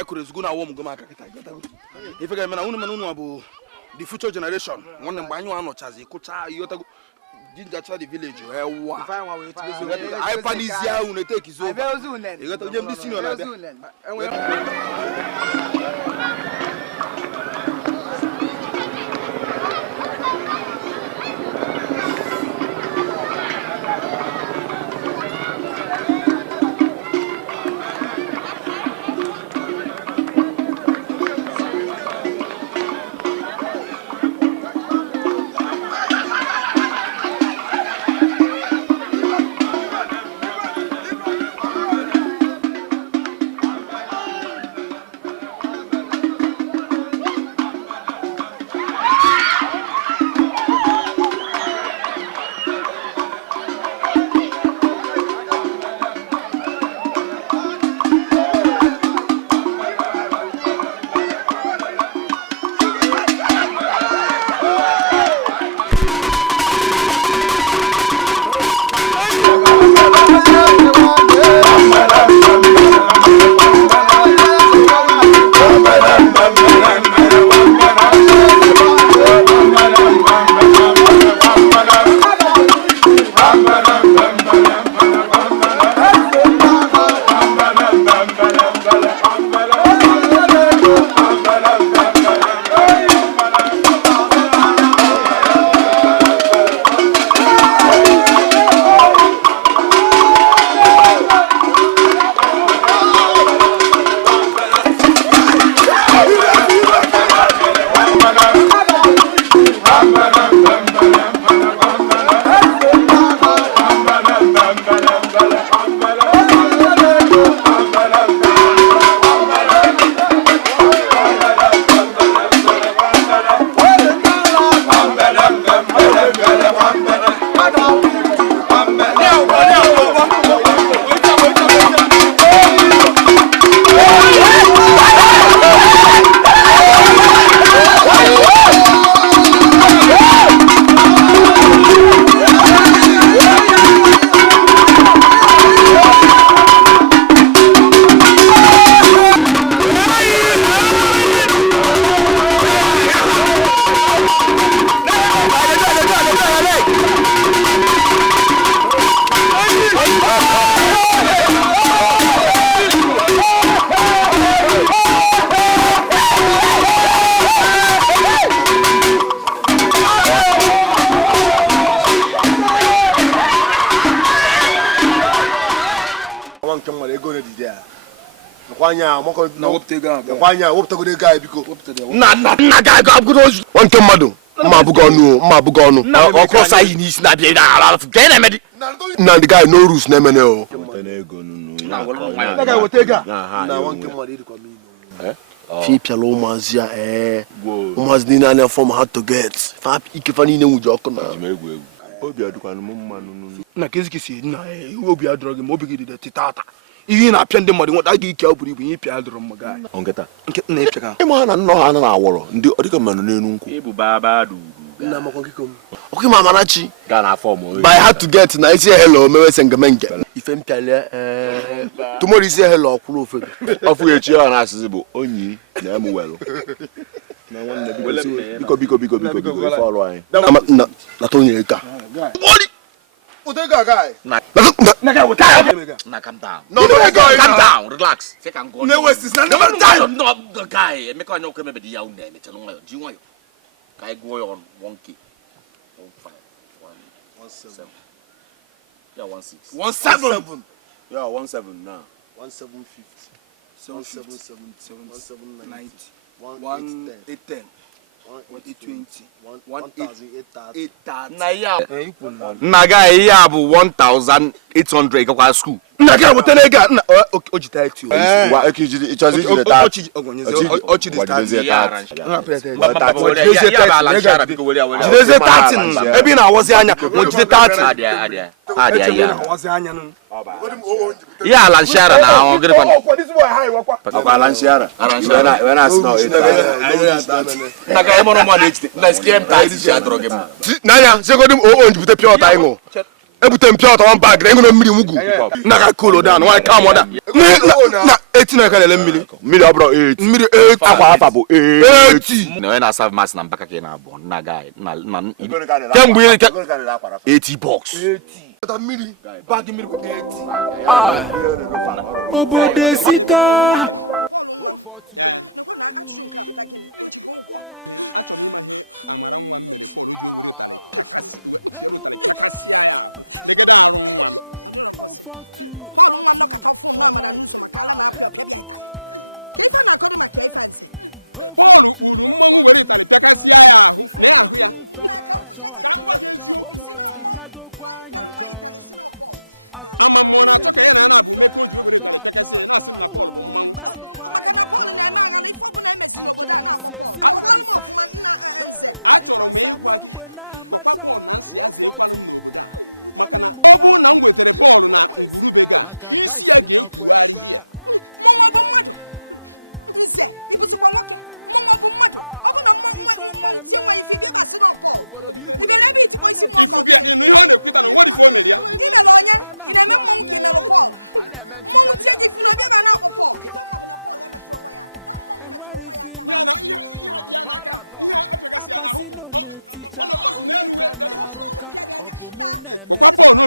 I could go now warm go market. If I get unu the future generation. One of my new chazi kucha yotago. Didn't that's the village. I panisia un take is over. You got to jump this in One mmadụ mma abụgo ọnụ ọkụ sayi n'isi na-abịa ire ala afụ ka ị na-emedi na ndị guy no rules na-emene o fi pịala ụmụazị ya ụmụazị niile anya fọm ha to get ikefa niile nwụji ọkụ na obi adịkwanụ m mma na kezikisi na obi adọrọ gị ma obi gị dị tata ihe na-apịa ndị mmadụ nweta gị ike ọ bụrụ ibu ihe pịa adọrọ mma gaa nkịta na-epịa ka ịma ha na nnọọ ha na-awọrọ ndị ọ dịka mmanụ n'elu nkwụ ọkụ ma Amarachi by hard to get na isi hello mewe sengemenge ife mpịala tomorrow isi hello ọkwụrụ ofe ọfụ echi ọ na-asịsị bụ onyi na emu welu biko ife ọrụ anyị na tonye ka guy. Calm down. No, calm down. Relax. No waste is never time. No, the guy. Make on your camera the young name. It's a long way. Do you want guy go on 1K, 15, 17. Yeah, 16. 17. Yeah, 17 now. 1750. 1790. 1810. 120. 1830. Naga ya bụ 1800 kakwa school. Naga bụ tenega na ojita eti. Wa ekijiri ichazi jide ta. Ochi dis ta. Jideze 30 ebe na awozi anya, mo jide 30. Adia. Awozi anya nu. Ya Lanshara na o gere kwa. Paka Lanshara. When I snow it. Naga emo no mo na skiem ta isi adro gem. Nanya, se go dim o njibute pure ta ngo. ebute mpia ọtọ one bag na mmiri mugu na ka cool down why calm down na 18 ka lele mmiri ọ bụrụ 8 mmiri 8 akwa afa bụ 80 na onye na-asa mas na mpaka ka na abụọ na guy na kemgbe 80 bucks mmiri bag mmiri 80 obodo sita for life. It's a good thing for Maka guys in a kweba. If I never, what a big way. I'm a TTO. I'm a quaco. I'm a menticadia. And what if you man for? Apasino ne teacher. Onye kanaruka. Obumune metra.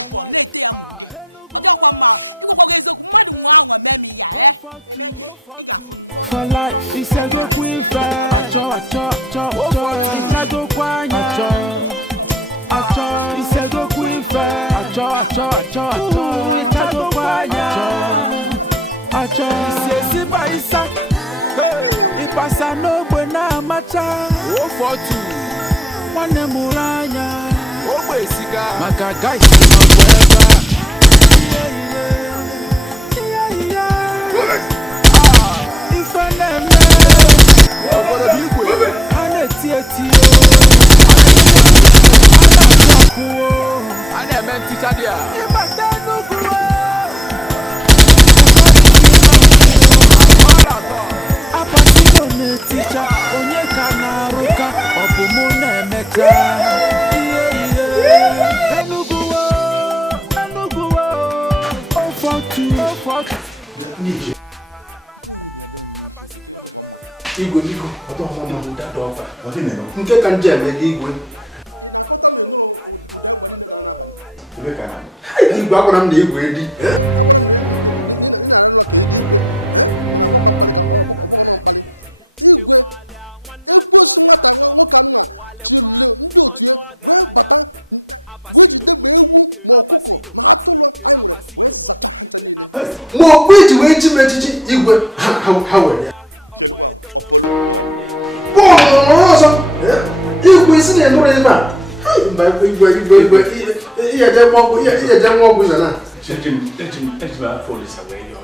For life. For life, it's a good queen fair. It's a good queen it's a good queen fair. It's a good queen it passa no buena macha. One muranya. Maka guys if I never Igwe biko, ọtọ ọma ma nda dọfa. Nke ka nje eme igwe. Ebe ka na. Igwe akwara m na igwe di. Mo kwiji we ji mechichi igwe ha were. Igwe isi na-enụrụ ebe a. Igwe ihe je nwa ọgwụ zana. Ejim afọ olisa wee yọ.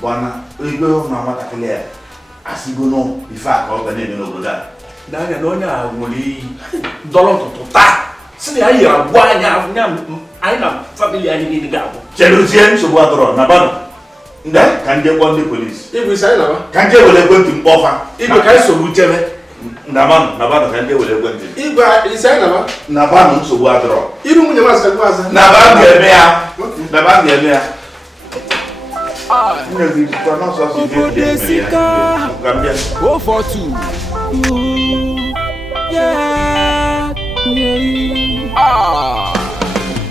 Bwana, ego na mata kile asigo no ifa ka oga na no broda. Na ya no nya woli dolon to ta. Sini ayi agwa nya ayi na family ani ni ga go. Jerusalem so bua dro na bano. Nda kanje kwa ndi police. Ibu sai na ba. Kanje wole kwenti mpofa. Ibu kai so ruteme. Na bano kanje wole kwenti. Ibu sai na ba. Na bano so bua dro. Ibu munye maska kwa za. Na bano eme ya. Na bano eme ya. Go for two. Yeah.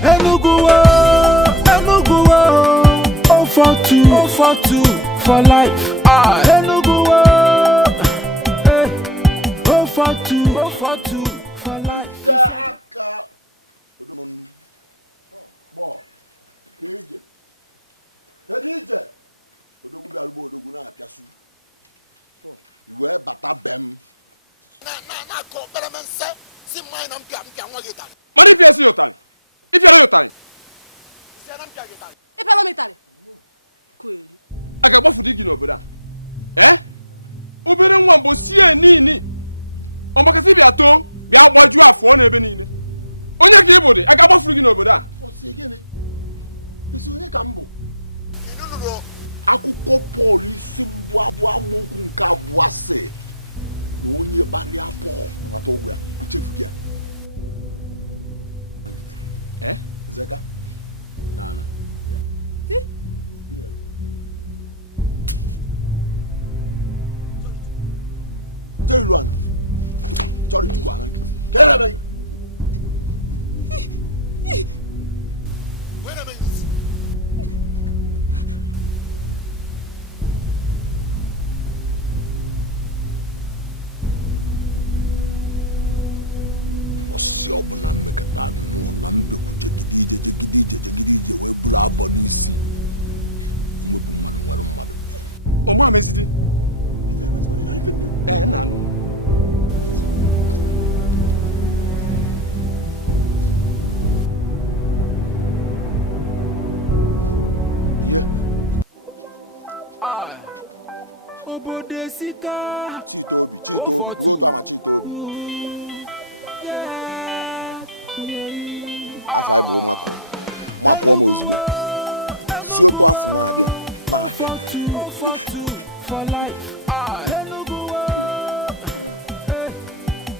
Enugu. Oh for two for life. Enugu. Oh for two for life. Obodesika. Go for two. Yeah. Enugu. Oh for two for life. Enugu.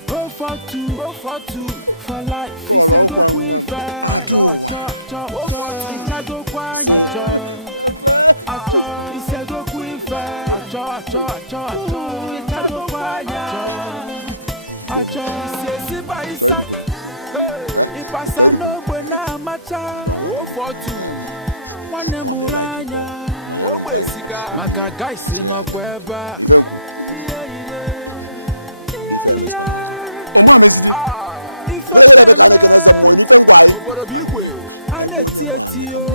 Oh for two for life. It's a go queen fair. Acho. Oh for two. It's a go kwanya. Acho. It's a go queen fair. Acho. It's a go kwanya. Acho. It's a siba isa. Ipasa no buena macha. Oh for two. One muranya. Oh besika. Maka guys no kweba. Ane tietio,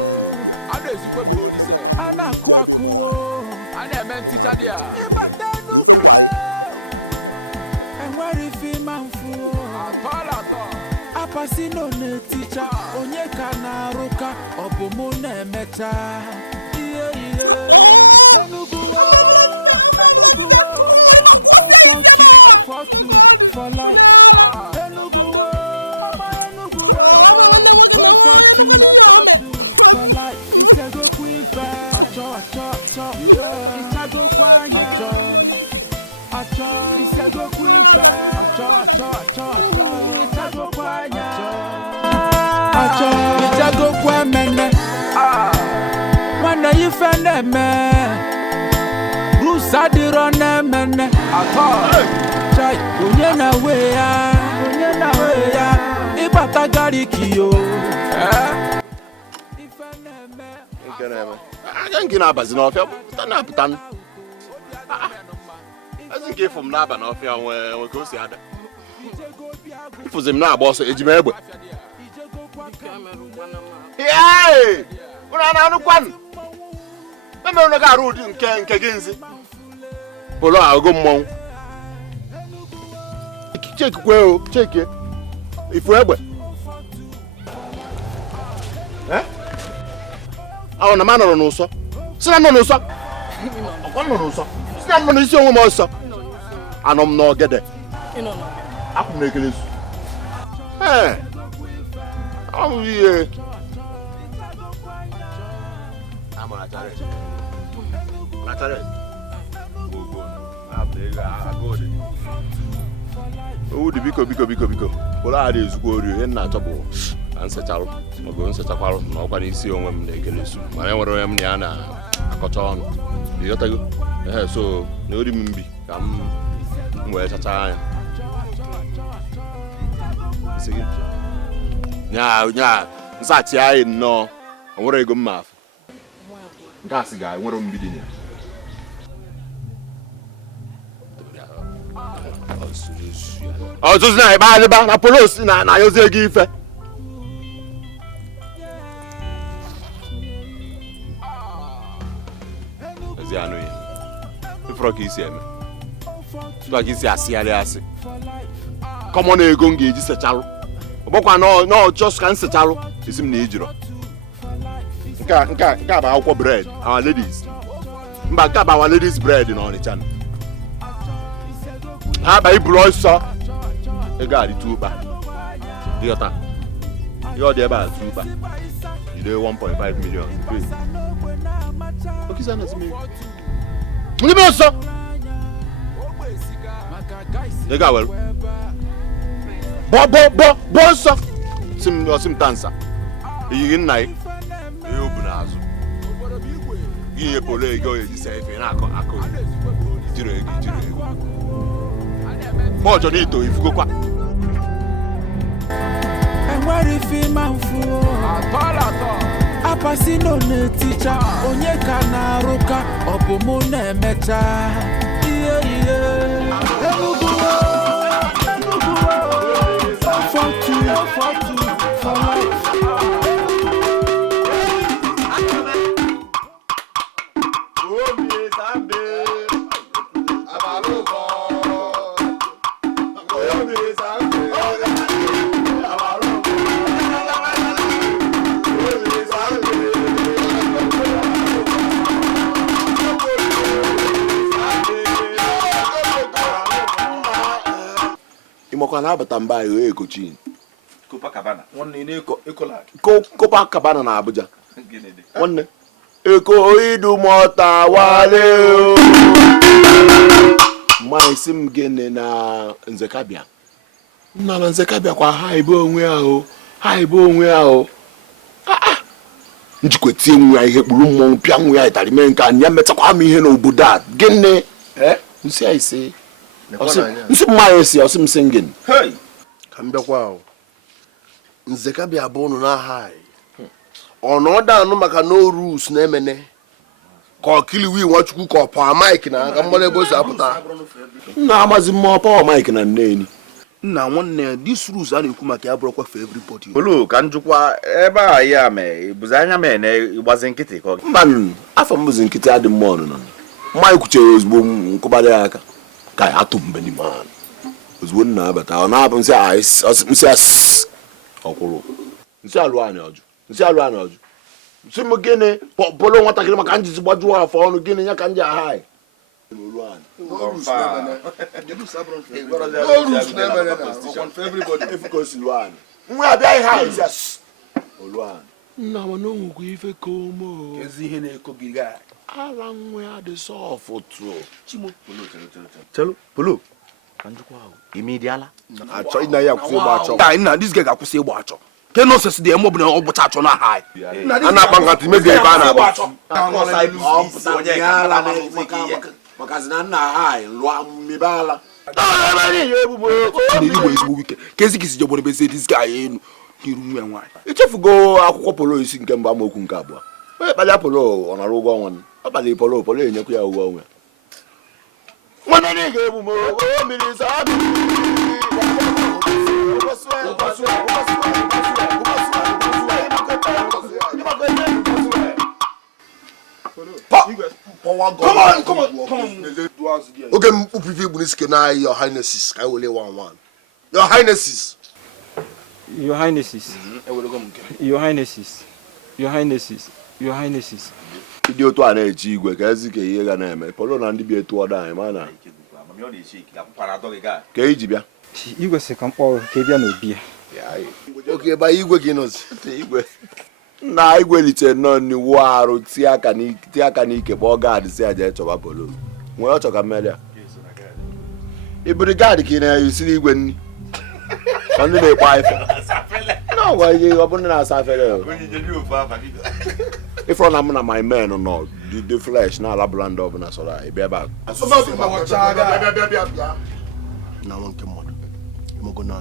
ane zukwe bodi se, ana kwakuo, ane menti chadia. Ibatenu kuo, enwari fi manfuo. Atala. Apasino ne teacher, onye kanaruka, obumu ne meta. Enugu. For two for life. Enugu. For two for life. It's a go queen fair. Acho. It's a go kwanya. Acho. It's a go queen fair. Acho. It's a go kwanya. Acho. It's a go kwemene. When you find me, Bruce Adirone mene. Chai, unyena weya. Ibata gari kiyo. Again, Abbas, no, Tan. I think if from Naba, no, we go see other. For them now, boss, Ejimebe. Yay! One. I'm not a road in Kagenzi. Polo, I'll go more. Check it. If we ever. Eh? I want a man or no, sir. So I know, sir. Ọkwa nọ n'ụsọ. Si na nọ n'isi onwe m ọsọ. Anọ m n'ọgede. Akwụ m n'ekele su. Ọ bụ ihe. Owu dị biko bụrụ a na-ezukwa ori ihe nna achọ bụ ka nsechalụ maọbụ nsechakwarụ na ọkwa n'isi onwe m na-ekele su mana e nwere onye m na ya na-akọcha ọnụ ịghọtago so na ori m mbi ka m wee chachaa anya nya nsachi anyị nnọọ o nwere ego mma afọ nke a sị ga nwere mgbidi ya ọzụzụ na ịba adịba na polos na yozi ego ife ezi anụ ya ifụrọ ka isi eme tụọ ka isi asịgharị asị kọmọ na ego m ga-eji sechalụ ọgbakwa n'ọchọs ka m sechalụ isi m na ijirọ nke a bụ akwụkwọ bred our ladies mba nke a bụ our ladies bread na Ọnịcha ha ba iburu ọsọ ego a dị tukpa ịghọta ihe ọ dị ebe a tukpa jide 1.5 million ndị ọsọ ego a were bọ nsọ si m tansa eyighị nna gị ihe o bu n'azụ gị ihe polo ego eji se efe na-akọ ijiri ego Mojo nito ifugokwa. Enwere ife ma mfu. Apasi no n'eticha onye ka na-arụka ọ bụ mụ na-emecha. Ihe. For life. Imokwa na-abata mba anyị Ekochin. Copacabana. Nwanne na-eko lag. Copacabana na Abuja. Nwanne. Eko idu mota wale. Mma isi m gene na Nzekabia. Nna na Nzekabia kwa ha ibo onwe ahụ. Njikwetie nwe ya ihe kpuru mmọnwụ pịa nwe ya itari mee nke anya metakwa m ihe n'obodo a. Gịnị? Nsi a isi. Nsi mma esi osi m singing. Hey. Ka mbịakwa ahụ. Nzekabia bụ unu na hai. Ọnọdụ anụ maka no rules na-emene. Ka ọkiliwi Nwachukwu ka ọpa Mike na aka mmale ebo si apụta. Nna amazi mma ọpa Mike na Nneni. Nna nwanne these rules a na-ekwu maka ya bụrụkwa for everybody. Polo ka njukwa ebe a ya me buzi anya me na igbazi nkịtị ka mba afọ mbuzi nkịtị adị mma ọnụnụ. Mma ikuchere ozugbo nkụbara aka ka ya atụ mbe n'ime ha. Ozugbo nna abata ọ na-abụ nsị as ọkwụrụ. Nsị alụ anyị ọjụ. Nsị m gịnị polo nwatakịrị maka njizi gbajuo afọ ọnụ gịnị ya ka nji aha anyị. Nwa abịa ihe anyị zi nna m n'onwekwa ife ka omo ezi ihe na-eko gị ga ala nwa ya dị sọfụtụ Polo ka njukwa ahụ ime ịdịala achọ ịna ya akwụsị ịgba achọ ka nna this guy ga-akwụsị ịgba achọ ke no sesi dị emo bụ na ọ bụcha achọ na ha a na-akpa nkata imebi ebe a na-agba makazi na nna ha lụọ mmebe ala Igbo ezigbo wike ka ezi kisi jọgbọrọ bezi this guy enu n'iru nwe nwaanyị ichefugo akwụkwọ polo isi nke mba amaokwu nke abụọ onye kpalịa polo ọ nara ụgwọ ọnwa ọ kpalịa polo enyekwa ya ụgwọ ọnwa nwanne na ị ga-ebu m mmiri saa Come on. Okay, mpupivi bunisike na your highnesses. I will 1-1. Your highnesses. Your highnesses. Your highnesses. Your highnesses. Your highnesses. Ndị otu a na-eji igwe ka ezi ka ihe ga na-eme polo na ndị bi etu ọdọ anyị mana ka iji bịa igwe si ka mkpọ ka ị bịa n'obi ya oke ebe igwe gị nọzi igwe na igwe litere nọ n'iwu arụ tie aka n'ike kpọọ gaadị si aja chọba polo nwee ọ chọ ka mmeri a ibiri gaadị ka ị na-esiri igwe nri ndị na-ekpo ife na-agwa ihe ọ bụrụ na-asa afere ifọ na mụ na my men nọ the flesh na alabụla ndị ọbụla sọrọ anyị bịa ebe a na nwa nke mmadụ emego na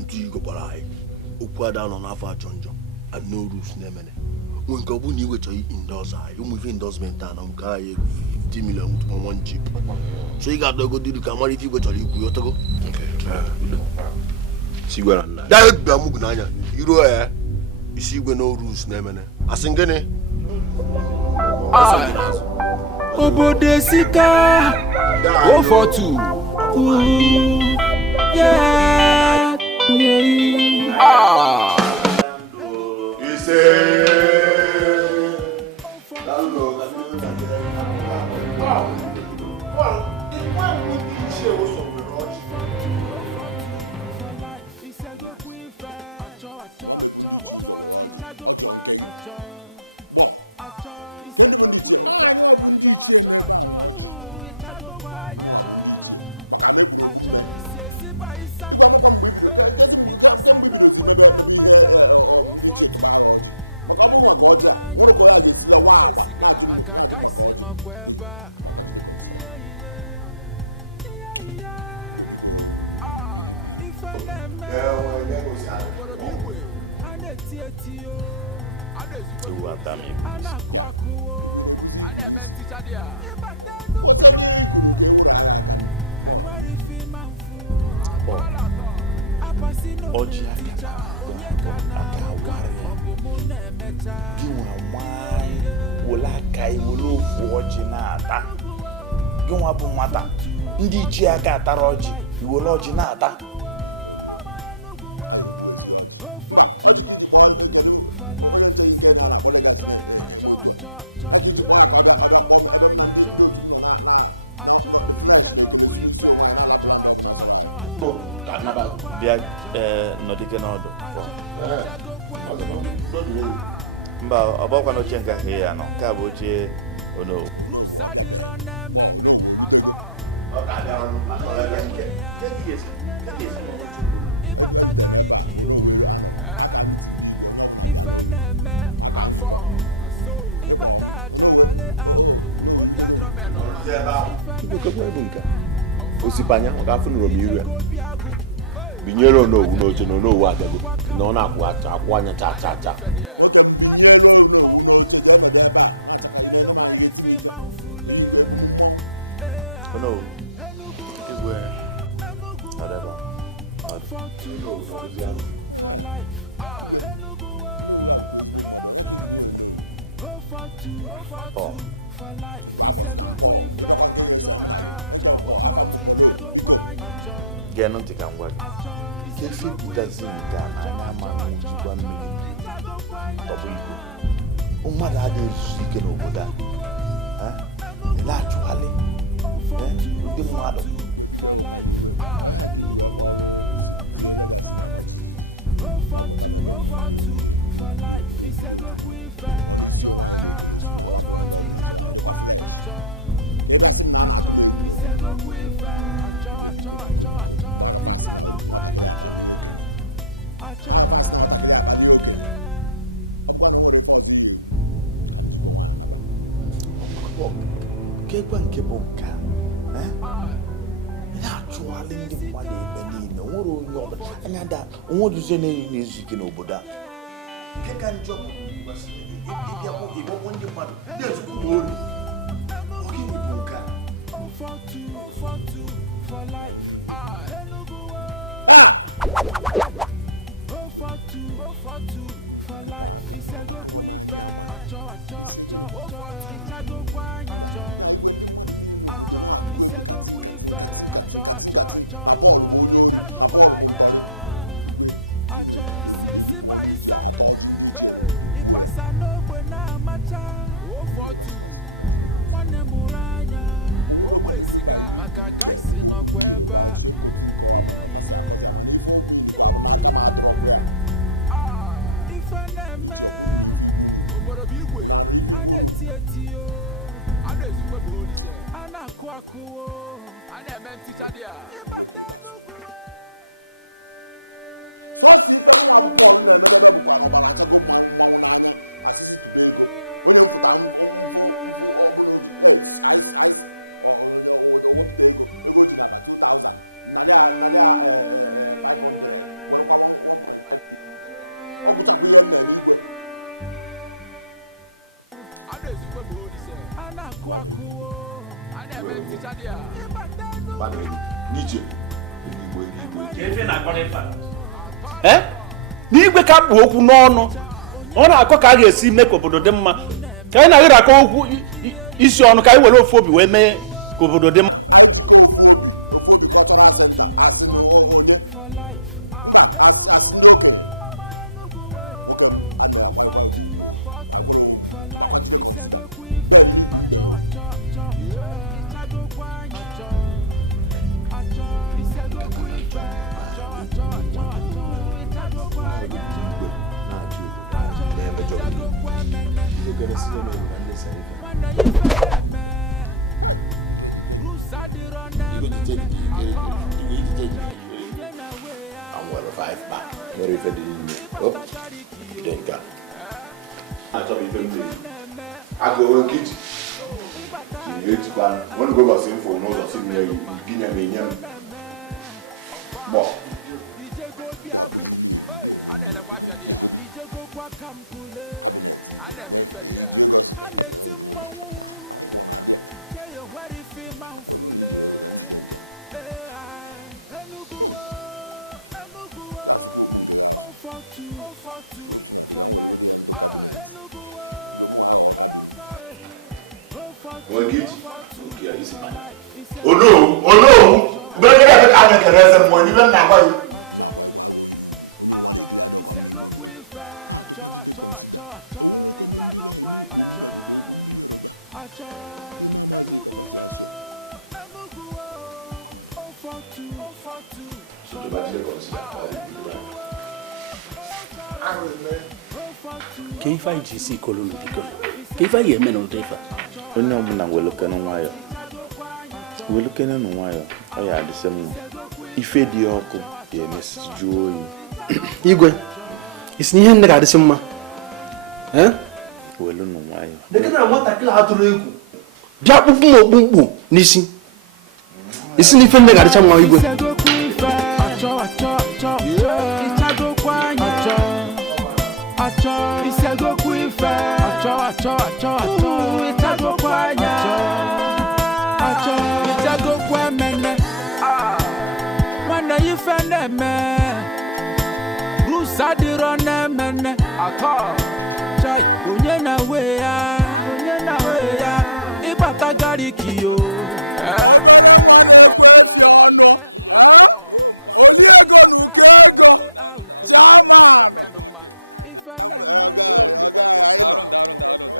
ntụ igwe kpọrọ anyị okwu ada nọ n'afọ achọ njọ and no rules na-emene nwe nke ọ bụrụ na iwe chọrọ indọs anyị ụmụ ife indọsment a na nke anyị 50 million tụma one jeep so ị ga-adọ ego dịdu ka mara ife igwe chọrọ ikwu yotogo sigwe na nna direct bịa mụgụ n'anya iruo ya isi igwe no rules na-emene asị ngịnị obodo esika 042 yeah Gịnwa bụ nwata ndị ichie aka atara ọjị iwere ọjị na-ata bịa nọdike n'ọdụ mba ọ bụkwa n'oche nke ahụ ya nọ nke a bụ oche onowu osipanya ọ ga-afụ nụrụ m iru ya binyere onowu n'oche na onowu abịago na ọ na-akwụ anya cha cha cha onowu igwe geenụ ntị ka m gwa gị kefe butazi nke a n'anya ama nwụchikwa mmiri ọbụ igwe mmadụ adịghị ezuzu ike n'obodo a na-achụghalị ndị mmadụ kekwa nke bụ nke na-achụghalị ndị mmadụ ebe niile nwere onye ọbụla anya da onweduzie na-ezu ike n'obodo a nke ka njọ ịbịakwu ndị mmadụ na-ezukwu n'olu ogene bụ nke Ipasa no buena macha. Oh for two. One muranya. Oh wesiga. Maka guys no kweba. Ifaneme. Obodo bigwe. Ane tietio. Ane zuwe bolise. Ana kwakuo. Ane menticha dia. Ibatanu kuwe. n'igwe ka bụ okwu n'ọnụ ọ na-akọ ka a ga-esi mee ka obodo dị mma ka anyị na-aghịrị akọ okwu isi ọnụ ka anyị were ofu obi wee mee ka obodo dị mma. KFIGC kolonu dikolo. KFI yeme no defa. Onye ọbụla welukene nwayọ. Welukene no nwayọ. Ọ ya adịsị mma. Ife dị ọkụ ga-emesi jụọ oyi. Igwe. Isi ihe ndị ga-adịsị mma. Welu no nwayọ. Deke na nwatakịrị atụrụ egwu. Bịa kpụpụ m okpukpu n'isi. Isi n'ife ndị ga-adịcha mma igwe. Isego kuife itago kwanya itago kwemene wana yifene me rusa diro ne mene chai onye na we ya ibata gari kiyo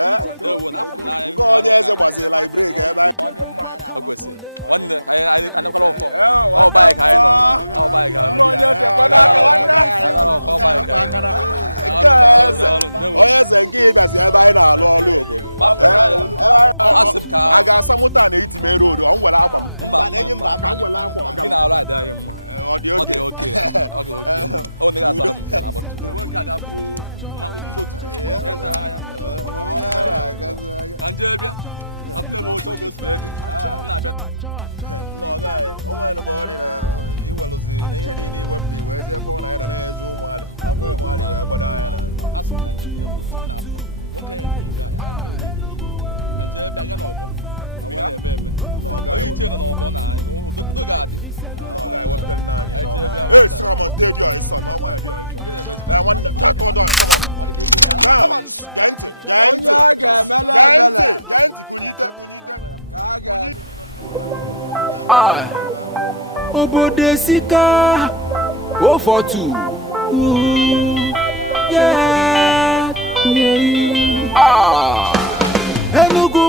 DJ go biagu adele kwa fiadia DJ go kwa kampule adele mi fiadia ameti mawu kele wari fi manfule enugu oh for two for life enugu oh for two for life isego kuife for life. For life. It's a good quiver. Obode sika 042. Yeah. Enugu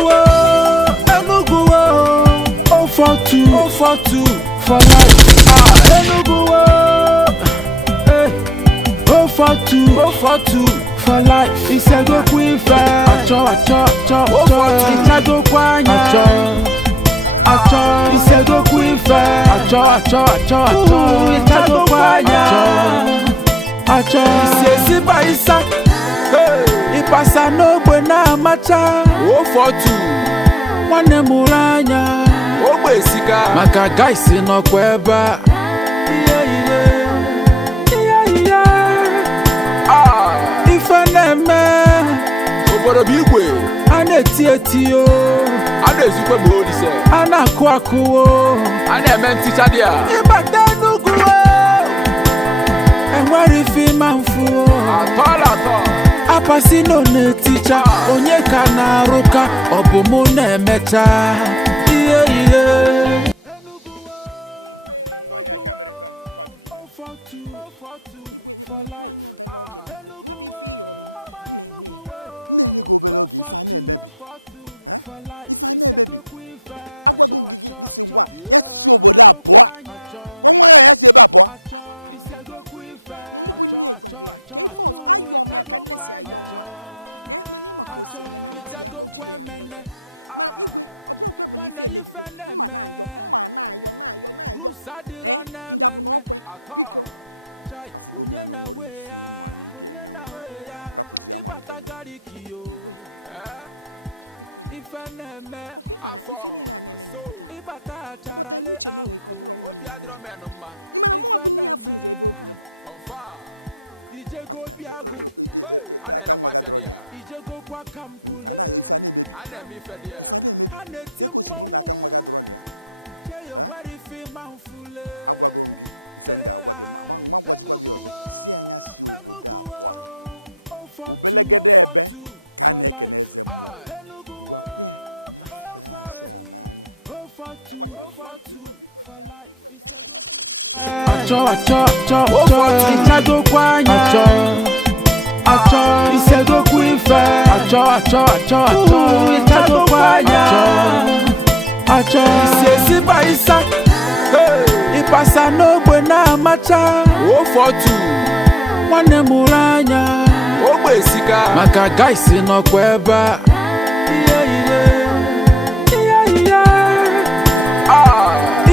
042 for life. Enugu 042 for life. Isago kwife. Acho. Isago kwanya. Acho. Isago kwife. Acho. Isago kwanya. Acho. Isesi ba isa. Ipasa no buena macha. 042. Wane muranya. Obesika. Maka guys no kweba. Ifaneme. Oboro bigwe. Ane tietio. Ane zukwe bodi se. Ana kwakuo. Ane menticha dia. Ibata nuguo. Enwari fi manfu. Atala. Apasino ne teacher. Onye kana ruka. Obumu ne meta. Yeah. Enugu 042 for life. Enugu 042 for life. Isago kwife. Acho. Isago kwife. Isago kwanya. Acho. Isago kwemene. Wanda yifeneme. Rusadironemene. Chai. Unyena weya. Ibatagari kiyo. Ifeneme. Afo. Ibata charale auto. Obiadromenuma. Ifeneme. Ofa. Ijego biagu. Anele wafia dia. Ijego kwa kampule. Ane mi fedia. Ane timbawu. Cheyo wari fi manfule. Enugu 042 for life. Enugu 042 for life. Acho. Isago kwanya. Acho. Isago kwife. Acho. Isago kwanya. Acho. Isesi ba isa. Ipasa no buena macha. 042. Wane muranya. Obesika. Maka guys no kweba.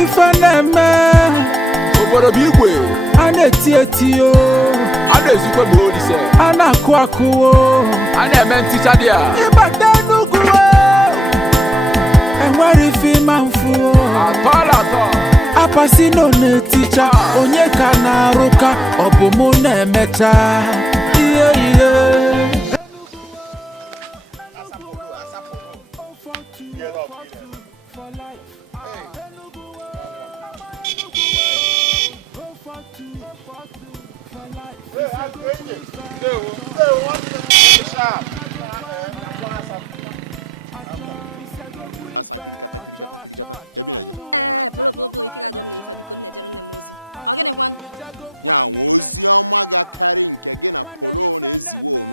Ifaneme. Oboro bigwe. Ane tietio. Ane zukwe bodi se. Ana kwakuo. Ane menticha dia. Ibata nuguo. Enwari fi manfu. Atala. Apasino ne teacher. Onye kana ruka. Obumu ne meta. Yeah. For life. Enugu 042 for life. Wanda yifeneme.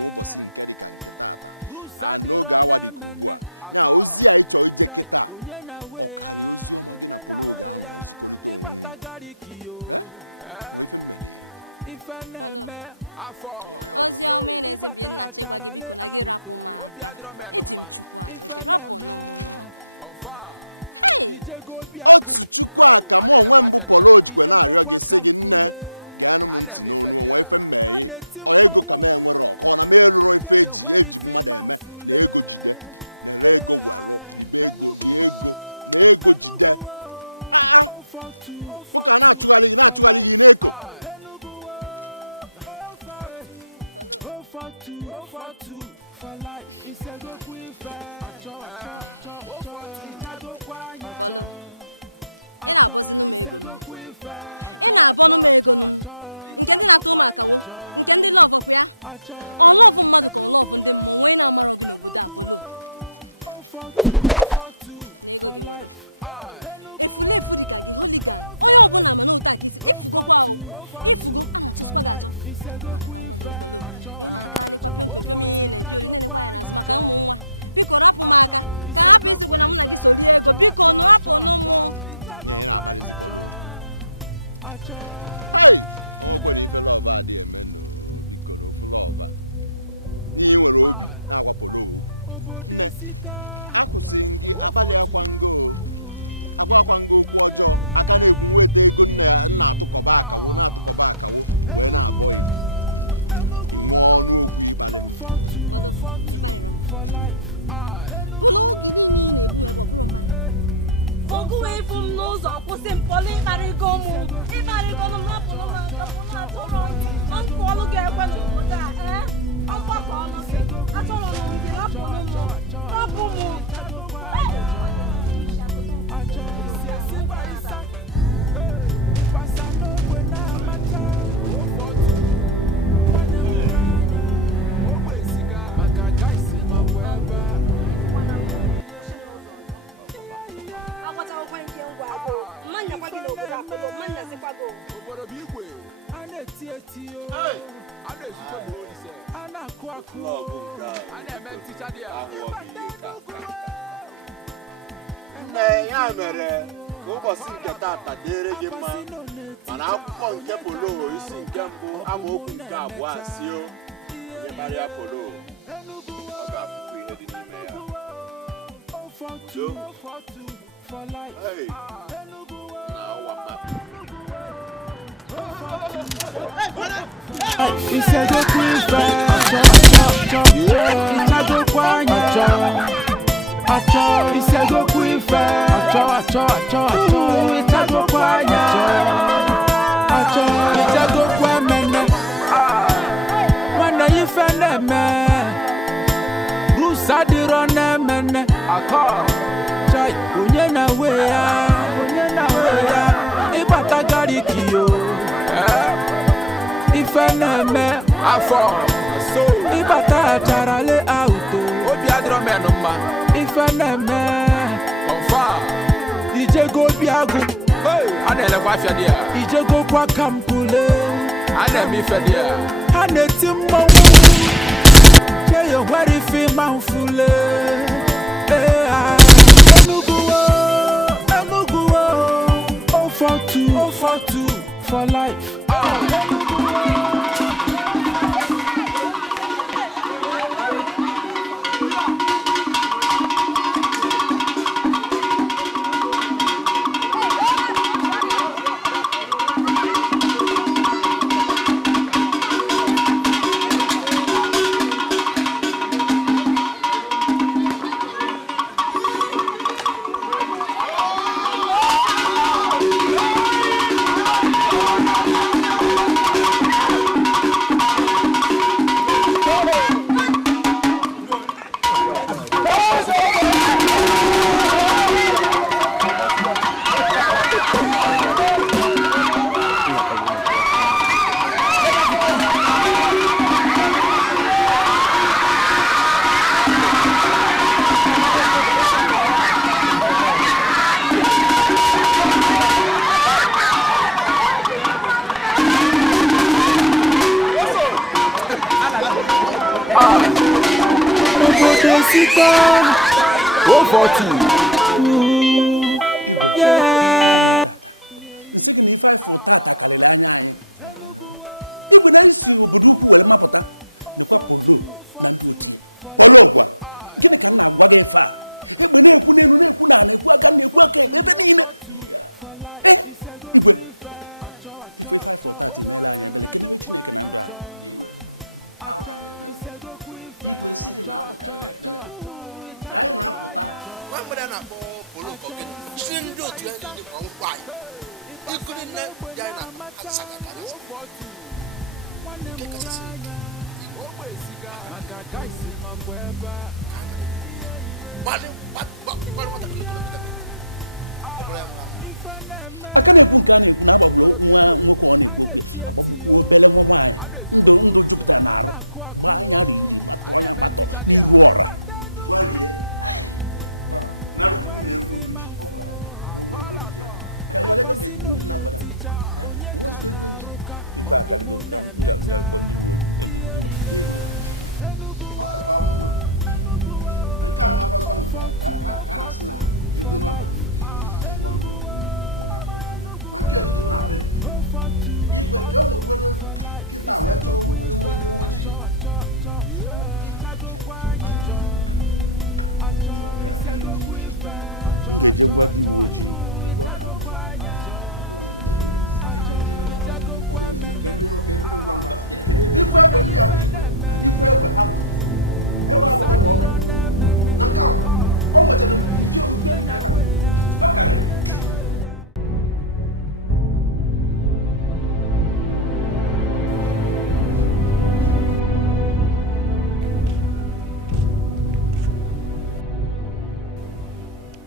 Rusadironemene. Chai. Unyena weya. Ibatagari kiyo. Ifeneme. Afo. Ibata charale auto. Obiadromenuma. Ifeneme. Ofa. Ijego biagu. Anele wafia dia. Ijego kwa kampule. Ane mi fedia. Ane timbawu. Cheyo wari fi manfule. Enugu 042 for life. Enugu 042 for life. Isago kwife. Acho. Isago kwanya. Acho. Isago kwife. Acho. Isago kwanya. Acho. Enugu 042 for life. Enugu 042 for life. Isago kwife. Acho. For life. Go for two. Yeah.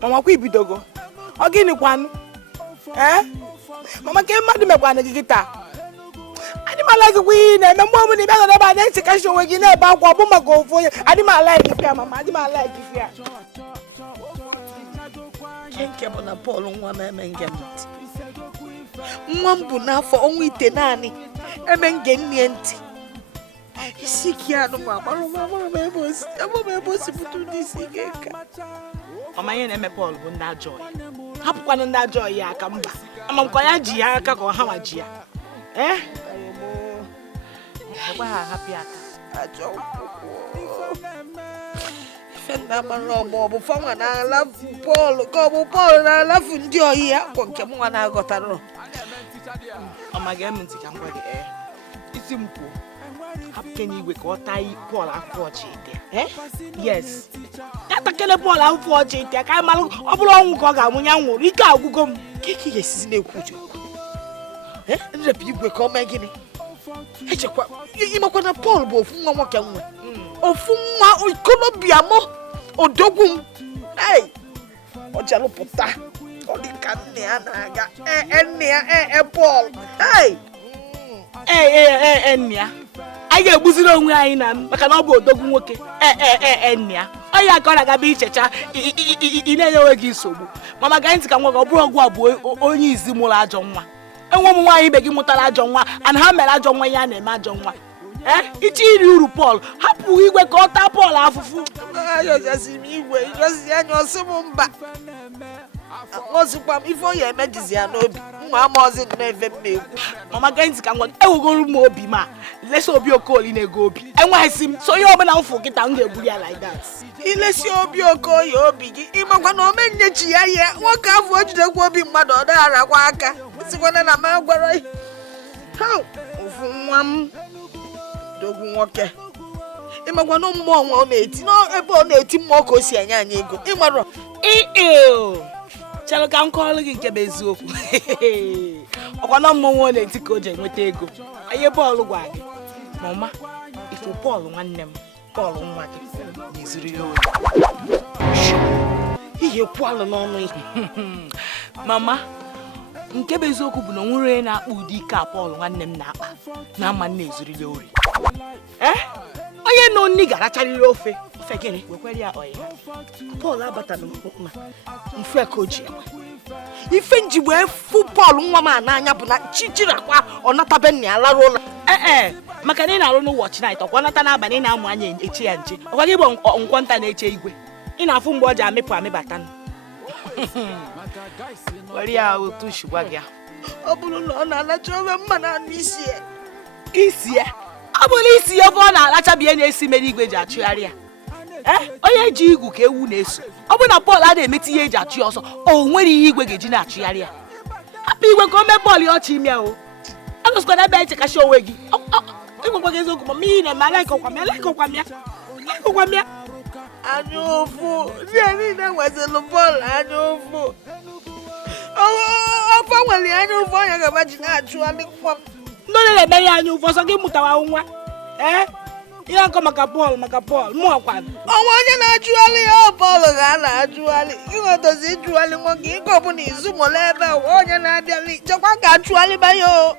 Mama kwa ibidogo. Ọ gịnị kwanu? Mama ke mmadụ mekwana gị taa. Adị m ala gị kwa ihe na-eme mgbe ọbụla ị bịa n'ebe a na-esi kashi onwe gị na-ebe akwa bụ maka ofu onye. Adị m ala gị fịa mama, adị m ala gị fịa. Nke bụ na Paul nwa m eme nge m ntị. Nwa m bụ n'afọ ọnwa ite naanị eme nge nne ntị. Isi gị anụ m agbarụ m ebe o si pụta ụdị isi gị ka. Mama ihe na-eme Paul bụ ndị ajọ ya. Hapụkwana ndị ajọ ya aka mba. Ama m kwa ya ji ya aka ka ọ ha ma ji ya. Gwa ha hapụ aka. Ajọ ife ndị agbara ọgbọ bụ fọnwa na-alafu Paul ka ọ bụ Paul na-alafu ndị oyi ya kwọ nke m nwa na-aghọtara. Mama ga-eme ntị ka m gwa gị isi m kwuo. Hapụ Kenny igwe ka ọ taa Paul afọ ọchị ite. Yes. Ya takele Paul afọ ọchị ite ka anyị mara ọ bụrụ ọnwụ ka ọ ga-amụ ya nwụrụ ike agwụgo m. Kiki ga-esizi na-ekwu uche. Nrepụ igwe ka ọ mee gịnị? Echekwa ịmakwa na Paul bụ ofu nwa nwoke nwe. Ofu nwa ikolobịa m odogwu m. Ọ jalụpụta. Ọ dị ka nne ya na-aga. Nne ya Paul. Nne ya. Anyị ga-egbuziri onwe anyị na maka na ọ bụ odogwu nwoke. Nne ya. Onye aka ọ na-agaba ichecha ị na-enye onwe gị nsogbu. Mama gaa ntị ka nwa gị ọ bụrụ ọgwụ a bụ onye izi mụrụ ajọ nwa. Enwe m nwaanyị ibe gị mụtara ajọ nwa and ha mere ajọ nwa ya na-eme ajọ nwa. Ichi iri uru Paul hapụ igwe ka ọ taa Paul afụfụ. Ayọzasi m igwe irozi anya ọsị m mba. Ozikwa m ife onye emedizi ya n'obi. Nwa amaozi na-efe m na-ekwu. Mama gaa ntị ka nwa gị ewegoro m obi ma lesi obi Okoli na-ego obi. Enweghịsi m so onye ọbụla mfụ kịta m ga-ebuli ya like that. Ilesi obi Okoye obi gị ịmakwa na omenyechi ya ihe nwoke afọ o jidekwa obi mmadụ ọ daghara aka sikwana na ma gwara ofu nwa m dogwu nwoke ịmakwa na mmụọ nwa ọ na-eti n'ebe ọ na-eti mmụọ ka o si enye anyị ego ịmara chelụ ka m kọọrọ gị nke bụ eziokwu ọkwa na mmụọ nwa na-eti ka o ji enweta ego anyị Paul gwa gị mama ifu Paul nwanne m Paul nwa gị na-ezuru ya oyi ihe kwalụ n'ọnụ ihe mama nke bụ eziokwu bụ na nwere na-akpa ụdị ike a Paul nwanne m na-akpa na ama na-ezurili ori onye nọ nni ga-aracharịrị ofe gịnị wekwere ya oyi Paul abatana mma mfe ka o ji ife njigbo efu Paul nwa m n'anya bụ na chijirakwa ọ natabe nna ya lara ụlọ maka na ị na-arụ n'ụbọchị night ọkwa nata n'abalị ị na-amụ anya eche ya nche ọkwa gị bụ nkwọnta na-eche igwe ị na-afụ mgbe ọ ji amịpụ amịbata were ya otu shigwa gị ọ bụrụ na ọ na-alacha ofe mma na anụ isi ya ọ bụrụ isi ya ebe ọ na-alachabihe na-esi mere igwe ji achụgharị ya onye ji igwu ka ewu na-eso ọ bụ na Paul a na-emeti ihe eji achụ ya ọsọ o nwere ihe igwe ga-eji na-achụgharị ya hapụ igwe ka o mee Paul ya ọchị ime o agụsịkwana ebe anyị chekashi onwe gị ịgwakwa gị eziokwu ma ihe na-eme alaikọkwa m ya anya ụfụ ndị niile nwezilụ Paul anya ụfụ ọfa nwere anya ụfụ onye gaba ji na-achụgharị nwa m ndị onye na-eme ya anya ụfụ ọsọ gị mụtawa nwa ihe akọ maka Paul mụ ọkwanụ ọnwa onye na-achụgharị ya Paul ga na-achụgharị ịghọtazi ịchụgharị nwa gị ike ọbụla izu mụrụ ebe onye na-abịali chekwa ka achụgharịba ya o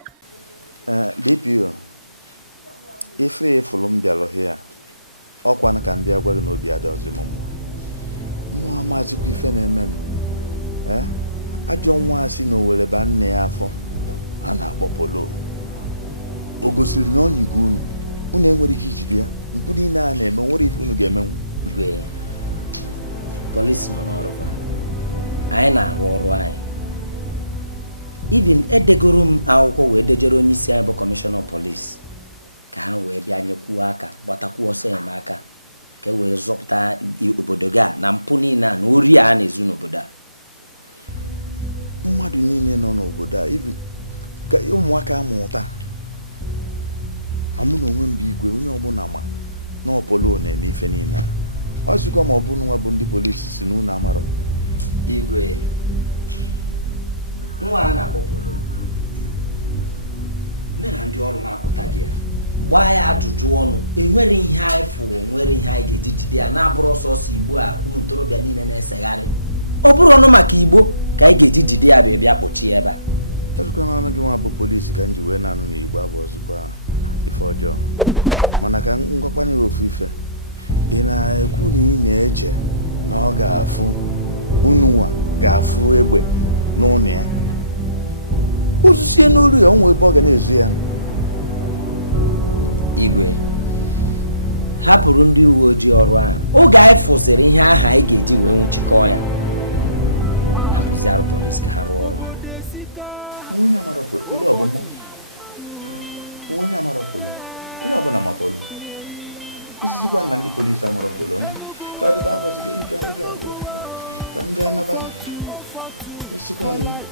For life,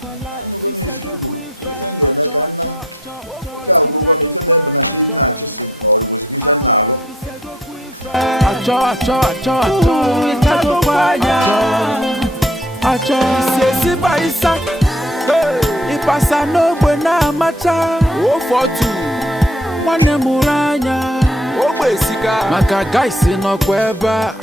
for life, it's a good queen fair. Ipasa no buena macha. Oh for two. One muranya. Oh besika. Maka guys no kweba.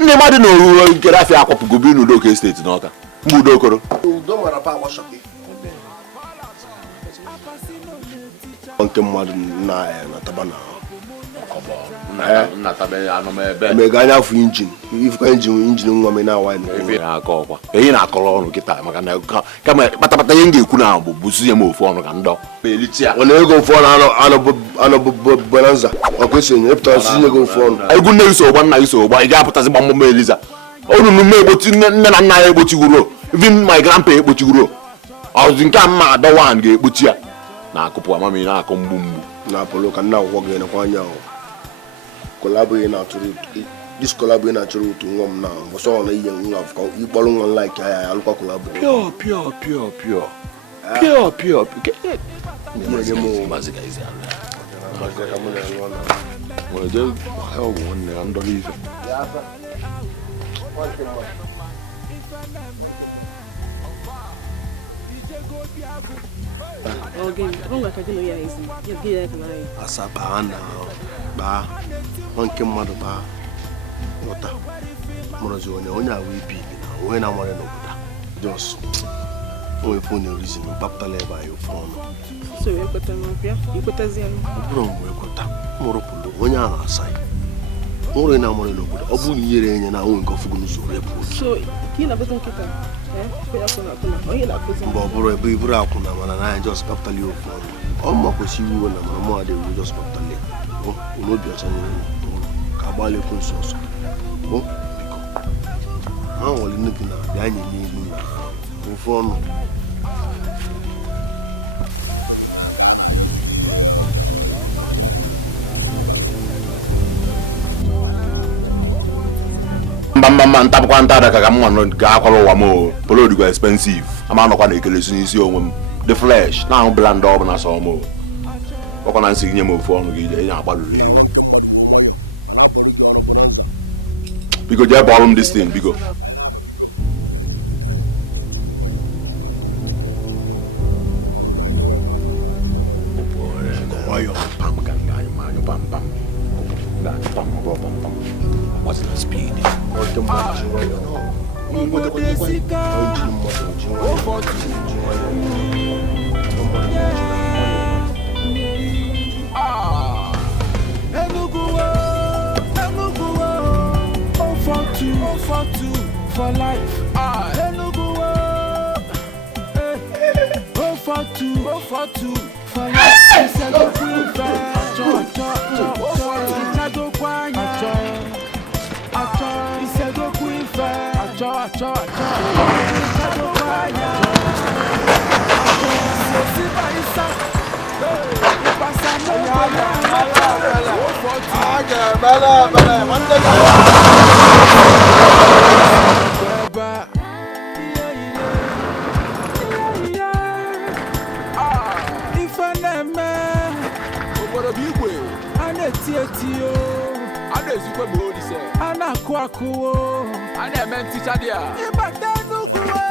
Ndị mmadụ na-oruo nke afịa akwapụgo bi n'Udoka steeti n'Ọka mgbe Udokoro nke mmadụ na-ataba mega anya afọ injin ifụka injin nwa m na-awa aka ọkwa ehi na-akọrọ ọrụ kịta maka na kama kpatakpata ihe m ga-ekwu na bụ busu ya m ofu ọnụ ka ndọ ọ na-ego ofu ọnụ anọbụbananza ọkwesenye epụtara nye ego ofu ọnụ egwu nne gị so ụgba nna gị so ụgba ị ga-apụtazi gba mmụma eliza onunu m egbochi nne na nna ya egbochigwuro even my grandpa egbochigwuro ọzụzụ nke a mma adọwan ga-ekpochi ya na-akụpụ amamihe na-akụ mgbu na apolo ka nna akwụkwọ gị nekwa anya this collabo na-achọrọ otu nwa m na mbọsọ na ihe nwa afọ ịkpọrọ nwa like ya alụkwa collabo pure asabana ba nke mmadụ ba ụta mụrụzi onye ahụ ibi na onye na-amara n'obodo jos onwe fon reason mkpapụtala ebe anyị ofu ọnụ bụrụ mgbe ekweta mụrụpụrụ onye ahụ asa ya nwere na-amara n'obodo ọ bụrụ nyere enye na onwe nke ọfụgo n'usoro ebe mgbe ọ bụrụ ebe iburu akwụna mana na anyị jos kpapụtala ya ofu ọnụ ọ mma kwesịrị iwe na mara mmadụ ewu jos kpapụtala ya n'obi ọcha nyere ka agbalịkwu nso ọsọ biko ha nwere nne gị na-abịa anyị n'ihu na ofu ọnụ mba ntapụkwa ntada ka m nwa ga-akwara ụwa m polo dịkwa expensive ama anọkwa na ekelesi n'isi onwe m the flesh na ahụ bela ndị ọ bụla sọ m ọkwa na nsị gị nye m ofu ọnụ gị ije na-agbalụrụ iru biko jee bọọlụ m this thing biko what's the speed? For life, for two, for life. It's a good queen fair. It's a good queen fair. Anakuakuo, anaementicha dia. Ibatenukuo.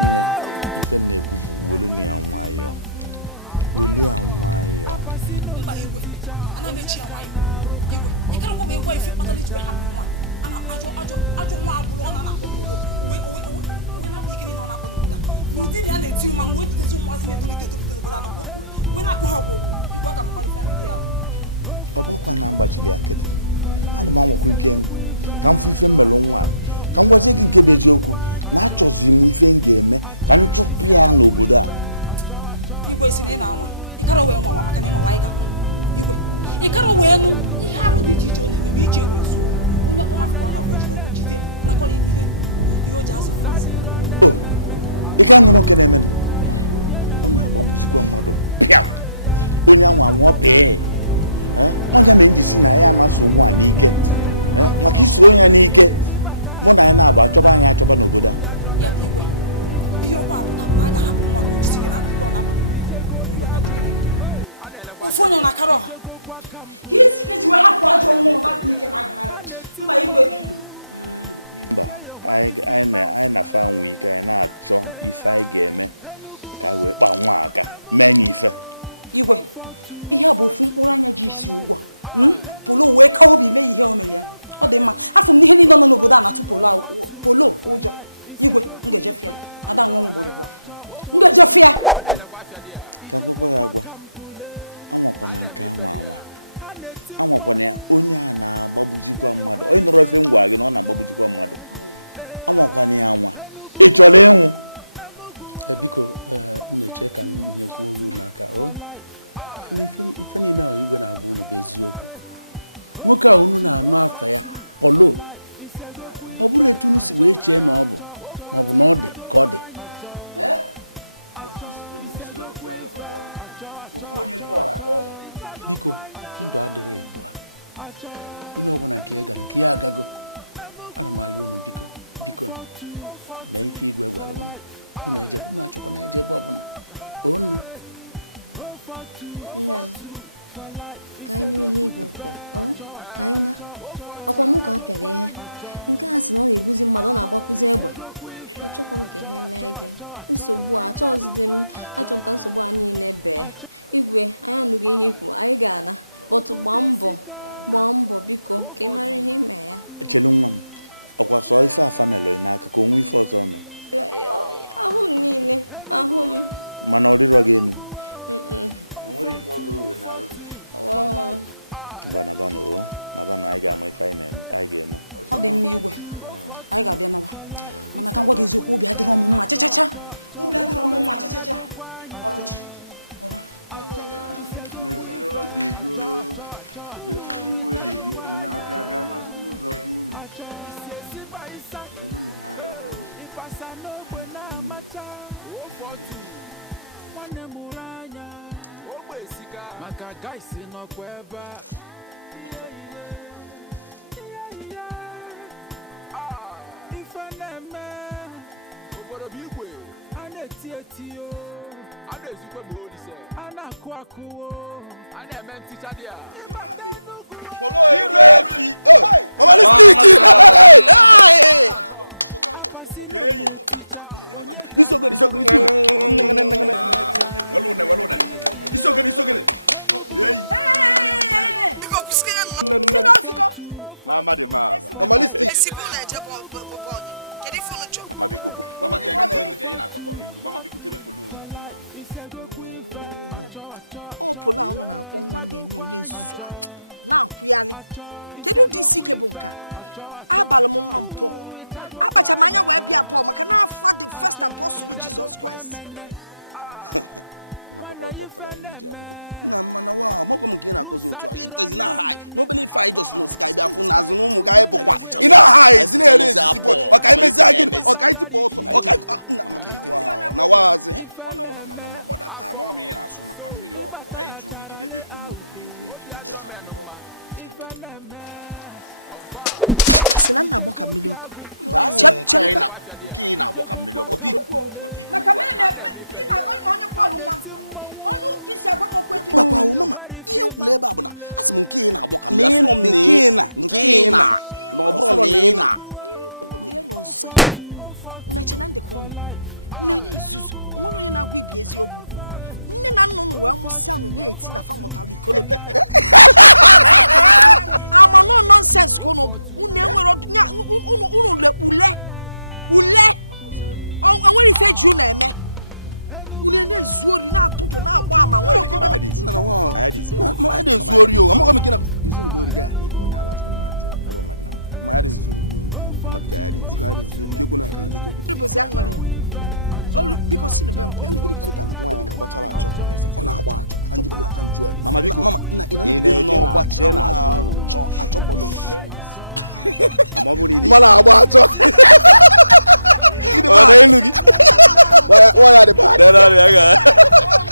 For life, it's a good quiver.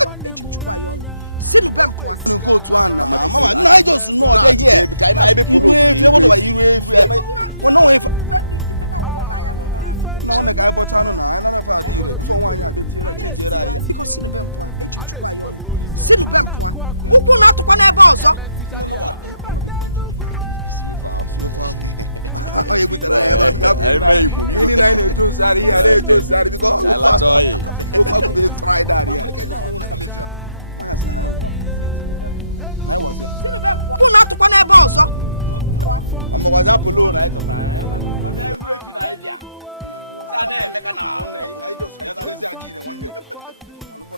One muranya, obesiga, maka guys in my web. If I never, what a big way. I let you. I let you. I'm not quack. I never teach idea. And what if you know? I pass no teacher. So you can look up the moon and meta. For life.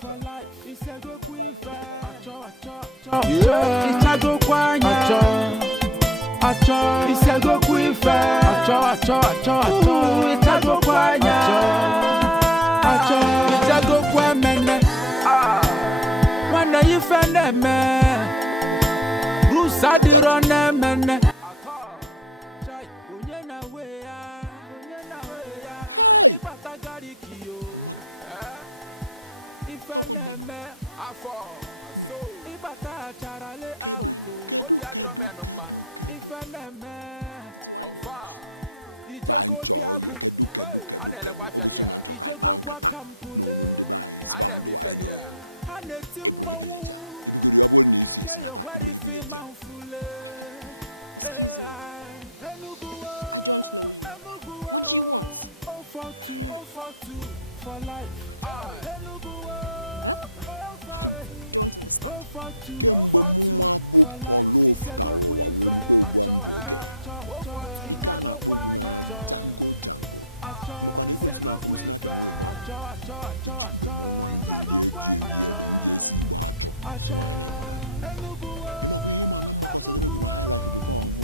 For life, it's a good queen. It's a good queen. It's a good queen. It's a good queen. It's a good queen. When you find a man, Bruce had it on them and Ibata charale auto obi adro menoma ifeneme ofa ije go biagu anele kwa fiade a ije go kwa kampule anemi fiade a aneti mmawu ke yo wari fi manfule enuguwo oh for two for life enuguwo Go for two, for life. It's a good queen. It's a good queen. It's a good queen.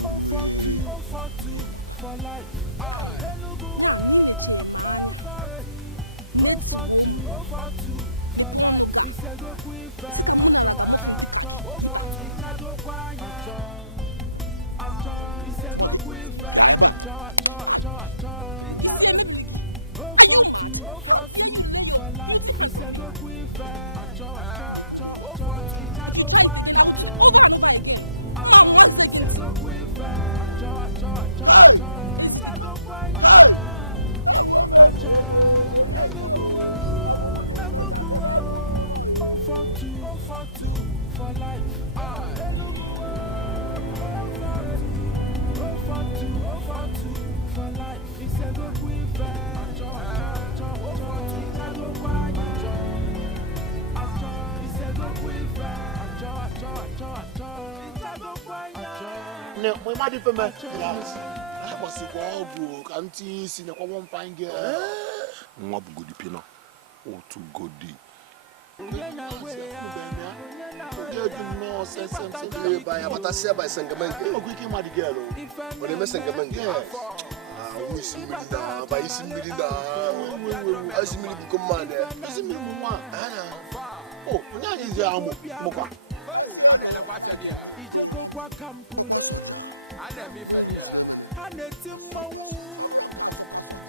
Oh for two, for life. Oh for two. For life, it's a good queen. It's a good queen. Oh for two, for life, it's a good queen. It's a good queen. For two, for life. For two, for life. It's a good queen. It's a good queen. No, we might be for me. I was a wall book, auntie, in a common fine girl. What good pino? Oh, too good. But I say by Sangaman, but I miss Sangaman. We see me down, by seeing me down. I see me become man. I see me one. Oh, that is the armor. I never watch a dear. He just go qua campule. I never be fed here. I let him mow.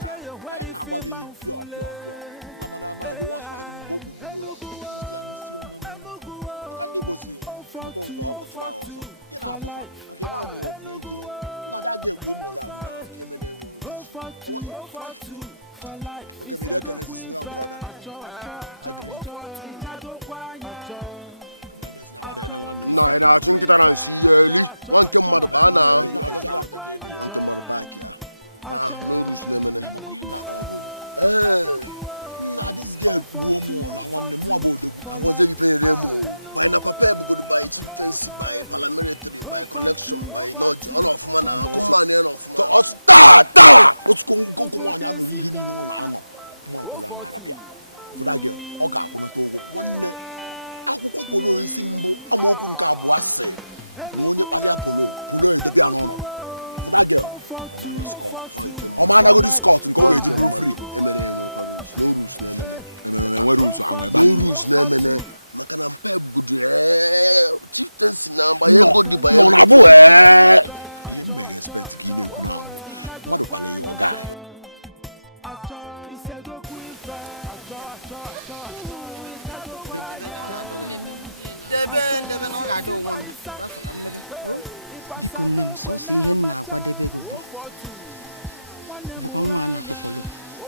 Tell you what if he mouthful. For two, for life. For two, for life. It's a good queen. It's a good queen. It's a good queen. For two, for life. For two, for life. Obodesika, for two. Yeah. Enuguwo. For two, for life. Enuguwo. For two. It's a good queen. Ipasa n'ogbe na-amacha ụfọdụ nwanne mụrụ anya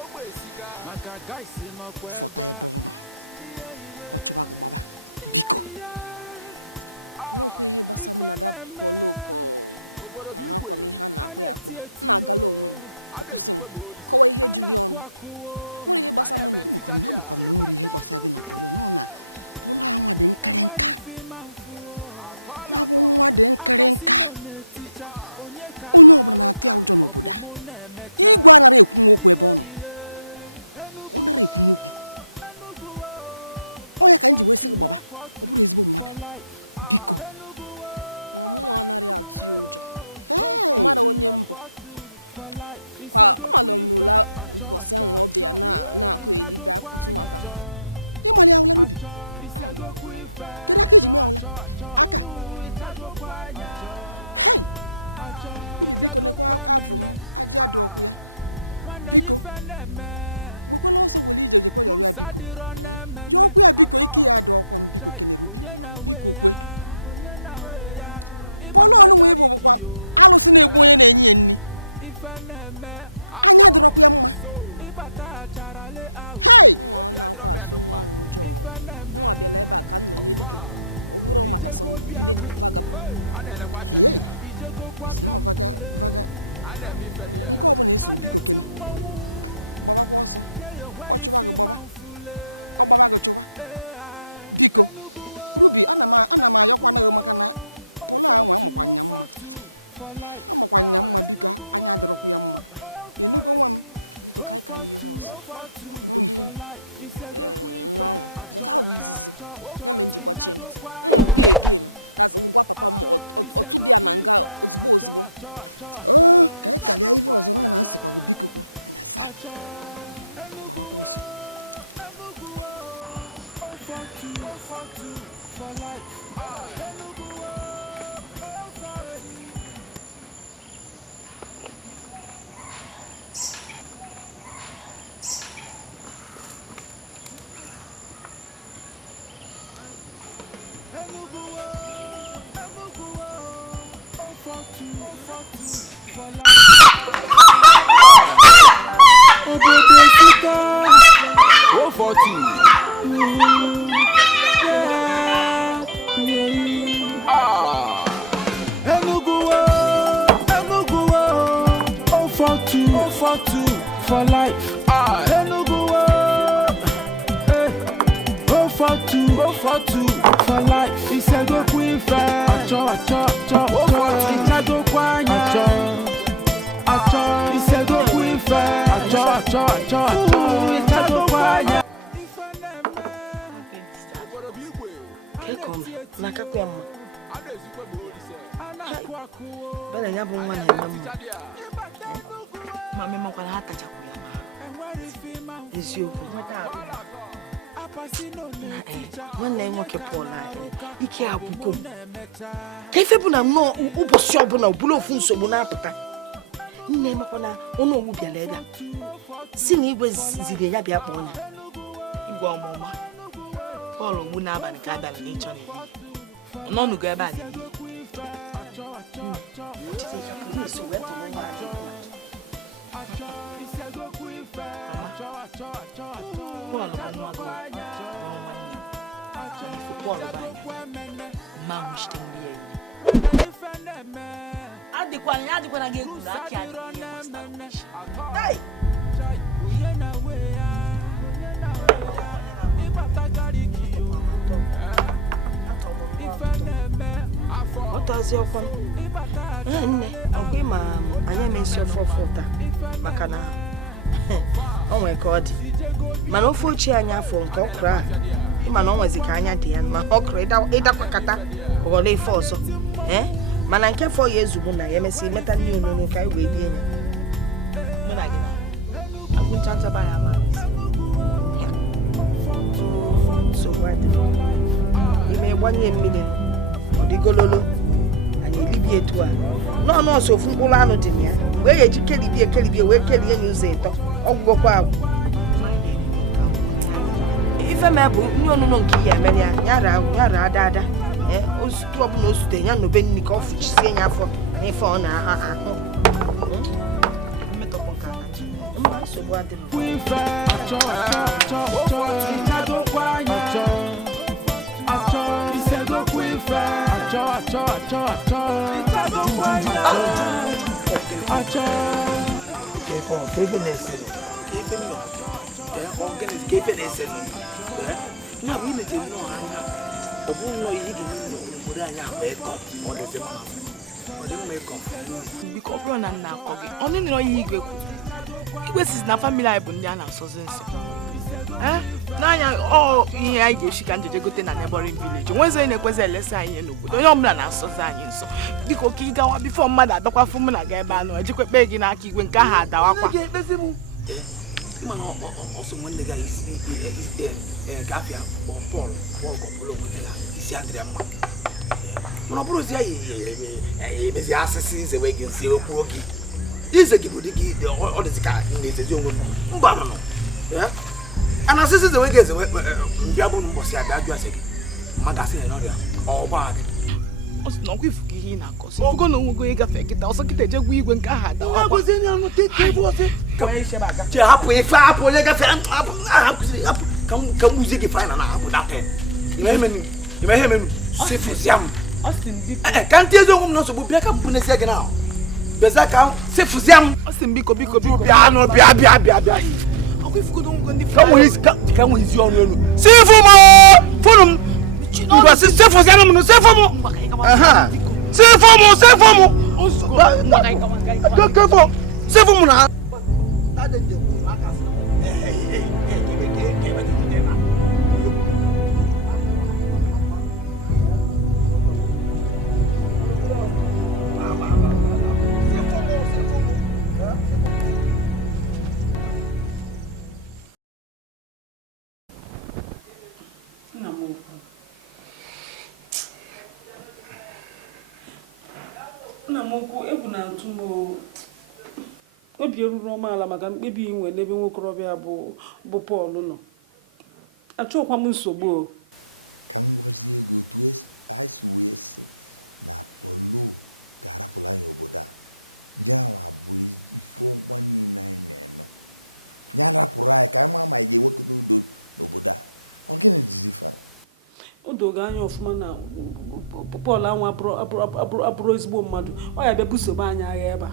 ogbe siga maka gaisi nọkwa ebe a ife na-eme obodo bụ igwe a na-eti o a na-ezikwe bụ olise a na-akụ akụ o a na-eme ntịcha dị a ịbata n'ugwu enwere ife ịma mfu akwasị nọ n'eticha onye ka na-arụka ọ bụ mụ na-emecha ihe Enugu ofotu for life Enugu ofotu for life isegokwu ife achọ ịkadokwa anya achọ isegokwu ife achọ ịkadokwa anya achọ ịjagokwa emene nwanne ife na-eme usadịrọ na-ememe chai onye na-we ya ịgbakọtara ikiyo ife na-eme afọ ịgbata acharale ahụ obi adịrọ menụ mma ife na-eme ọfa ijego biabụ a na-elekwa afịa dị ya ijegokwa kampule a na-eme ife dị ya a na-eti mmọnwụ keyo nwere ife ịma mfule Enugu ofotu for life Enugu ofotu for life isegokwu ife achọ ịkadokwa achọ isegokwu ife achọ ịkadokwa achọ Enugu ofotu for life Enugu for life Enugu ofotu for life isegokwu ife achọ ịkadokwa anya achọ isegokwu ife achọ ịkadokwa anya nakakwa mma bana ya bụ nwa na-eme mma ma memakwana ha tachakwụ ya eziokwu nwanne nwoke Paul ike abụgo ka ife bụ na nnọọ ụbọchị ọbụla ọbụla ofu nsogbu na-apụta nne emekwana ọnụ ogbu bịara ebe si na igwe ziri ya bịa kpọọ ya igwe ọmụma Paul ogbu n'abalị ka abịara n'ịchọ na n'ọnụgo ebe a dị Paul adịkwana gị egwu na aka ọtọzi ọkwa nne ọgwụ ịma anyị emesi ofe ụta maka na o nwere ka ọ dị mana ofe ochie anyị afọ nke ọkụrụ a ịma na ọ nwezi ka anya dị ya ma ọkụrụ ịdakwakata ghọrọ ife ọzọ mana nke fọ ya ezugbo na ya emesị meta ndị onunu ka anyị wee lie ya agwụchachaba ya ma nsogbu adịghị ime gbanye mmiri ọ dịgololo anyị elibi etu a nọọ nọọsụ ofu mkpụrụ anụ dị na ya wee ya eji kelibie wee kelie ya ụzọ ịtọ ọgwụgwọkwa agwụ ife ma bụ ndị onunu nke ihe emere ya yara ada osutu ọbụla osute ya na obe nni ka ọ fụchisie ya afọ n'ife ọ na-ahụ mmetọkọ ka mba nsogbu adịghị biko ọ bụrụ na nna akọ gị ọnụ nịrị onye igwe sizi na famili anyị bụ ndị a na-asọzi nsọ n'anya ihe anyị ga-eshi ka njeje gote na neighboring village onwezi onye na-ekwezi elesi anyị ihe n'obodo onye ọbụla na-asọzi anyị nsọ biko ka ị gawa bifo mmadụ abịakwafu mụ na ga ebe anụ ejikwa gị n'aka igwe nke ahụ adawakwa mana ọ bụrụzi ya emezi asịsị izewe gị nsi okwu gị ize gị bụ dị gị ọ dịzị ka na-ezezi onwe m mba nọ a na asịsị izewe gị ezewe mbịa bụ mbọsị abịa jụ asị gị mmadụ asị ya n'ọrịa ọgba gị ọ sị na ọkwa ifu ka ihe ị na-akọsi ogo na onwego ịgafe kịta ọsọ kịta ejegwa igwe nke ahụ adawakwa hapụ ife hapụ onye gafe hapụ ka m uzie gị faịna na hapụ dapụ ime ihe menu sefụzia m ka ntị eziokwu m na nsogbu bịa ka m bunesie gị na bịaza ka sefụzia m biko bịa nụ bịa ka nwere isi ọnụ elu sefu m fụrụ m ngwa sefụzia m sefu m sefu m na nna m ukwu egwu na-atụ m obi eruru ọmaala maka mkpebi inwe n'ebe nwokorobịa bụ Pọl nọ achọkwa m nsogbu o dogo anya ọfụma na Pọl anwa abụrụ ezigbo mmadụ ọ ya bịa busobe anya agha ebe a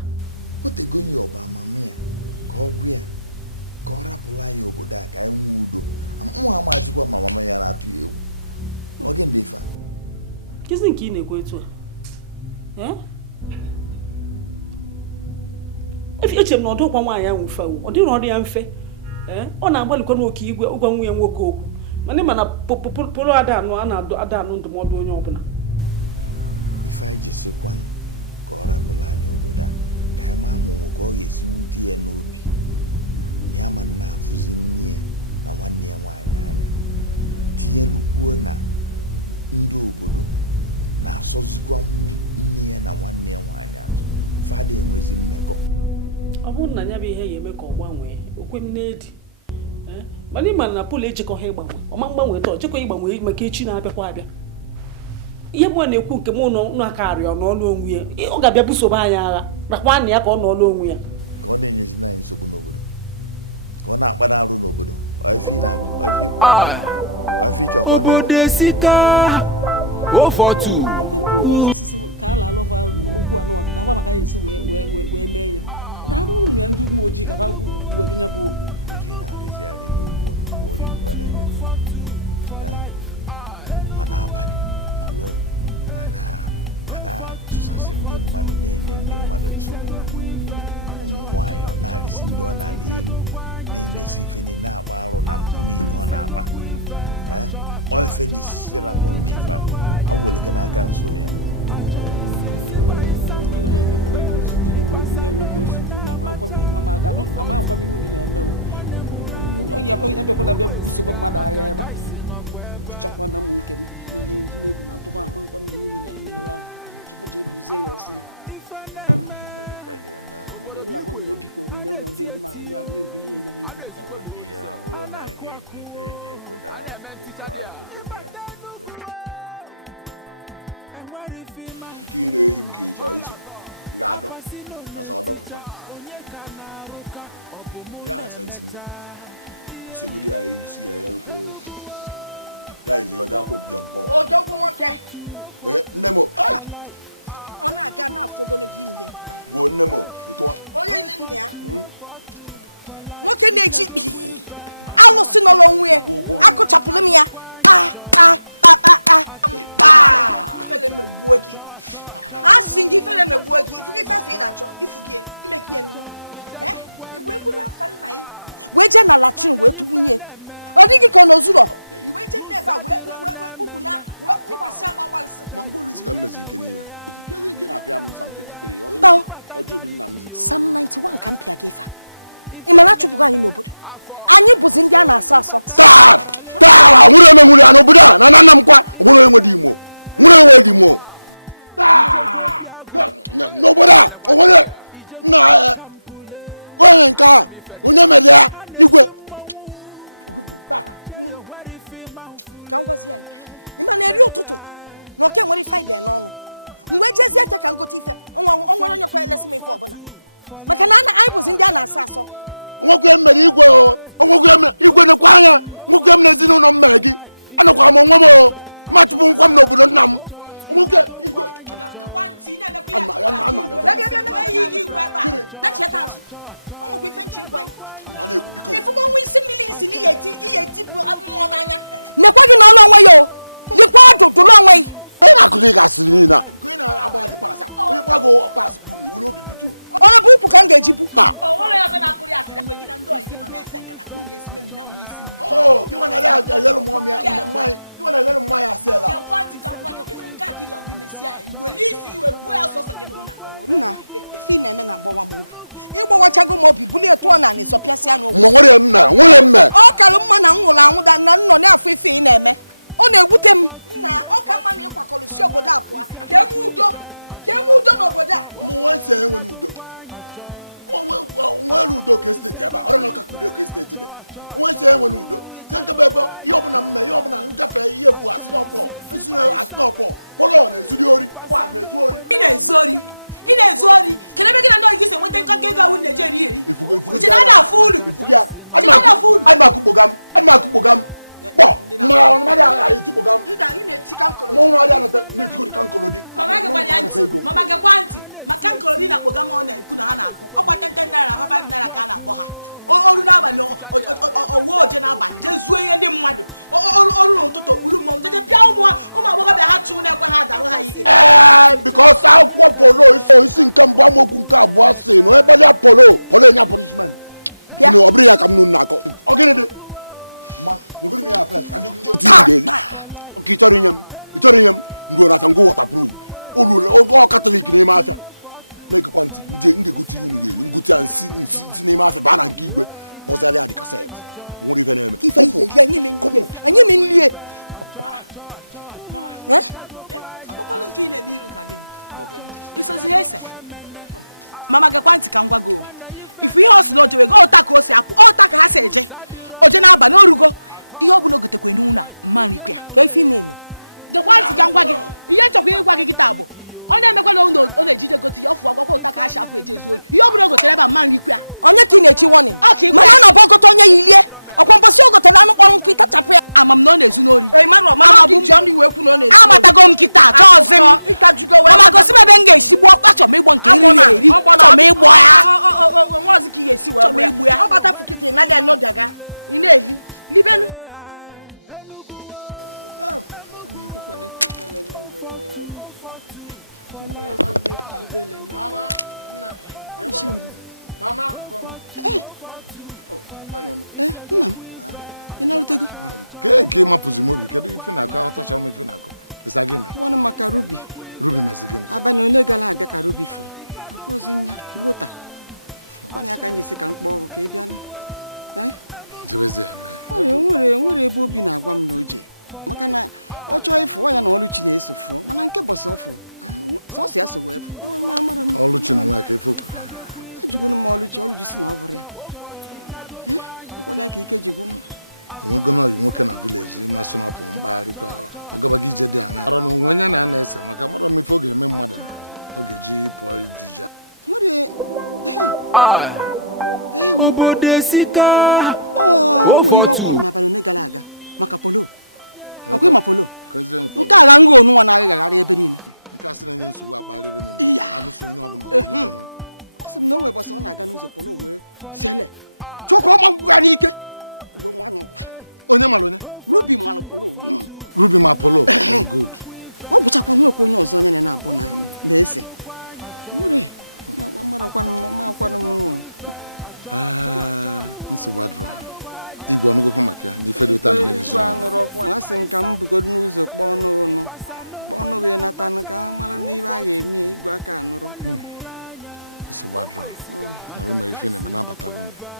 kizi nke ị na-ekwu etu a eche m na ọdụkwa nwaanyị ahụ mfe ọ dịrị ọrụ ya mfe ọ na-agbalịkwa n'oke igwe ụgwa nwunye nwoke okwu mana ịma na pụrụ ada anụ a na-ada anụ ndụmọdụ onye ọbụla ọ bụrụ na ya bụ ihe ya eme ka ọ gbanwee okwe m na-edi mana ịma na Pọl ejikọghị ịgbanwe ọma mgbanwe taa ojikọ ịgbanwe maka echi na-abịakwa abịa ihe mụ na-ekwu nke mụ nọ aka arịọ n'ọlụ onwe ya ọ ga-abịa busobe anyị agha nakwa nna ya ka ọ n'ọlụ onwe ya obodo esika ofotu Apasino n'eticha onye ka na-arụka ọ bụ mụ na-emecha ihe Enuguwo 042 for life Enuguwo 042 for life Ichegokwu ife Ichegokwu anya Ichegokwu ife Ichegokwu anya Ichegokwu emene When you find them, who said it on them? If I got it, you if I never, I fall. If I got it, if I go Biago, Ijo go Kampule, and it's in my womb. Tell you what if you mouthful. Enuguwo 042 for life. Enuguwo 042 for life. It's a good for life. It's a good quiz. For life, for life, it's a good quiz. It's a good quiz. It's a good quiz. It's a good quiz. When you find a man who said it on them, I call. If I got it, you if I never, I fall. So if I got it, if I never, you can go down. You can go down. For life, Enuguwo 042 for life. It's a good quiz. It's a good quiz. Enuguwo 042 for life. Enuguwo 042 for life. It's a good quiz. It's a good quiz. Obodo Sika 042. For life, for two, for life. It's a go queen fair. Maka guys in my quiver.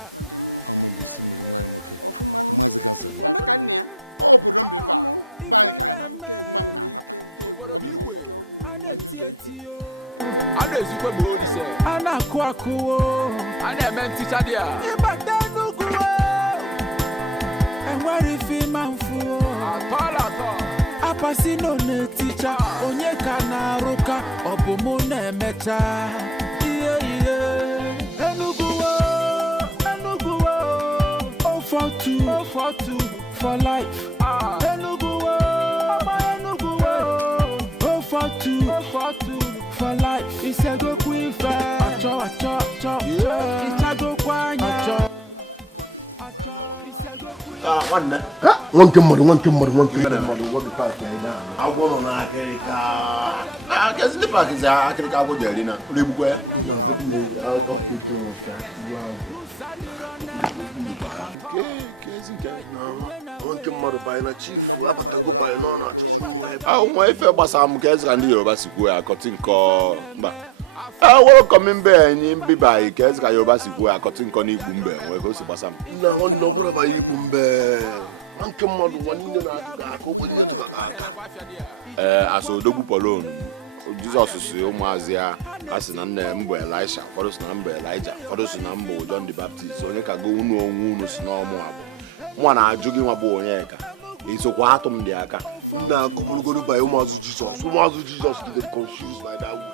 If I never, what a big way. I know Tio. I know you can go this. I know Quaco. I never meant teacher there. But then no go. And what if he man fool? Apasino ne teacher. Onye kana roka. Obumune meta. For two, for life. For two, for life. It's a go queen fair. It's a go queen. One tomorrow. What the park I want on Africa. I guess the park is Africa. Go there, Lina. Live where? No, but the out of people. One tomorrow by a chief. I have to go by no. Oh, my fair was some guys and the Yoruba I got in call. I will come in bear and be by guys. I Yoruba cutting Connie Bumbe. We go to Bassam. No, no, about you, Bumbe. One tomorrow, 1 million. I saw double polon. Jesus is Mazia, as an number Elisha, for us number Elijah, for us number John the Baptist, so you can go no more. One are jogging a boy. It's a quatum de Aka. Now, come go to buy Umazu Jesus. Umazu Jesus to get confused by that way.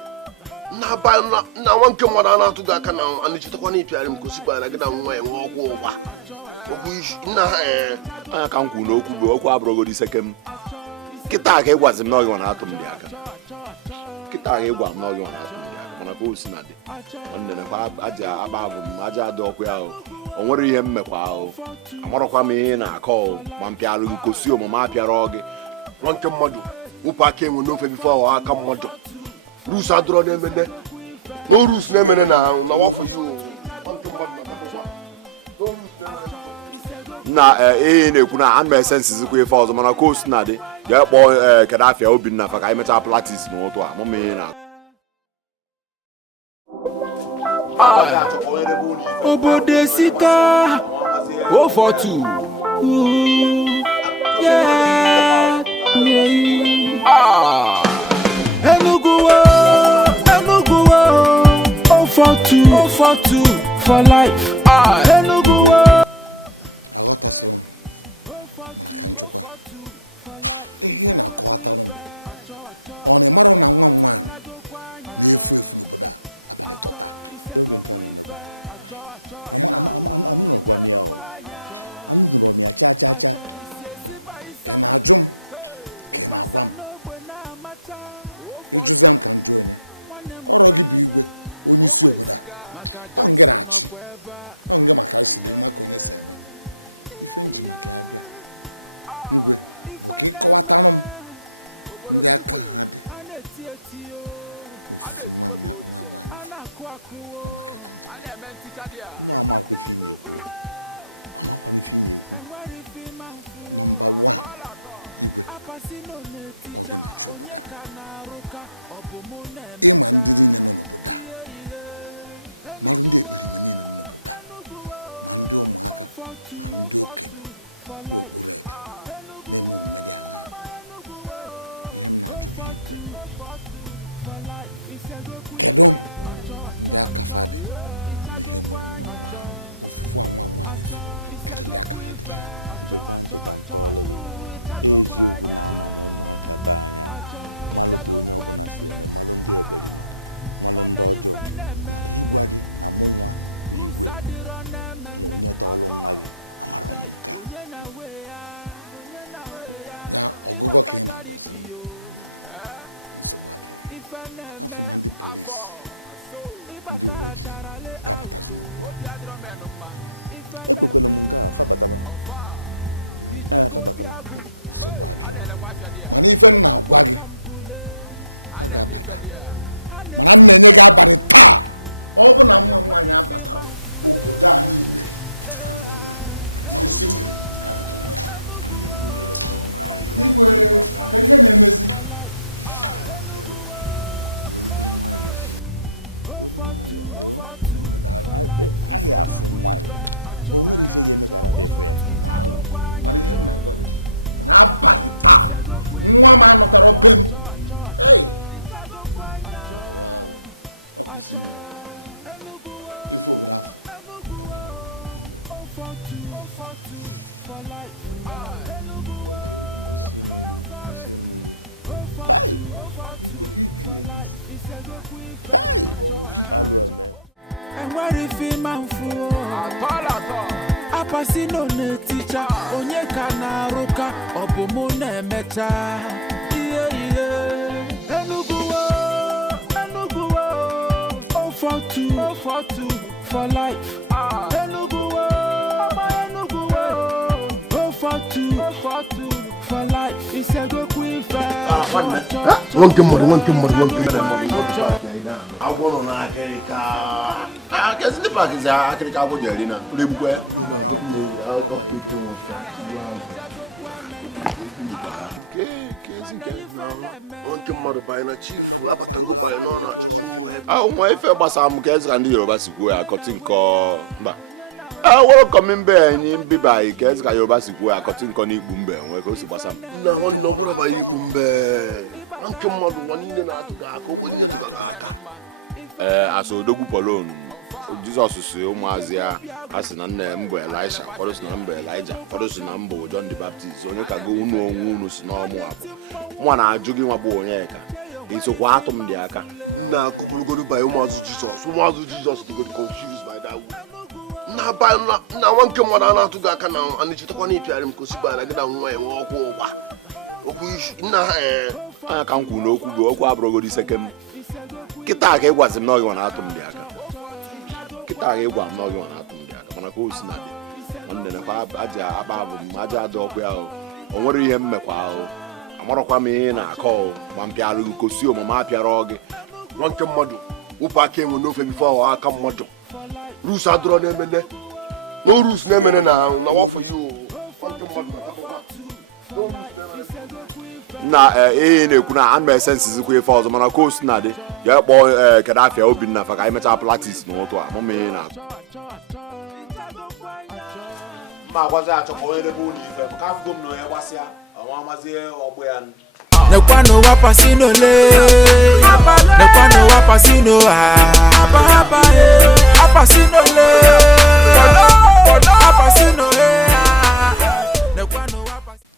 Now, by now, one come on to Gaka now, and it's the one if you are in Kusiba and I get down my walk over. I can't go Kubo, the second. Kitake was a no one out of the Aka. Kitake was no one out of the Aka. When I go Sinadi, and then Aja above Maja Dokwell. On what you have wow. I'm not coming in. I call Mampialu Cosio, Mamma Piarogi. Rankin model. Upa came with no before I come model. Roos are drawn them in there. No roos name now. Now, for you. Nah, I'm my senses if falls on a coast, Nadi. Your boy Kadafia will be enough. I met up Latis, no, Momina. Obodo Sika 042. Yeah. Enugu 042 for life. Enugu 042 for life. We said go queen fair. Maka guys in my quiver. If I never, what a big way. I know Tio. I know you can go there. I know Quaco. I never meant teacher there. But then no go. And where if he man fool? Apasino ne teacher. Onye kana roka. Obumune meta. For life. For life. It's a go queen fair. It's a go queen. It's a go queen fair. It's a go queen. It's a go queen. When you find them, Apasino ne teacher onye kana ruka obumu na emecha iye Enugu 042 for life Enugu 042 for life isego kuifa one I want on Africa. I guess the park is Africa with Jelena. Limbwe. My fair some guys and the Yobasiku are cutting call. I will come in bear and in Biba, guys, Yobasiku are cutting Connie Bumbe, and we're going to Bassam. No, no, about you, Bumbe. Uncle Mother, one in the night to go in the Gata. Aso dogu polon Jesus si umazia asi na mbo Elisha fodo si na mbo Elijah fodo si na mbo John the Baptist onye ka go unu si na omu abu mo na ajugi nwa bo onye ka isokwa atom di aka na kubulugodu by umazu Jesus to get confused by that na ba na wanke mo na atu ga aka na ani chitakwa na ipiare mkosi ba na gida nwa enwe okwu ishu na anya ka nkwu na okwu abrogodi sekem kita ka igwazi m n'oge na atum di aka kita ka igwa m n'oge na atum di aka mana ka o si na dị nne na kwa aja ababu m aja ada okwu ya o nwere ihe mmekwa ahụ amarọkwa m ihe na-akọ ma mpịara gosi ọmụma apịara oge nwanke mmadụ ụpụ aka enwe n'ofe bifo aka mmadụ rus adọrọ na-emene no rus na-emene na wafọ yi nwanke mmadụ na na-ekwu na ana esensi zikwa ife ọzọ mana ka o si na dị ya kpọọ kedu afịa Obinna fa ka anyị mechaa platis n'ụtụ a mụma ihe na-atụ ma agwazi achọkọ onye debe ụlọ ife ka afụgo m na onye gbasịa ọnwa amazie ọgbụ ya Nekwano wapasino le Nekwano wapasino apasino le apasino le Nekwano wapasino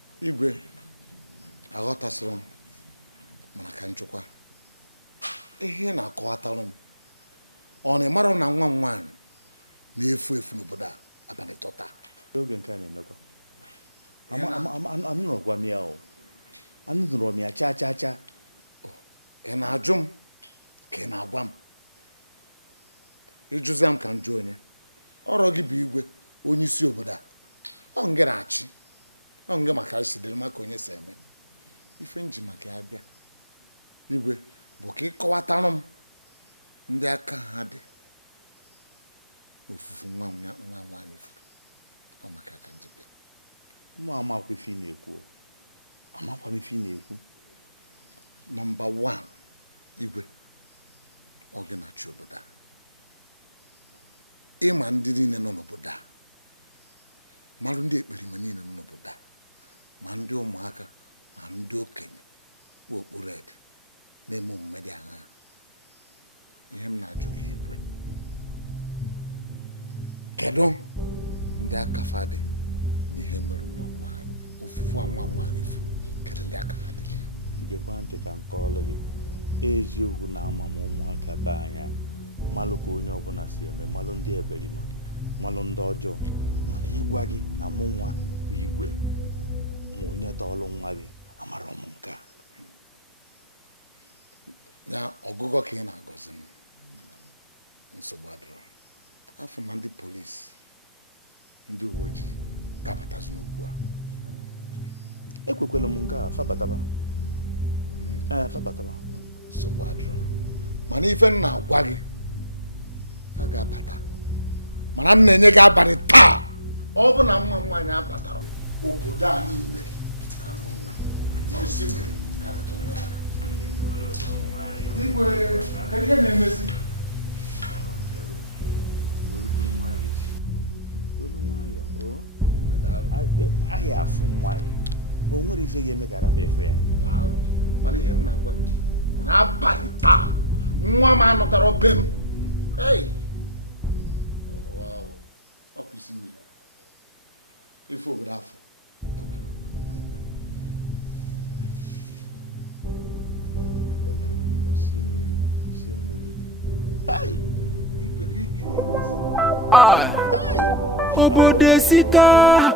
Obodo Sika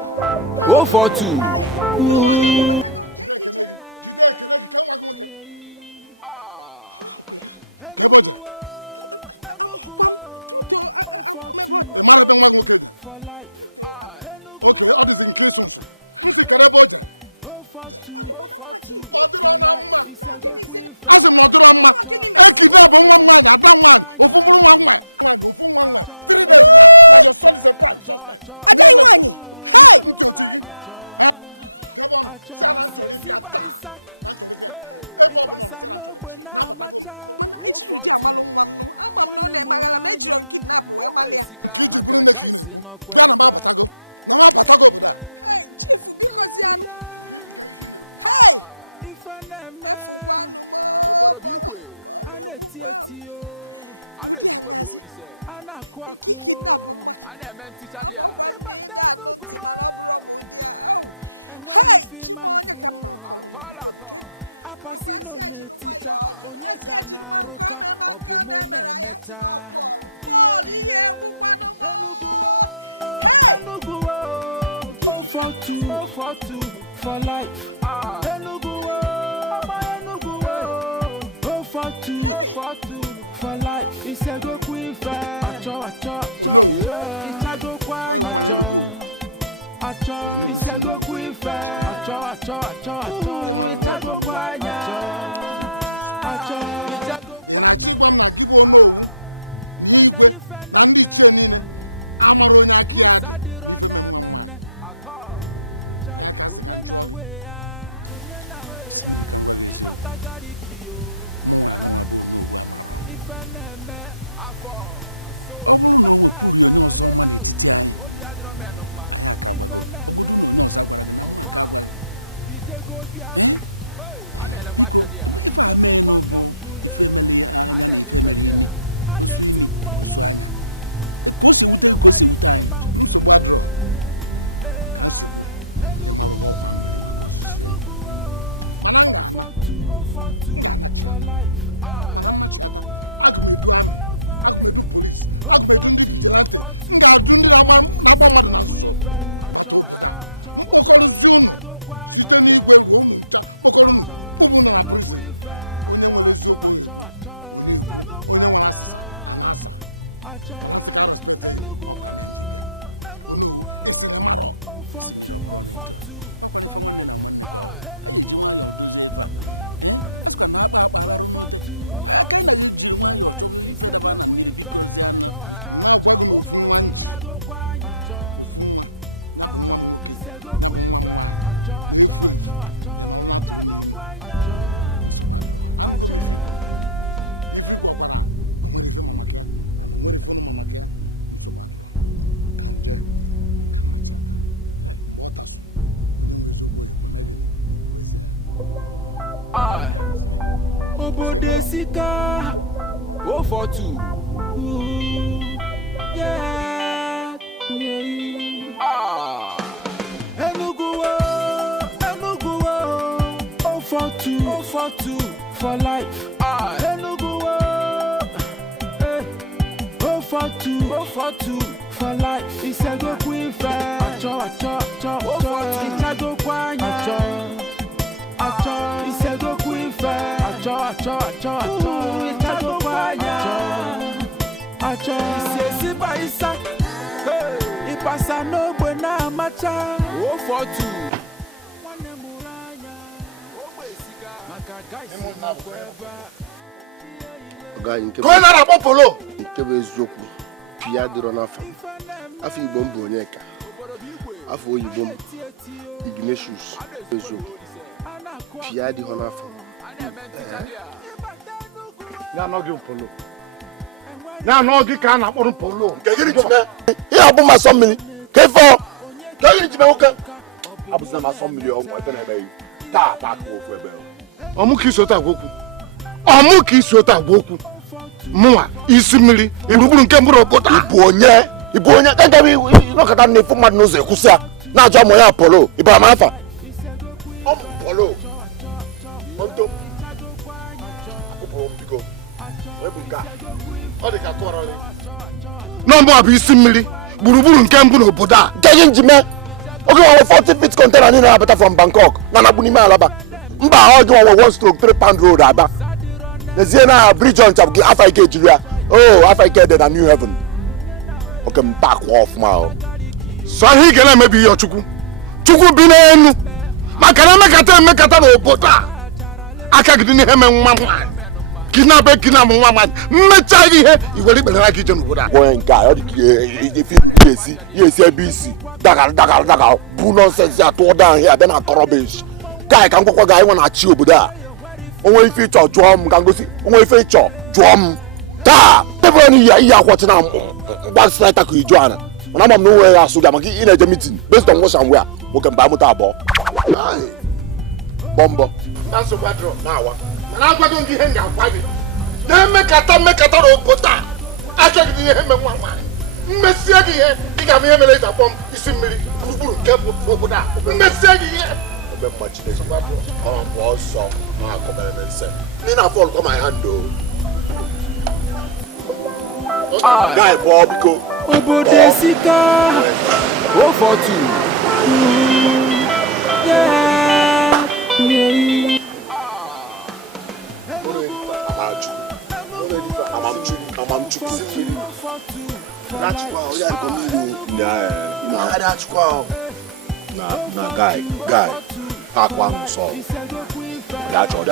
042. For life, for life, it's a good queen for Apasino ne teacher, onye kanaruka, obumune meta. Enugu 042 for life. Enugu 042 for life. It's a go queen fair. Acho. It's a go queen Acho. It's a go queen fair. Acho. It's a go queen Acho. It's a go queen. When you find that man, who's sad on that man? I call. Try Unyana way. If I got it to you, if I never, I fall. So if I got out, what the other man of mine? If I never, if they go to Abu, I never watch it here. If they go to Campule, I never been here. I let him know. Say your body feel my fool. Enugu 042 for life. Enugu 042 for life. It's a good queen fair. Acho. It's a good queen fair. Acho. Enugu 042 for life. Enugu 042 for life. It's a good queen fair. Acho. It's a good queen Acho. It's a good queen fair. Acho. It's a good queen Acho. Obodo Sika 042. Yeah. Enugu 042 for life. Enugu 042 for life. It's a go queen fair. Acho. It's a go queen Acho. It's a go queen fair. Acho. It's a go queen Acho. It's a baisa. Ipasa no buena macha. 042. Going on about polo. Kebe eziokwu. Pia dịrọ n'afọ. Afọ Igbo mbụ Onyeka. Afọ Oyibo m Ignatius eziokwu. Pia dịrọ n'afọ. Ya n'oge polo. Ya n'oge ka a na-akpọrọ polo. Kegiri jime. Ihe abụ ma sọ mmiri. Kefọ. Kegiri jime nwoke. Abụzina ma sọ mmiri ọgwụ ebe na-ebe yi. Taa ka ofu ebe. Ọmụ ka isota agwa okwu. Mụnwa isi mmiri gburugburu nke mbụrụ okota. Ibu onye ka gabi nọkọta na-efu mmadụ n'ụzọ ekwusi ya na-ajọ mụ ya polo ịbara m afa. Polo. Onto. Akụpụrụ m biko. ọ dị ka kọrọrị nọmbụ a bụ isi mmiri gburugburu nke mbụ n'obodo a kedu njime oge nwa 40 feet container niile na-abata from Bangkok na nakpu n'ime Alaba mba ọ dị nwa 1 stroke 3 pound road aba n'ezie na bridge on chap gị afọ ike jiri ya afọ ike dị na New Haven oke m pakwa ọfụma sọ ihe ị ga na-emebi ihe Chukwu bi n'elu maka na emekata n'obodo a aka gị dị n'ihe me nwa nwaanyị kidnap nwa nwaanyị mmecha ihe iwere ikpere aka ije n'obodo a onye nke a ọ dị ka esi ebe isi dagal bụ nọnsensị atụ ụda ahụ abịa na tọrọbesh ka ka ngwakwa ga anyị nwe na-achị obodo a onwe ife ịchọ jụọ m ka ngosi onwe ife ịchọ jụọ m taa tebụl na iyi akwọchi na mgbasịta ka iju ana mana ama m na onwe ya asụ ga maka ị na-eje mitin based on wash and wear nwoke mba amụta abụọ bọmbọ na-awa mana agwago gị ihe m ga-agwa gị na-emekata n'obodo a aka gị ihe me nwa nwaanyị mmesie gị ihe ị ga-ama ihe mere eji akpọ m isi mmiri gburugburu nke bụ n'obodo a mmesie gị ihe ebe mma Chineke ọ bụ ọsọ na-akọbara na nse ndị na-afọ ọlụkọ ma ya ndo guy bọọ biko obodo esika ofotu na guy akwa nsọ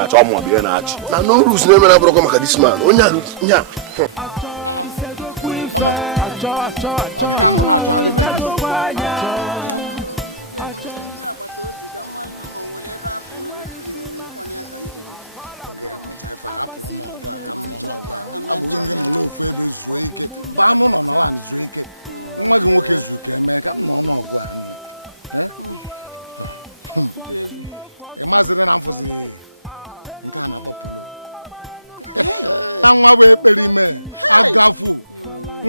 achọ mụ bụ ihe na-achị na n'orus na-emere abụrụkọ maka this man onye a for life. For life.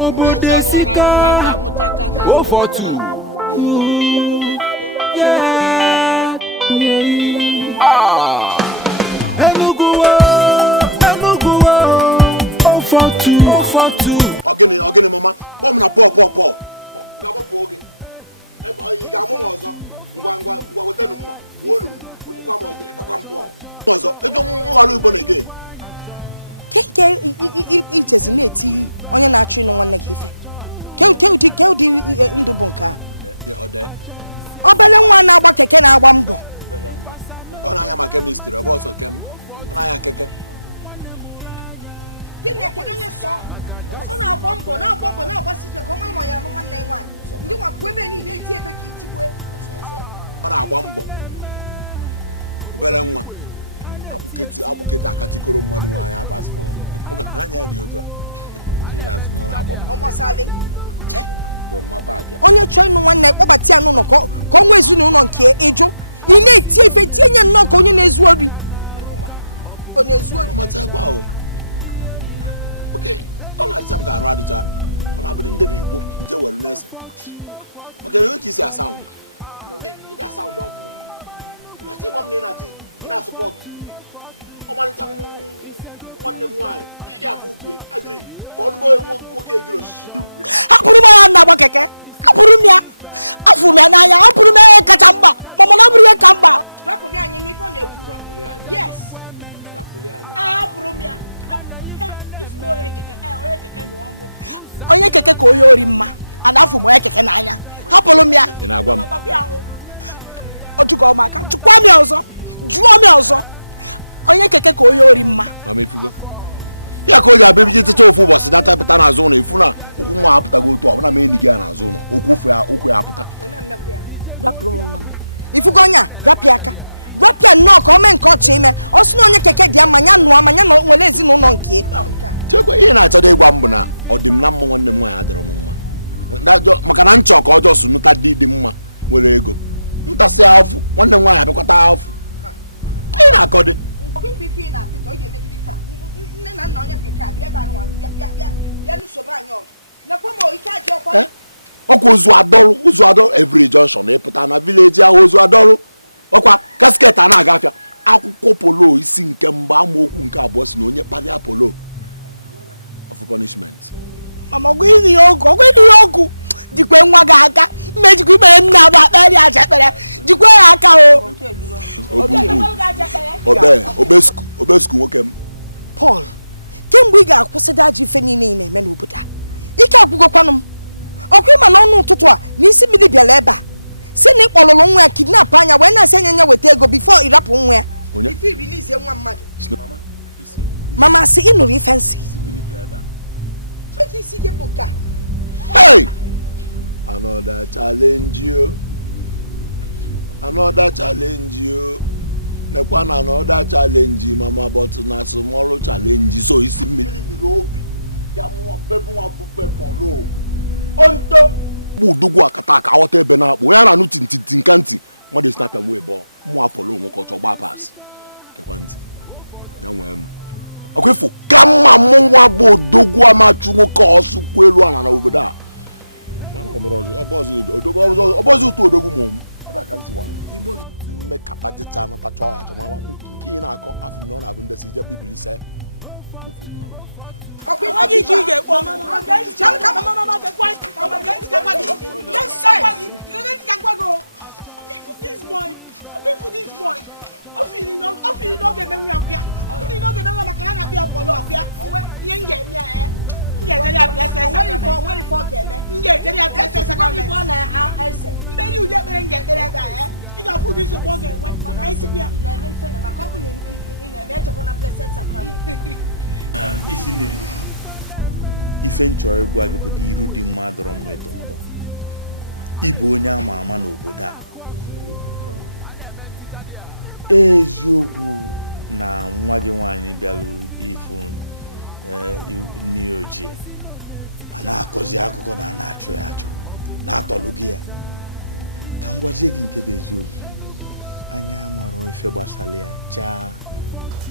Obodo sika 042 yeah Enugu 042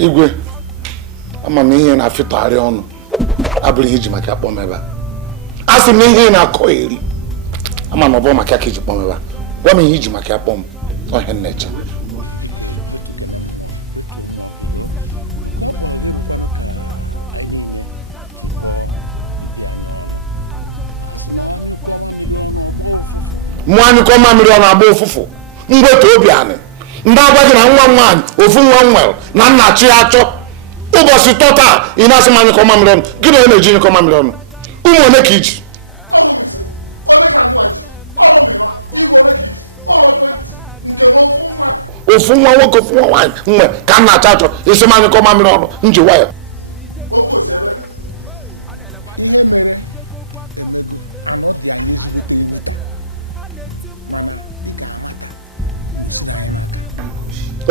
Igwe ama m ihe na-afịtọgharị ọnụ abụrụ ihe iji maka akpọ m ebe a. Asị m ihe na-akọ eri ama na ọ bụ maka aka iji kpọ m ebe a. Gwa m ihe iji maka akpọ m ọhịa nneche. Mụ anyị kọ mamịrị ọ na-agba ụfụfụ ngweta obi anị ndị agwaghị na nwa nwaanyị ofu nwa nwere na nna chi achọ ụbọchị tọta ị na-asị m anyị kọ mamịrị ọnụ gị na onye na-eji nyekọ mamịrị ọnụ ụmụ one ka iji ofu nwa nwoke ofu nwa nwaanyị nwe ka m na-achọ achọ isi m anyị kọ mamịrị ọnụ m ji nwayọ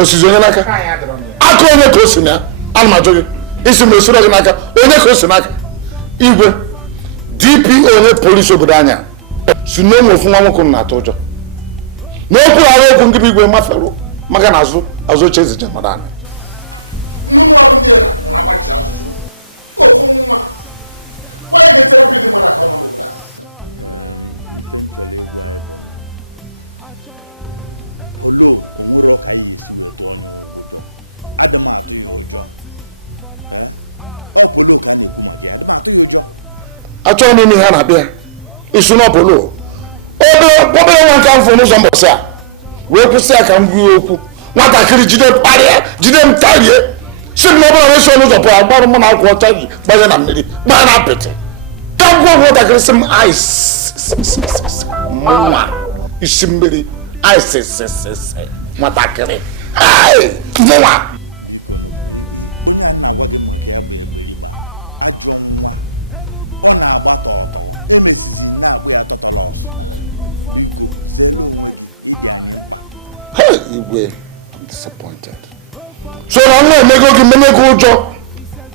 osizi onye n'aka aka onye ka o si na ana m ajụ gị isi m esoro gị n'aka onye ka o si n'aka igwe DPO onye polisi obodo anya si n'onwe ofu nwa nwoke na-atụ ụjọ n'okwu ahụ okwu nke bụ igwe mafere maka na azụ oche eze mmadụ anya achọghị m ime ihe a na-abịa isu n'ọbụlụ obere nwa nke afọ n'ụzọ mbọsị a wee kwụsị ya ka m gụọ okwu nwatakịrị jide mkparịa jide m tarie si m na ọbụla wee si ọnụ ụzọ pụọ agbarụ mụ na akwụ ọcha ji gbanye na mmiri gbanye na apịtị ka m gụọ nwatakịrị si m mụnwa isi mmiri aịsịsịsịsị nwatakịrị mụnwa igwe disappointed so na nwa emego gị menyego ụjọ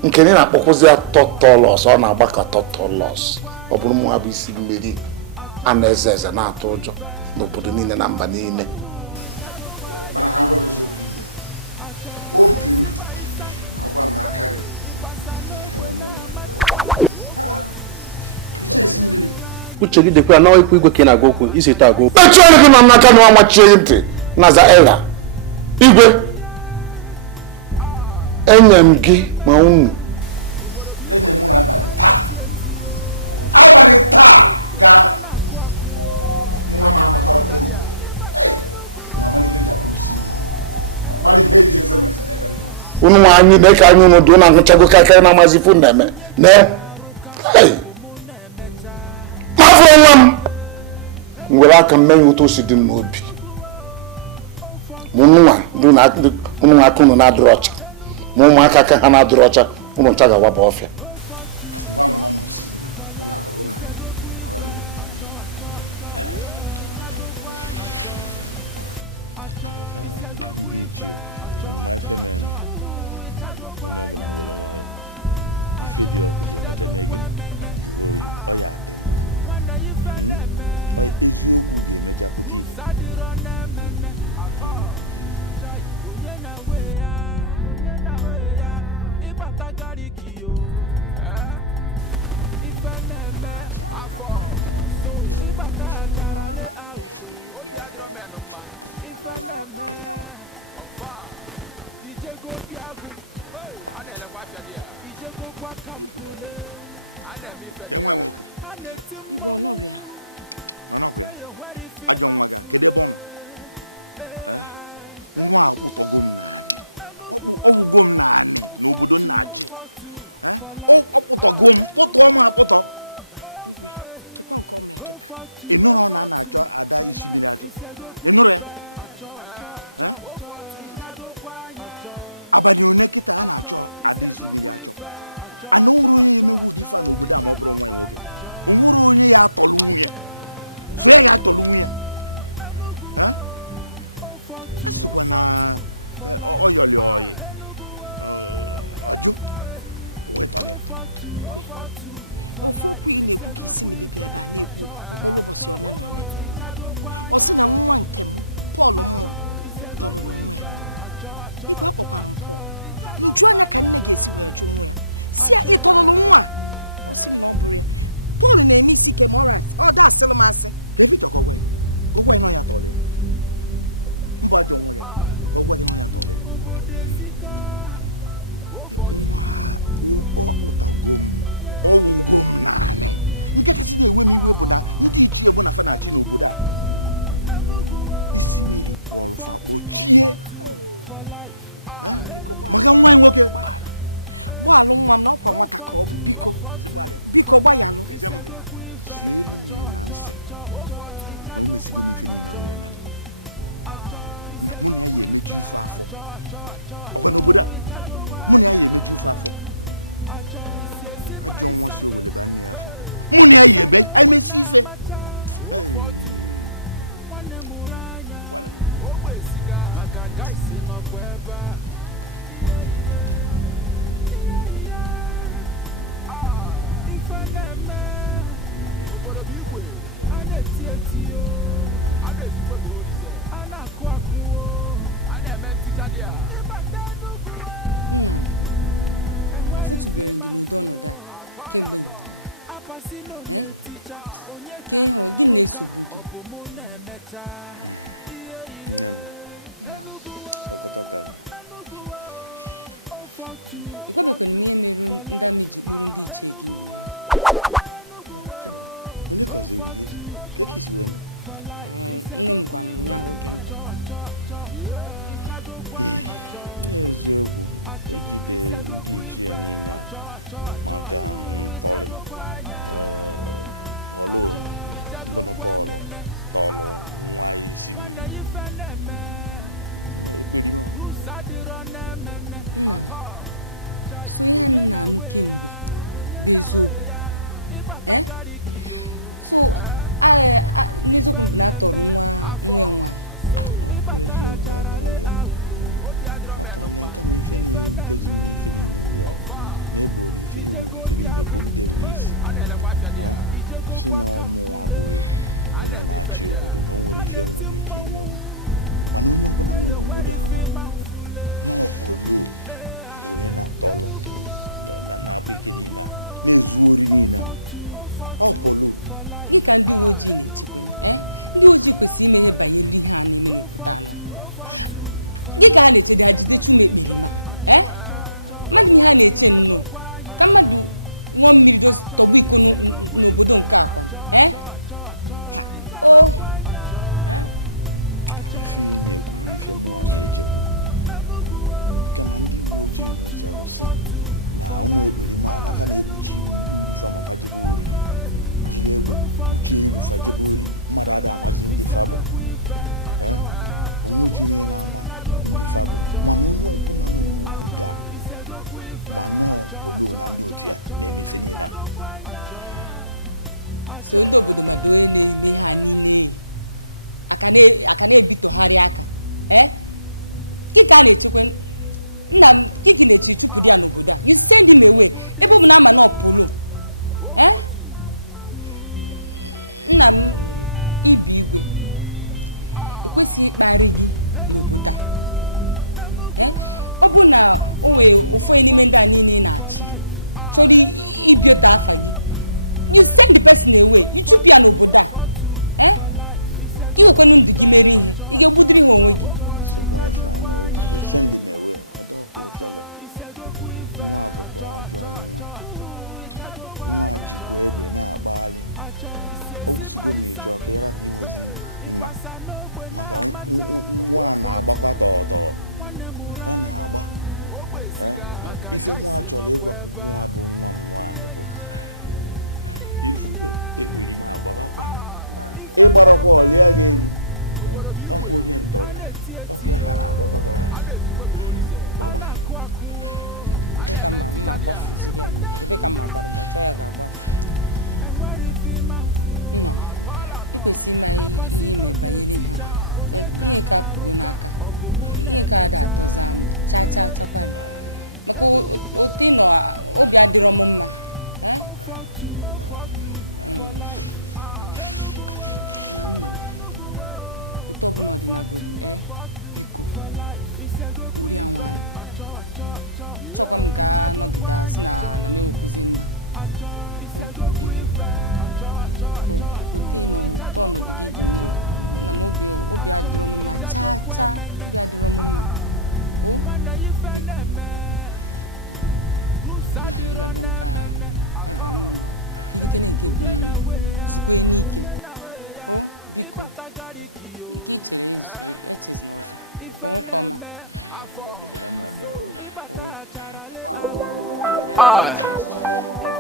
nke ị na-akpọkwụzi ya totolos ọ na-agba ka totolos ọ bụrụ mụ bụ isi mmiri a na-eze eze na-atụ ụjọ n'obodo niile na mba niile uche gị dịkwa na ikwu igwe ka ị na-agwa okwu isi taa agwa okwu mechie ọnụ gị na n'aka na amachie ntị na zaera igwe enye m gị ma unu unu nwa anyị na-eke anyị unu dị na ahụchago kakịrị na amazi fụ na-eme mafụrụ nwa m were aka mmenye ụtọ osi dị m n'obi ma unu nwa aka unu na-adịrị ọcha ma ụmụaka aka ha na-adịrị ọcha unu ncha ga-awaba ọfịa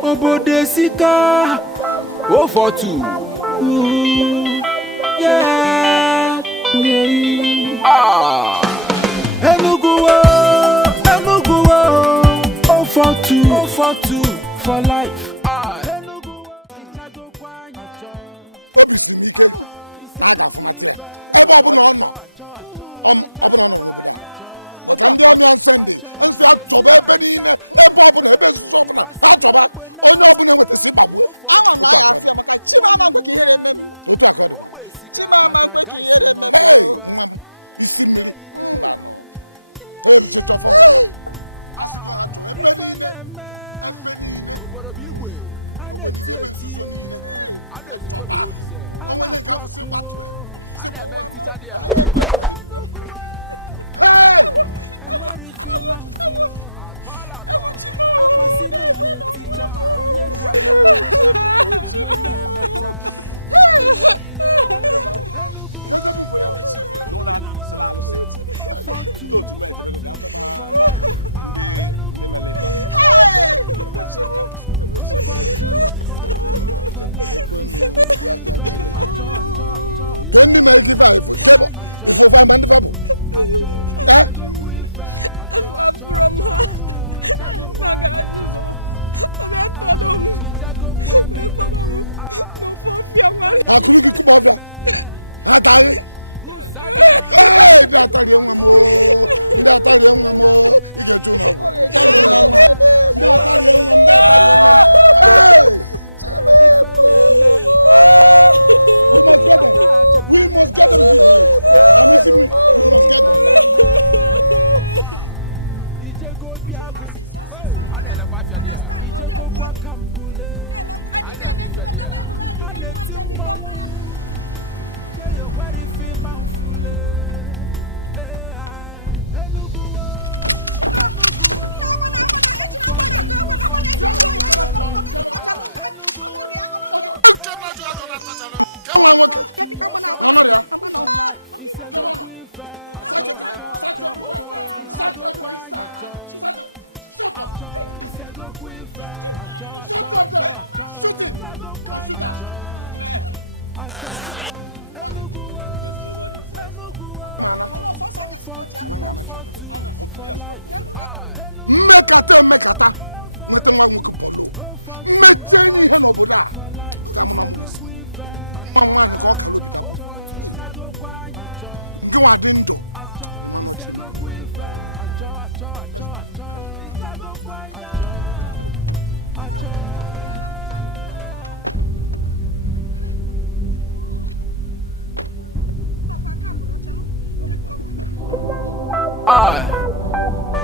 Obodesika 042 yeah Enugu 042 for life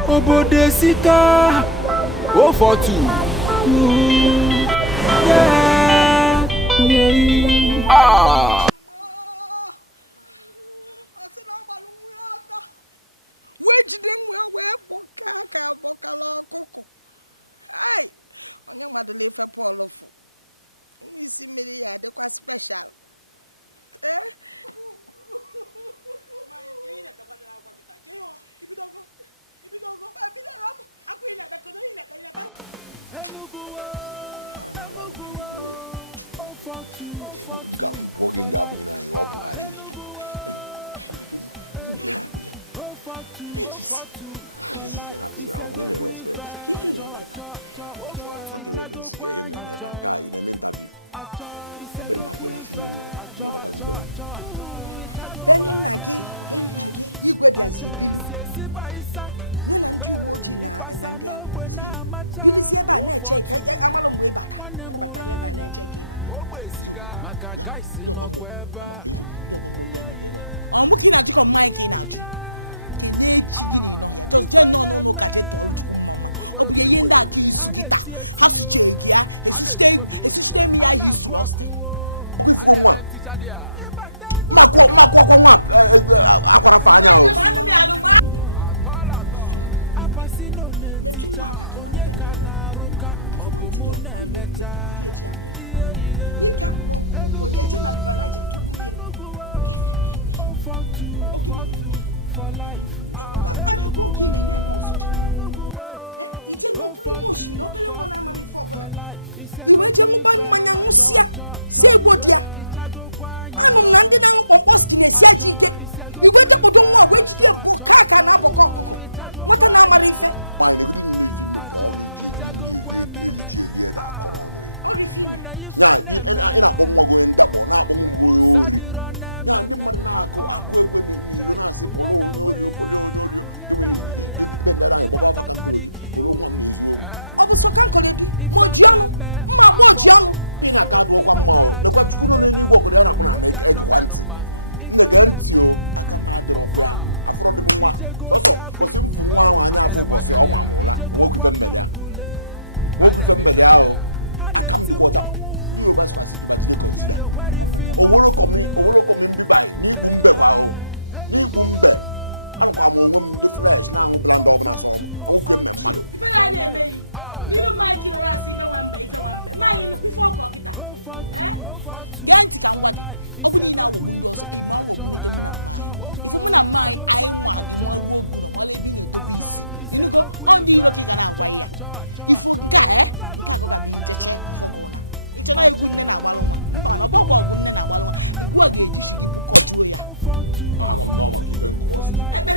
Obodesika 042 yeah. For life, for life. It's a go quiver. It's a go quiver. It's a go quiver. Maka guys no kweba. Ifeneme obodo bigwe anetietio anesikwebodi anakwakuo anebenticha dia apasino neticha onye kana ruka obumu nemecha for life. For life. It's a go quiver. It's a go quiver. It's a go quiver. It's a go quiver. It's a go quiver. When you find a man who's sad on a man, I call. Agarikio. If I never, if I got Charale out, if I never, DJ go Tiago, I never watch it. DJ go Quacampule, I never fell. I never know. Tell you what if you mouthful. For life, for life. It's a good quiver. It's a good quiver. For life.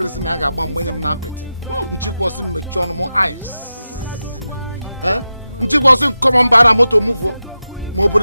For life, it's a good quiver. It's a good quiver.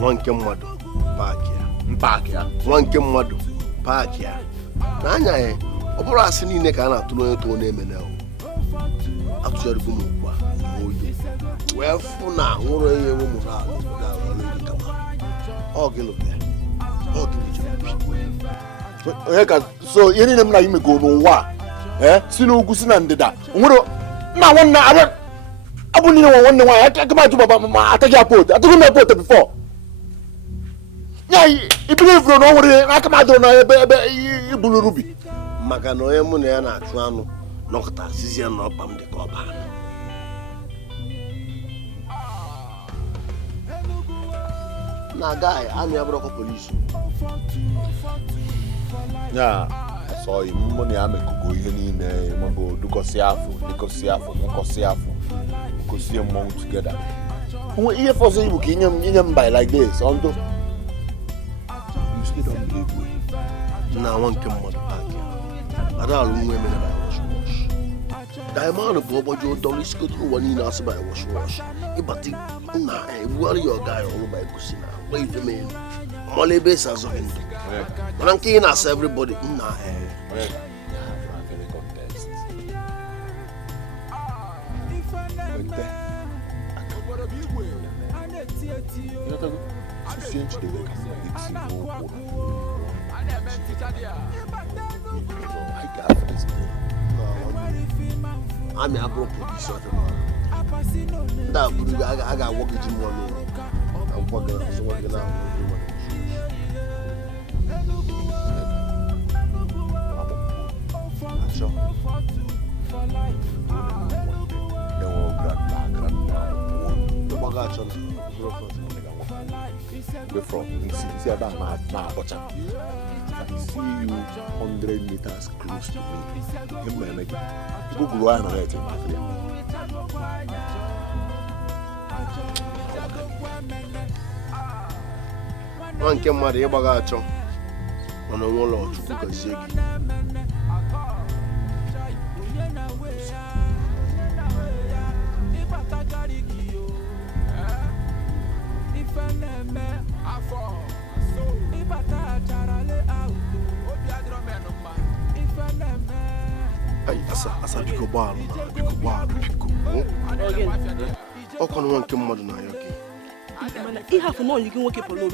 nwa nke mmadụ paakị ya mpaakị ya nwa nke mmadụ paakị ya n'anya ya ọ bụrụ asị niile ka a na-atụrụ onye tụọ na-eme na atụgharịgo m ugbu a oyi wee fụ na nwụrụ ihe nwe mụrụ ala obodo ala ọrụ iri kama ọ gị lụrụ ya ọ gị onye ka so ihe niile m na imego n'ụwa si n'ugwu si na ndịda nwere nna nwanne abụ niile nwa nwanne nwaanyị aka m ajụ baba ma ataghị apot atụghị m apot bifọ nya ibili ifuru na ọ nwere aka m adụrụ na ebe ibulu rubi maka na onye mụ na ya na-achụ anụ nọkọta azizi ya na ọkpa m dị ka ọba anụ na-aga amị abụrọkọ polisi ya asọghị mmụ na ya mekogo ihe niile mabụ dukọsi afọ nkọsi mmọnwụ tugeda ihe fọzọ igbo ka inye m by like this ọndụ na nwa nke mmadụ paakị ada alụ nwa emere by wash diamond bụ ọgbọjọ dọrọ isikọta ụwa niile asị by wash ịbata nna ebugharị ya ọga ya ọrụ by gosi na gba ife m elu ọmọla ebe esi azọ gị ndụ mana nke ị na-asa everybody nna amị abụrụ polisi ọdịmma ndị abụrụ a ga-agwọ gị ji mmụọ n'ụlọ agwọ gị azụwa gị na see you 100 meters close to me. Google why I'm right in Africa. nwa nke mmadụ ịgbaga achọ mana onwe ụlọ Chukwu gọzie gị asa biko gbaalụ ọkọ nwa nke mmadụ na ya gị ịhafụ na onyi gị nwoke pụrụ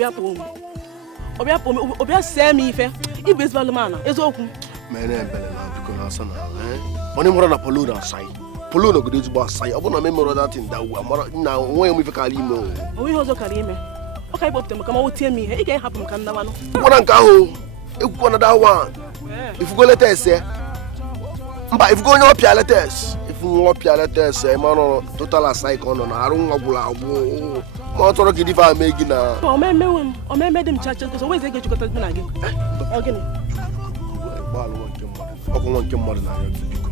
ọbịa see m ife ịbụ ezigbo alụmana eziokwu mere ebele na biko na asa na onye mụrụ na polo na asaghị polo na ogodo ezigbo asaghị ọ bụ na memere datin da ugwu amara na nwe ya m ife karịa ime onwe ihe ọzọ karịa ime ọ ka ịkpọpụta maka ma wotie m ihe ị ga-ehapụ m ka nnawanụ gwara nke ahụ ekwukwa na dawa ifugo leta ese mba ifugo onye ọpịa letes ifu nwa ọpịa letes ịmara total asaghị ka ọ nọ na arụ nwa gwụrụ agwụ ma ọ chọrọ ka ịdịfe ame gị na omeme dị m chacha nkụzi onwezi ego ejikọta gị na gị gịnị ọkụ nwa nke mmadụ na-anya gị biko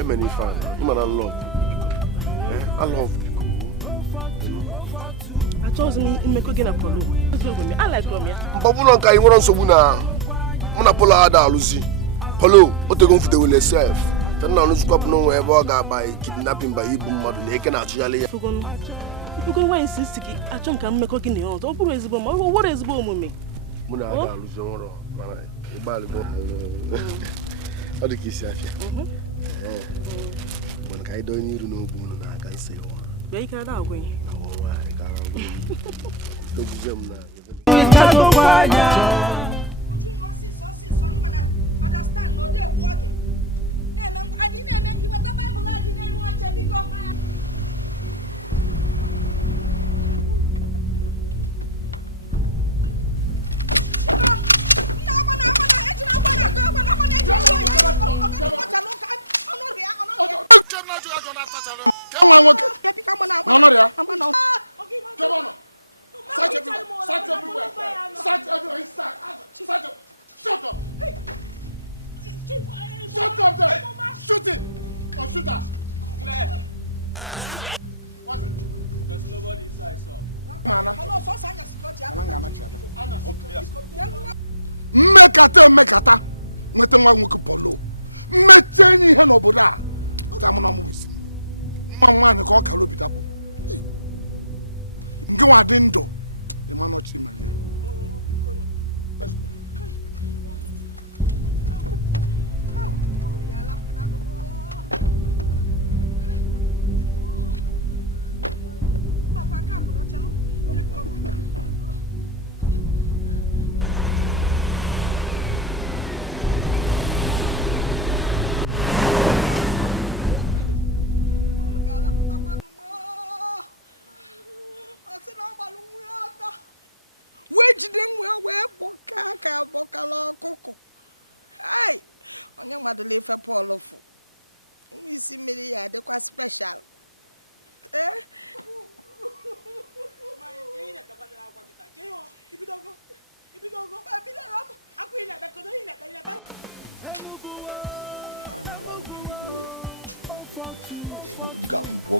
emena ife a ịmana alọv biko achọghịzi m imekọ gị na polo mgbabụlọ nke anyị nwere nsogbu na mụ na polo ada alụzi polo otego mfutewele sef tena alụzikwapụ n'onwe ebe ọ ga-agba kidnapping ba igbu mmadụ na eke na-achụgharị ya ifugo nwaanyị si gị achọ nka mmekọ gị na ya ọzọ ọ bụrụ ezigbo ma ọ were ezigbo omume mụ na aga alụzi nwụrọ mana ịgbalịgo ọ dị ka isi afịa mana ka anyị dọọ n'iru n'ogbu unu na-aga nse ụwa bịa ike ada agwa ihe doguzie m na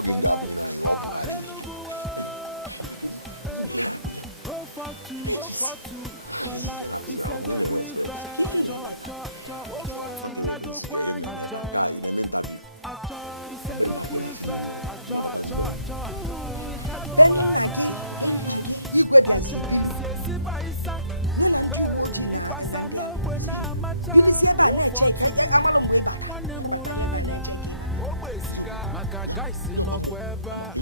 For life, Enugu, go for two, for life. It's a good queen fair. It's a good queen It's a good queen fair. It's a good if I say no, when I'm a child, go for two. One muranya. Maka guys in a weba.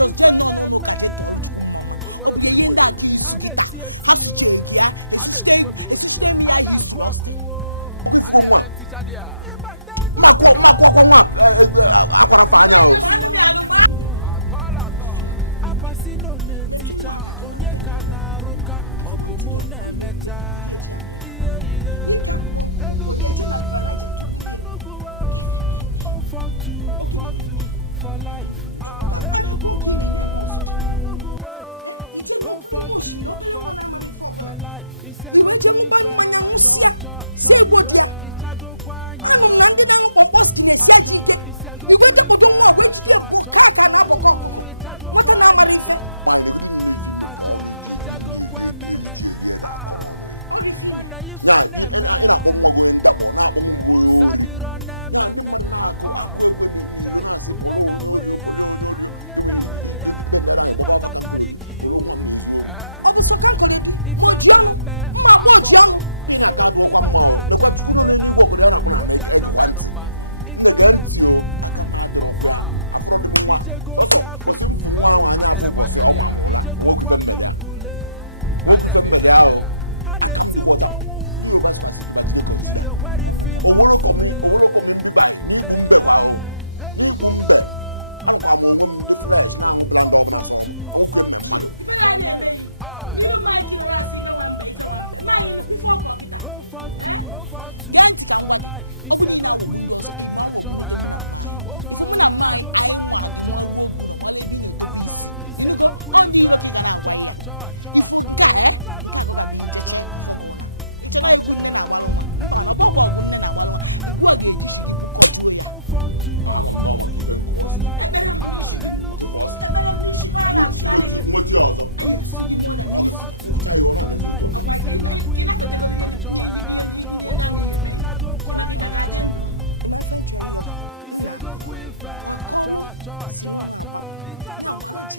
If I name I see it you. I Kwaku. I never teach idea. And what if you man Apasino ne teacher. Onyeka na roka. Obumune meta. For life, for life. It's a good queen it's a good queen it's a good queen it's a good queen when you find a man who's sad on a man, try to way. If I got it, if I'm a man, if I got Charlie, I will be a man of mine. If I'm a man, DJ go Tiago, I never watch a dear. DJ go Quacampule, I never be here. I need to know. Tell you what if you mount full. For two, for life. For two, for life. It's a good queen fair. It's a good queen It's a good queen fair. For two, for life. For two, for life. It's a good queen fair. It's a good queen It's a good queen fair. It's a good queen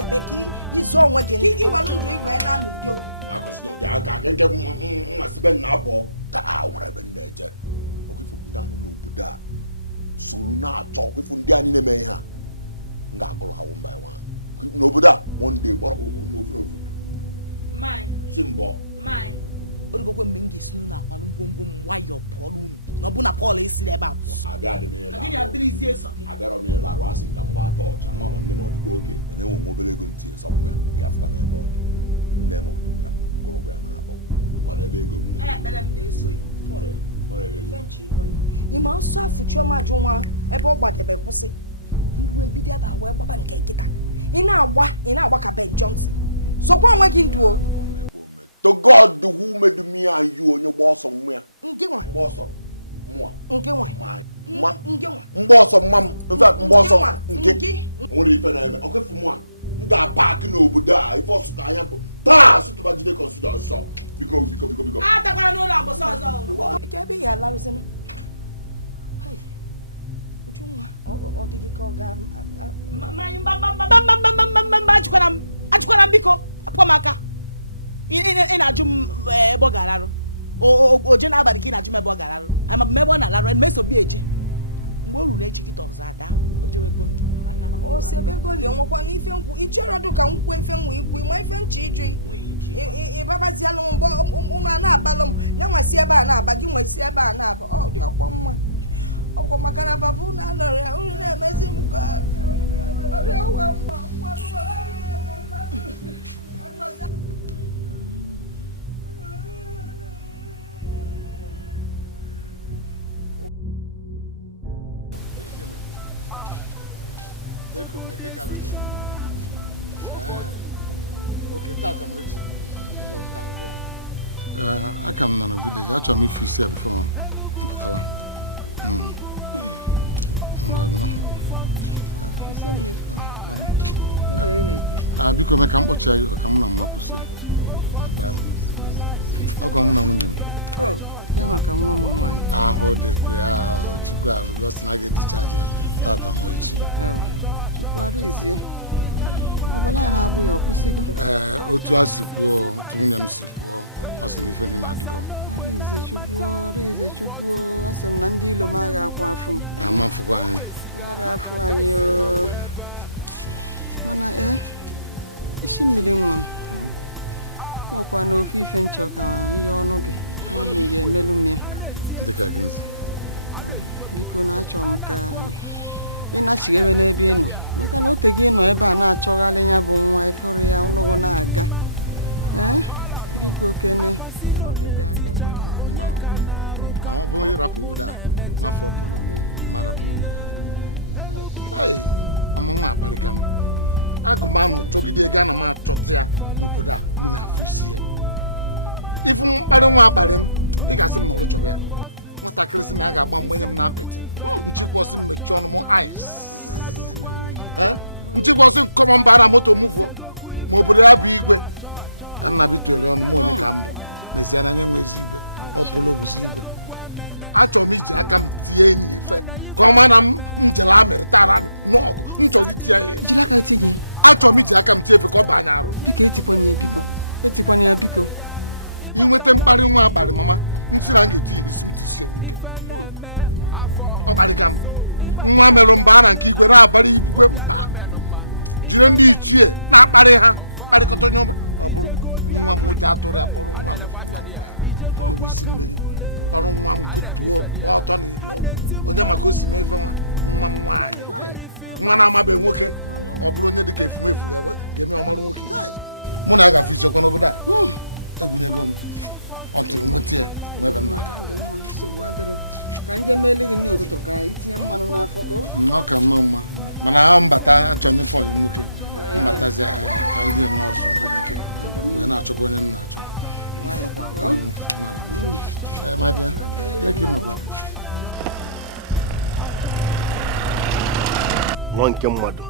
nwa nke mmadụ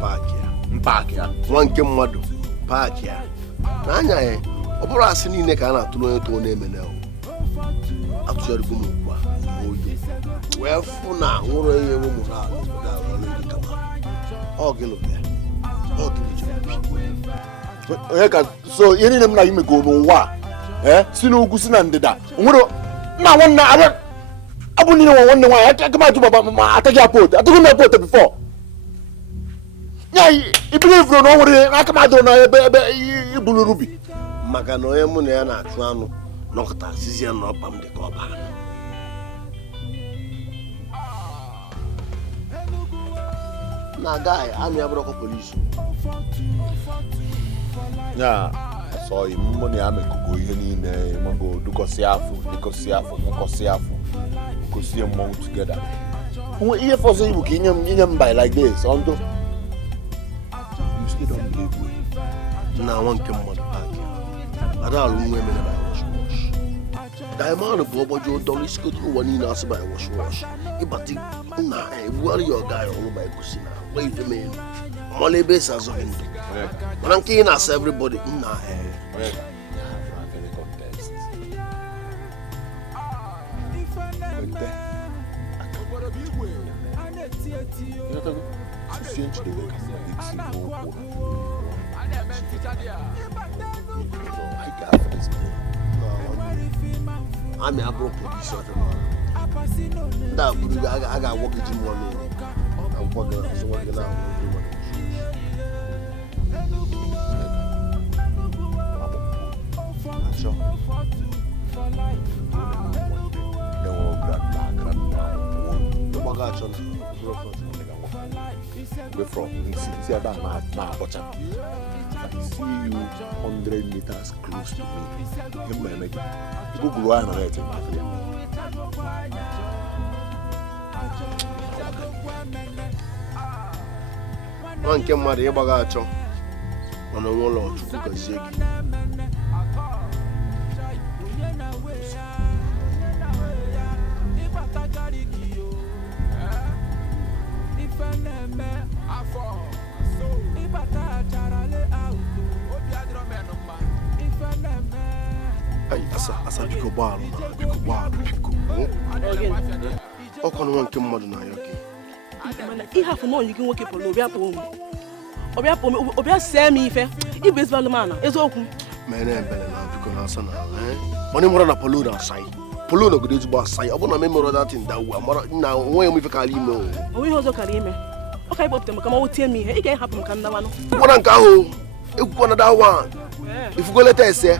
paaki ya nwa nke mmadụ paaki ya n'anya ya ọ bụrụ asị niile ka a na-atụrụ onye tụọ na-eme na atụgharịgo m ugbu a oyi wee fụ na nwụrụ onye ewe mụ na ọ gị lụrụ ya ọ gị onye ka so ihe niile m na imego n'ụwa si n'ugwu si na ndịda nwere nna nwanne abụ niile nwa nwanne nwaanyị aka m ajụ baba ma ataghị apot atụghị m apot bifọ nya ibiri ifuru na o nwere aka m adụrụ na ebe ibulu rubi maka na onye mụ na ya na-achụ anụ nọkọta azizi ya na ọkpa m dị ka ọ bara na-agaghị amị abụrọkwa polisi nya asọghị mmụ na ya mekugo ihe niile mago dụkọsị afọ nkọsị afọ gosie mmọnwụ tugeda onwe ihe fọzọ igbo ka inye m by like this ọndụ na nwa nke mmadụ paaki ada alụ nwa emere by wash wash diamond bụ ọgbọjọ ụtọrọ isikotu ụwa niile asị by wash wash ịbata nna ebugharị ya ọga ya ọrụ by gosi na gwa ife mee ọmala ebe esi azụ ndụ mana nke ị na-asa everybody nna amị abụrụ polisi ndị a buru a ga-agwọ gị ji mmụọ n'ụlọ agwọ gị azụwa gị n'ahụ see about my bottom. I see you 100 meters close to me. You may make it. You go on and let him. One came mad here, Bagacho. On a wall of Chukazegi. Asa biko balo o kono won ke modu na yoke mana I hafu no yigi nwoke polo obia se mi ife ibe ezbalu mana ezokwu mene ebele na biko na asa na oni mura na polo na sai polo no godeju ba sai obuna me mura that in that wa mara na won yemu ife kali ime o wi hozo kali ime o kai bopte maka ma wotie mi ihe I ga hafu maka ndawa no wona nka ho ekuko na that one if you go let us say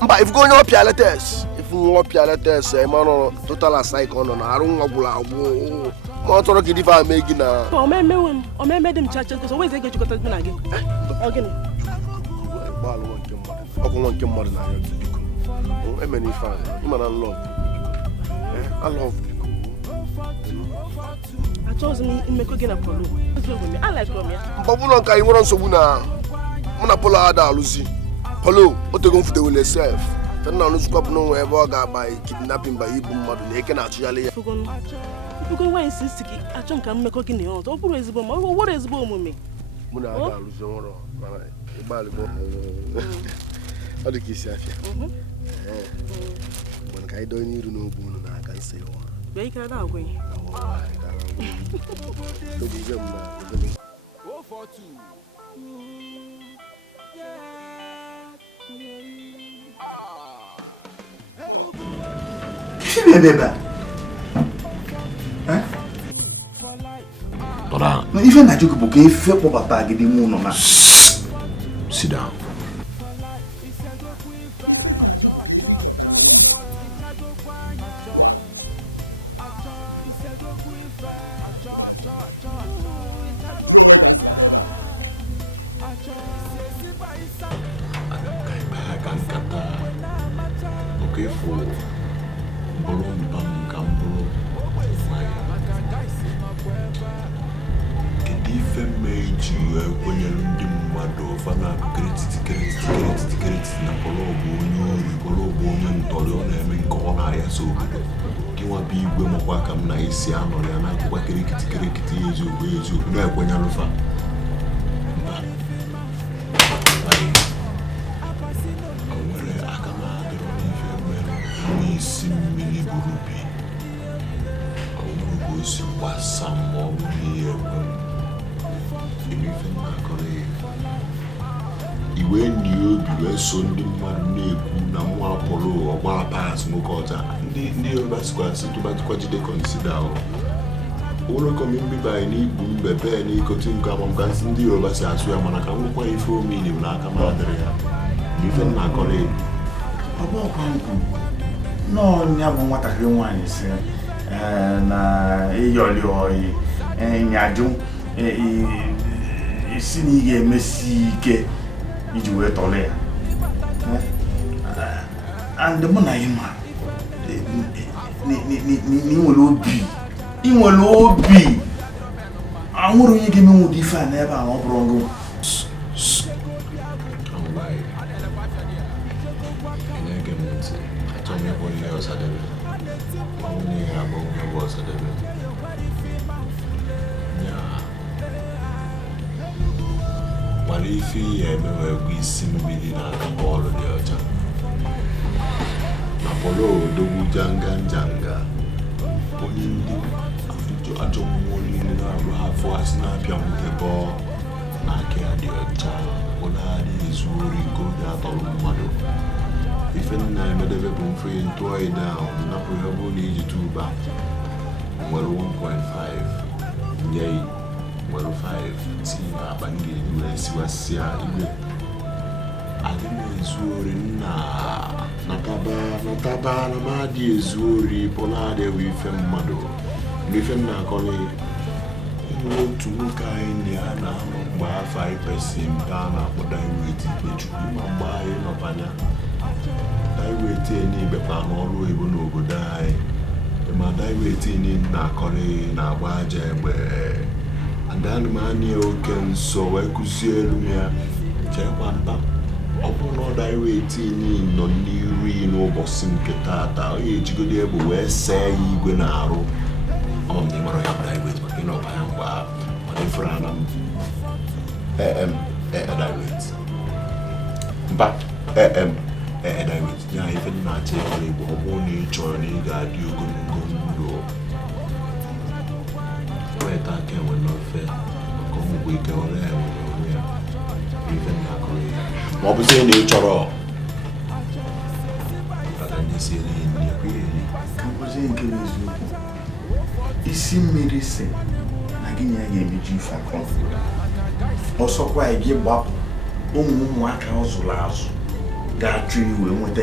mba if you go no pia letters if you no pia letters man total aside kono na aru ngwula agwo mo toro ki diva megi na o me dem chacha ko so we ze gechukota bi na gi ogini ba lo won kemma o ko won kemma na yo biko o emeni fa I man love I love I chose me imeko gina polo I like from ya mbabulo nka I nworo nsogbu na mụ na Polo ada alụzi Polo otego mfutewele sef fena alụzikwa bụ n'onwe ebe ọ ga-agba kidnapping ba ibu mmadụ na eke na-achụghalị ya Ifugo nwaanyị si gị achọ nka mmekọ gị na ya ọtọ ọ bụrụ ezigbo ma ọ nwere ezigbo omume mụ na ada alụzi nwụrụ mana ịgbalịgo ọ dị ka isi afịa mana ka anyị dọọ n'iru n'ogbu unu na-aka nsị ụwa bịa ike ada agwa ya ife na joke bụ ka ife kpọbata gị n'ime ụlọ na sit down. Okay, for ife meji ekwenyere ndị mmadụ ọfana kretiti na Polo bụ onye ori, Polo bụ onye ntọrị, ọ na-eme nke ọ na-arịa so obodo gị nwa bụ igwe makwa aka m na isi anọrị ya na-akwụkwa kirikiti eziokwu na-ekwenyere ụfa o nwere aka m adịrọ n'ife mere n'isi mmiri buru bi ọ nwere ka o si gbasa ma ọ bụrụ ihe ekwe iwe ndị obi wee so ndị mmadụ na-ekwu na nwa Polo ọgbara pas nwoke ọcha ndị Yoruba sikwa asị tụbadịkwa jide kọnsida ụlọ kọmimbiba n'igbu mbebe n'ikotu nke amamgasị ndị Yoruba si asụ ya mana ka nwekwa ife omini bụ n'aka madịrị ya ife nna akọrọ ọgbọkwa nkwu n'ọnya bụ nwatakịrị nwaanyị si na ịyọli oyi nyajụ isi na ị ga-emesi ike iji wee tọrọ ya and mụ na ịma ị nwere obi anwụrụ onye ga-emenwu ụdị ife a n'ebe a ma ọ bụrụ ngụ mana ife ihe emewe egwu isi mmiri n'aka bọọlụ dị ọcha na Polo odogwu janga onye ndị ajọ mmụọ niile na-arụ afọ asị na-apịa nwute bọọ na aka ya dị ọcha ụlọ adịghị ezu ori nke onye atọrọ mmadụ ife nna emedebe bụ mfe ntụọ ịda napụ ya bụ na iji tuba nwere 1.5 nye nwere 5 tii na akpa ndị wee siwasịa igwe adị na-ezu ori nna nataba na madị ezu ori Polo adịghị ife mmadụ ife m na-akọrọ inwe otu nwoke anyị na ya na-anọ mgbe afọ anyị pesi mpe a na-akpọ Daiwet Ikpechukwu ma mgbe anyị nọbanya Daiwet n'ibekwa n'ọrụ oyibo n'obodo anyị ma Daiwet na-akọrọ na-agba aja egbe anụmanụ ya oke nso wee kụzie elu ya chekwa nta ọ bụrụ na ọ Daiwet nọ n'iru n'ụbọchị nke taata ọ ga-ejigodi egbe wee see ya igwe na-arụ ndị mara ya Daiwet maka ịnọ ọbanya mgbe mana ifere ana m Daiwet mba Daiwet ya ife dị na-achọ ekele igbo ọ bụrụ na ị chọrọ na ị ga-adị ogologo ndụ weta aka enwe n'ofe maka ọmụgwọ ike ọrịa ya nwere onwe ya ife na-akọrọ ya ma ọ bụzie na ị chọrọ aga n'isi eri nnekwu eri nkụzi nke bụ eziokwu isi mmiri si na gị na ya ga-emeju ife akọ ọsọkwa ya gị gbapụ ụmụaka ọ zụrụ azụ ga-achụ iwe nweta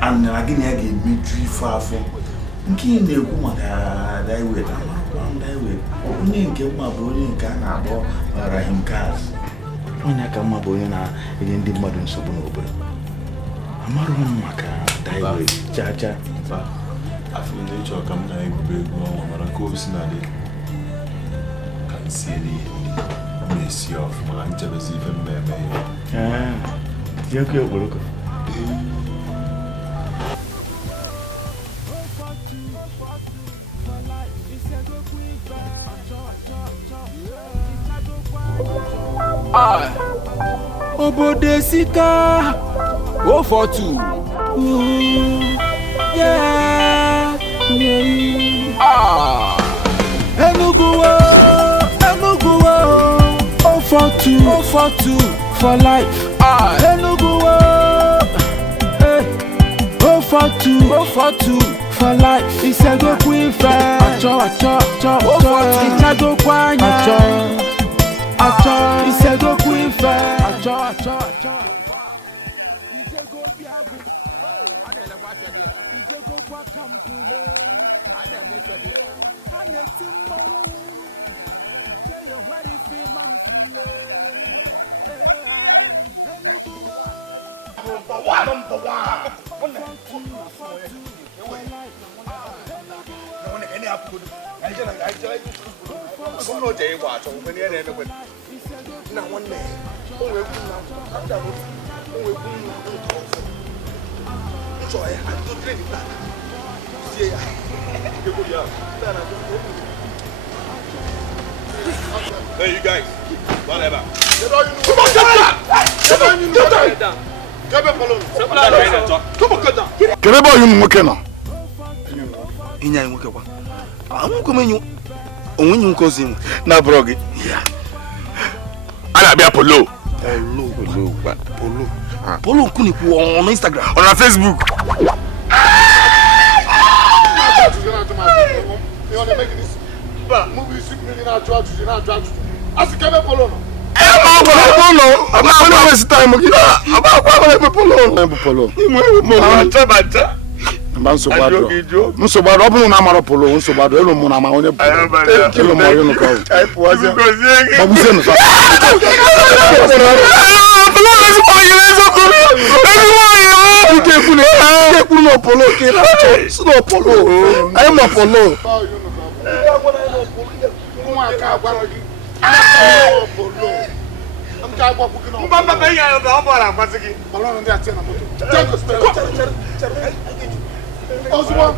ya na gị na ya ga-emeju ife afọ nke ị na-ekwu maka Daiwet onye nke mma bụ onye nke a na-akpọ Rahim Kaz onye aka mma bụ onye na-enye ndị mmadụ nsogbu n'obodo amarụghị m maka Daiwet chacha afọ ndị ịchọ ka m na-egwube egwu ọnwa mana ka o si na dị ka nsi ele ihe ndị na-esi ọfụma nchebezi ife mmemme ya oke okporoko obodo sika 042 Enugu 042 for life. Enugu 042 for life. Isego kwife. Acho. Ichago kwanya. Acho. Isego kwife. Acho. Isego biagu. Adele kwa chadia. Isego kwa kampule. Adele mifedia. Anetimba wu. Keyo wari fi manfule. Number one. Hey, you guys, whatever. Come on, get down. Kere boy you nwoke no. Inya nwoke kwa. Amunko menyu. Onwenyu nkozi mu. Na bro gi. Yeah. Ana bia polo. Polo kuni ku on Instagram. On Facebook. I'm not going to waste time. I'm not going to polo. I'm so bad. I'm so bad. I'm not polo. I'm so bad. I'm not going to kill him. I'm not going Mbamba be ya ba bora kwasiki. Balon ndi atia na moto. Take step. Oswa.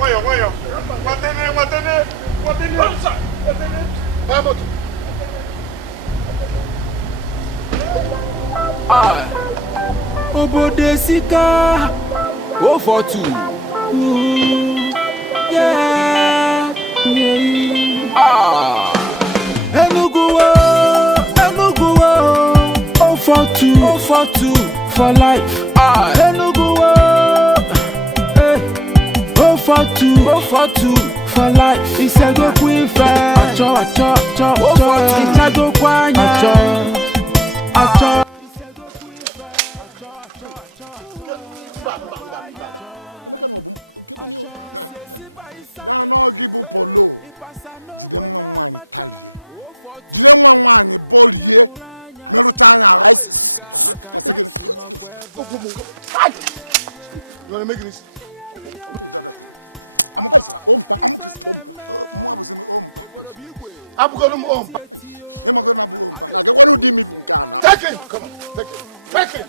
Wayo. Watene. Vamos. Obodo sika 042. Enugu 042 for life. Enugu 042 for life. Isego kwife. Acho. Ichago kwanya. Acho. You want to make this? I'm going home. Take him. Come on. Take him.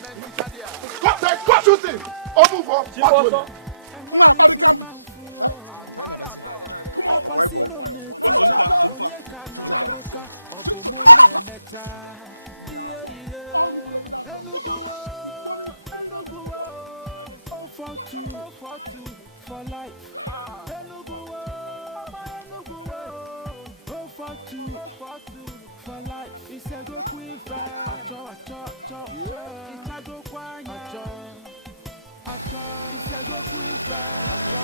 Go shoot him. Move on. Apasino ne teacher, onyeka na roka, obomo na emecha. Enugu 042 for life. Enugu 042 for life. Isego kwife. Acho. Ichago kwanya. Acho. Isego kwife. Acho.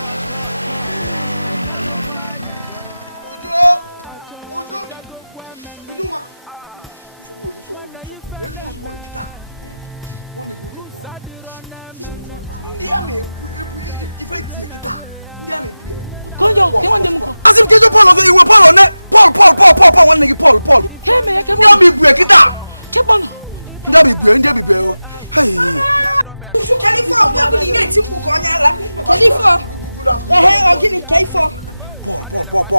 Ichago kwanya. Acho. Ichago kwemene. Mana yifeneme. Usadiro nemene. Ako. Dai unyena weya. Ifeneme. Ako. Ibata parale out. Obiagro menos. Ifeneme. Opa. Ije go biagro. Adele kwa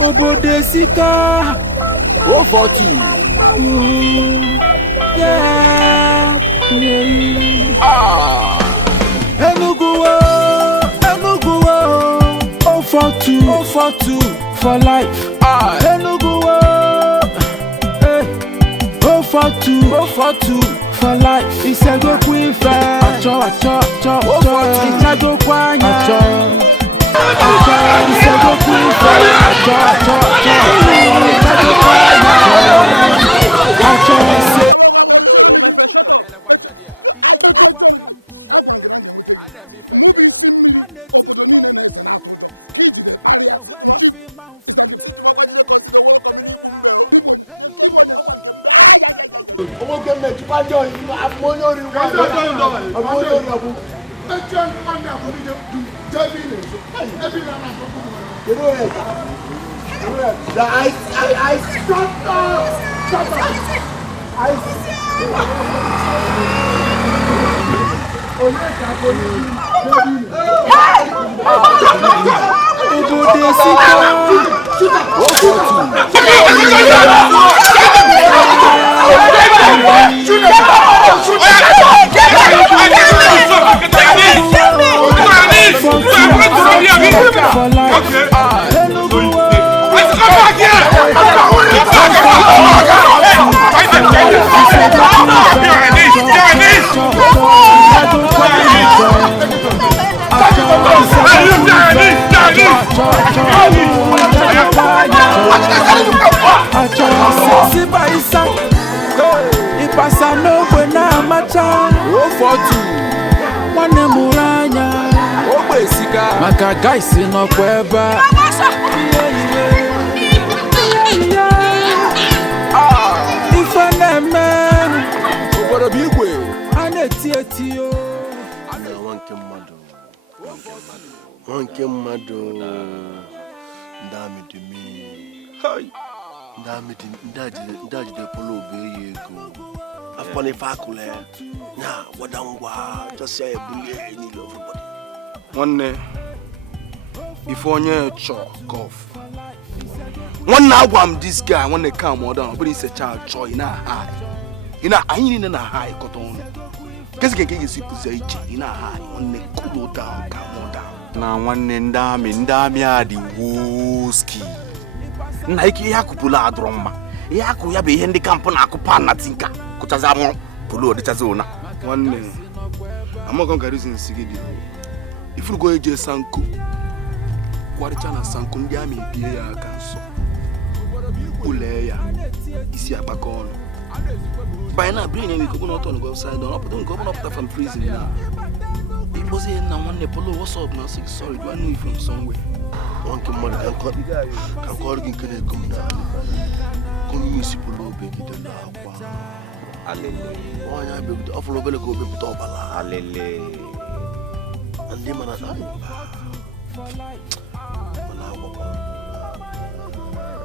Obodo Sika 042. Yeah. Enugu 042 for life. Enugu 042 for life. Isago Queen Fair. Acho. Isago Kwanya. Isago Queen Fair. Owó gẹ́gẹ́ tí wọ́n jọ àmọ́yọ́rì wà àmọ́yọ́rì àbú. Ẹjọ́ ọ̀nà àbúrò jẹ́bí ilẹ̀ ẹbí ìlànà àkọ́kọ́. Kèrò ẹ̀ the I shut up. Ipasa no buena macha 042 Wane muranya Ogbe Sika Maka guys no kweba Ifaneme Obodo bigwe Aneti yo Wanke mmadu ndami dimi ndami de polo be yego afpone fakule na wadangwa just say bulie ni everybody nwanne ife onye cho golf nwanne agwa m this guy nwanne calm down but he's a child cho ina high anyị ni na high koto onu kesi ke gesi kuze iche ina high nwanne cool down calm down na nwanne ndị amị adị woski nna ike ihe akụpụla adụrụ mma ihe akụ ya bụ ihe ndị kampụ na-akụpa na tinka kụchazi amụ pụlụ ọdịchazi ụna nwanne amaghị ka reason si gị dị ifurugo eje sanko kwarịcha na sanko ndị amị bie ya aka nsọ ụlọ ya isi akpaka ọnụ by now bring him go not on go outside don't go up from prison now it was in na one polo what's up now sorry do I know you from somewhere one can money can call you can come down come miss polo be the law alele why I be the offer bele go be top ala alele and them na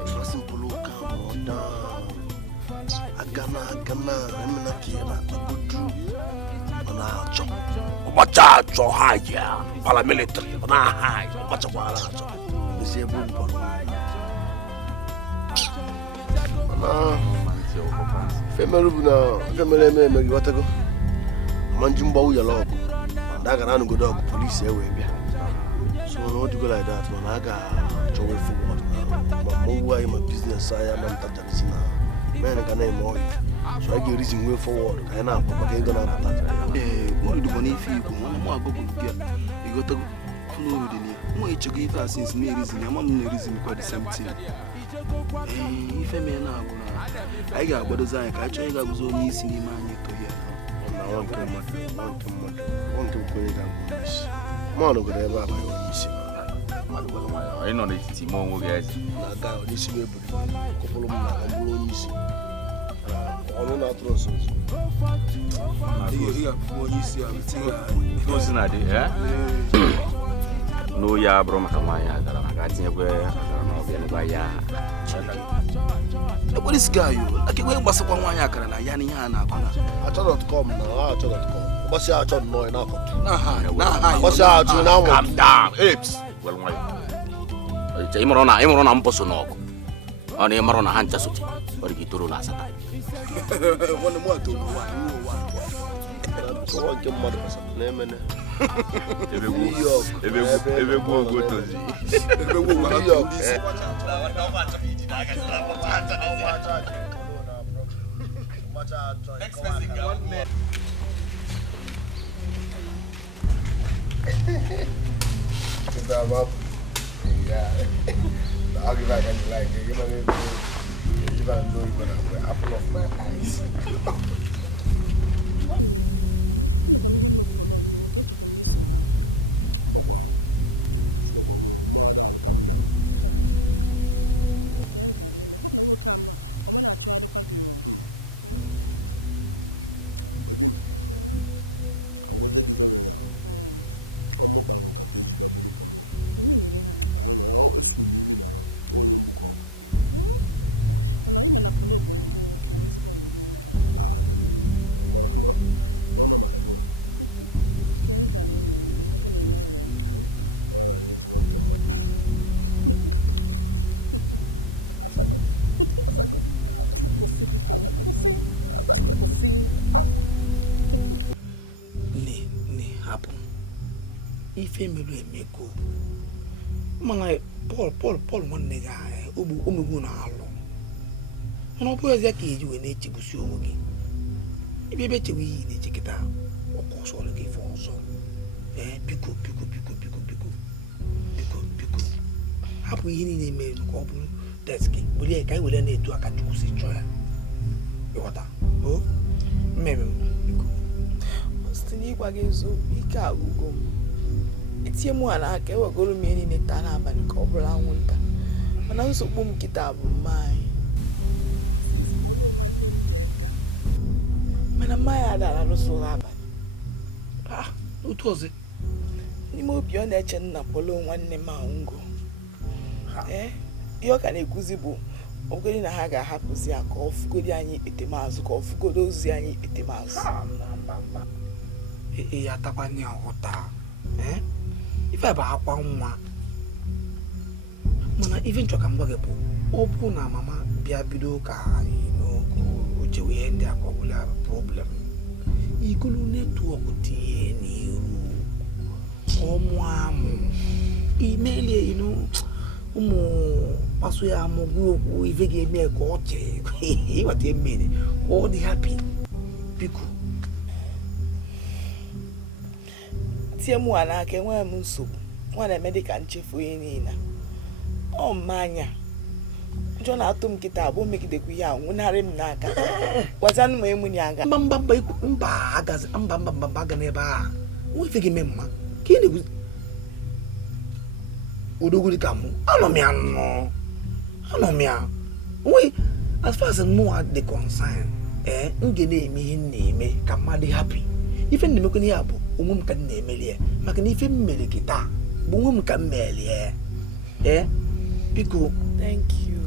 trust polo come down Agana, emina kiena, agudu, ana cho, obacha cho haya, pala military, ana haya, obacha wala cho, misi bumpa. Ana, femelu me giwatago, manjumba uya logo, daga nanu go dog police ewe bia. So no to go like that, man. I got to way forward. My business, I am not touching now. Man, I can't more. So I get reason way forward. I know, but I don't have that. What do you want if you go? I'm going to go. You got to follow with me. I'm going to give us since no reason. I'm not reason quite the same thing. If I may now, I got what is I catch. I got was only seeing my new to here. I want to put it down. More than ever, I want to see. I know that it's more guys. I got this way, but a couple of months. On an outros. no ya bro maka nwanya agara maka tinyekwe agara na ọbịa n'ụba ya this guy you like we gbasakwa nwanya akara na ya n'ihe a na-akọ na achọ.com na achọ.com gbasi achọ nọ na akọ na ha gbasi achọ na calm down apes well nwanyị ịmụrụ na mbọsọ n'ọgụ ọ na ịmarụ na ha ncha soche ọrụ gị toro na asata nwanne m atọ n'ụwa ụwa nke mmadụ na-emene ebe gbuo ogotozi I'll give back and like it. You don't know you're gonna apple of my eyes. ife melu emego mana Paul nwanne ga omegbu na alụ mana ọ bụrụ ezi ka eji wee na-echegbusi onwe gị ebe ebe echewe iyi na-echekịta ọkụ ọsọ ọrụ gị ife ọzọ biko hapụ ihe niile mere ka ọ bụrụ deski were ka anyị were na-etu aka chukwu si chọọ ya ịghọta mmemme biko site n'ịgwa gị eziokwu ike agwụgo m etinye mụ n'aka ewegoro m ihe niile taa n'abalị ka ọ bụrụ anwụnta mana nsogbu m kịta bụ mmanya mana mmanya adara arụsị ụlọ abalị otu ọzọ n'ime obi ọ na-eche nna polo nwanne m ahụgo ihe ọ ka na-ekwuzi bụ ogori na ha ga-ahapụzi ya ka ọ fugodi anyị ikpete maazụ ka ọ fugodo ozi anyị ikpete maazụ ya atakwanye ọhụta ife bụ akwa nwa mana ife nchọ ka m gwa gị bụ ọ bụ na mama bịa bido ka o chewe ihe ndị akwa ọbụla problem ikulu netwọk tinye n'iru ọmụ amụ imelie ụmụ kpasu ya amụgwu okwu ife ga-eme ka ọ chee ịwata mmiri ka ọ dị hapi biko tie mụ n'aka enweghị m nsogbu nwa na-eme dị ka nchefu onye niile ọ mmanya njọ na-atụ m nkịta abụọ megidekwa ihe ahụ nwụnarị m n'aka gwazanụ m emu ya aga mba aga n'ebe a nwa ife gị mee mma ka ị na-egwu odogwu dịka mụ anọ m ya nwe as far as mụnwa dị concern m ga na-eme ihe m na-eme ka mmadụ happy ife m na-emekwa ihe a bụ onwe m ka m na-emeli ya maka na ife m mere gị taa bụ onwe m ka m meli ya biko thank you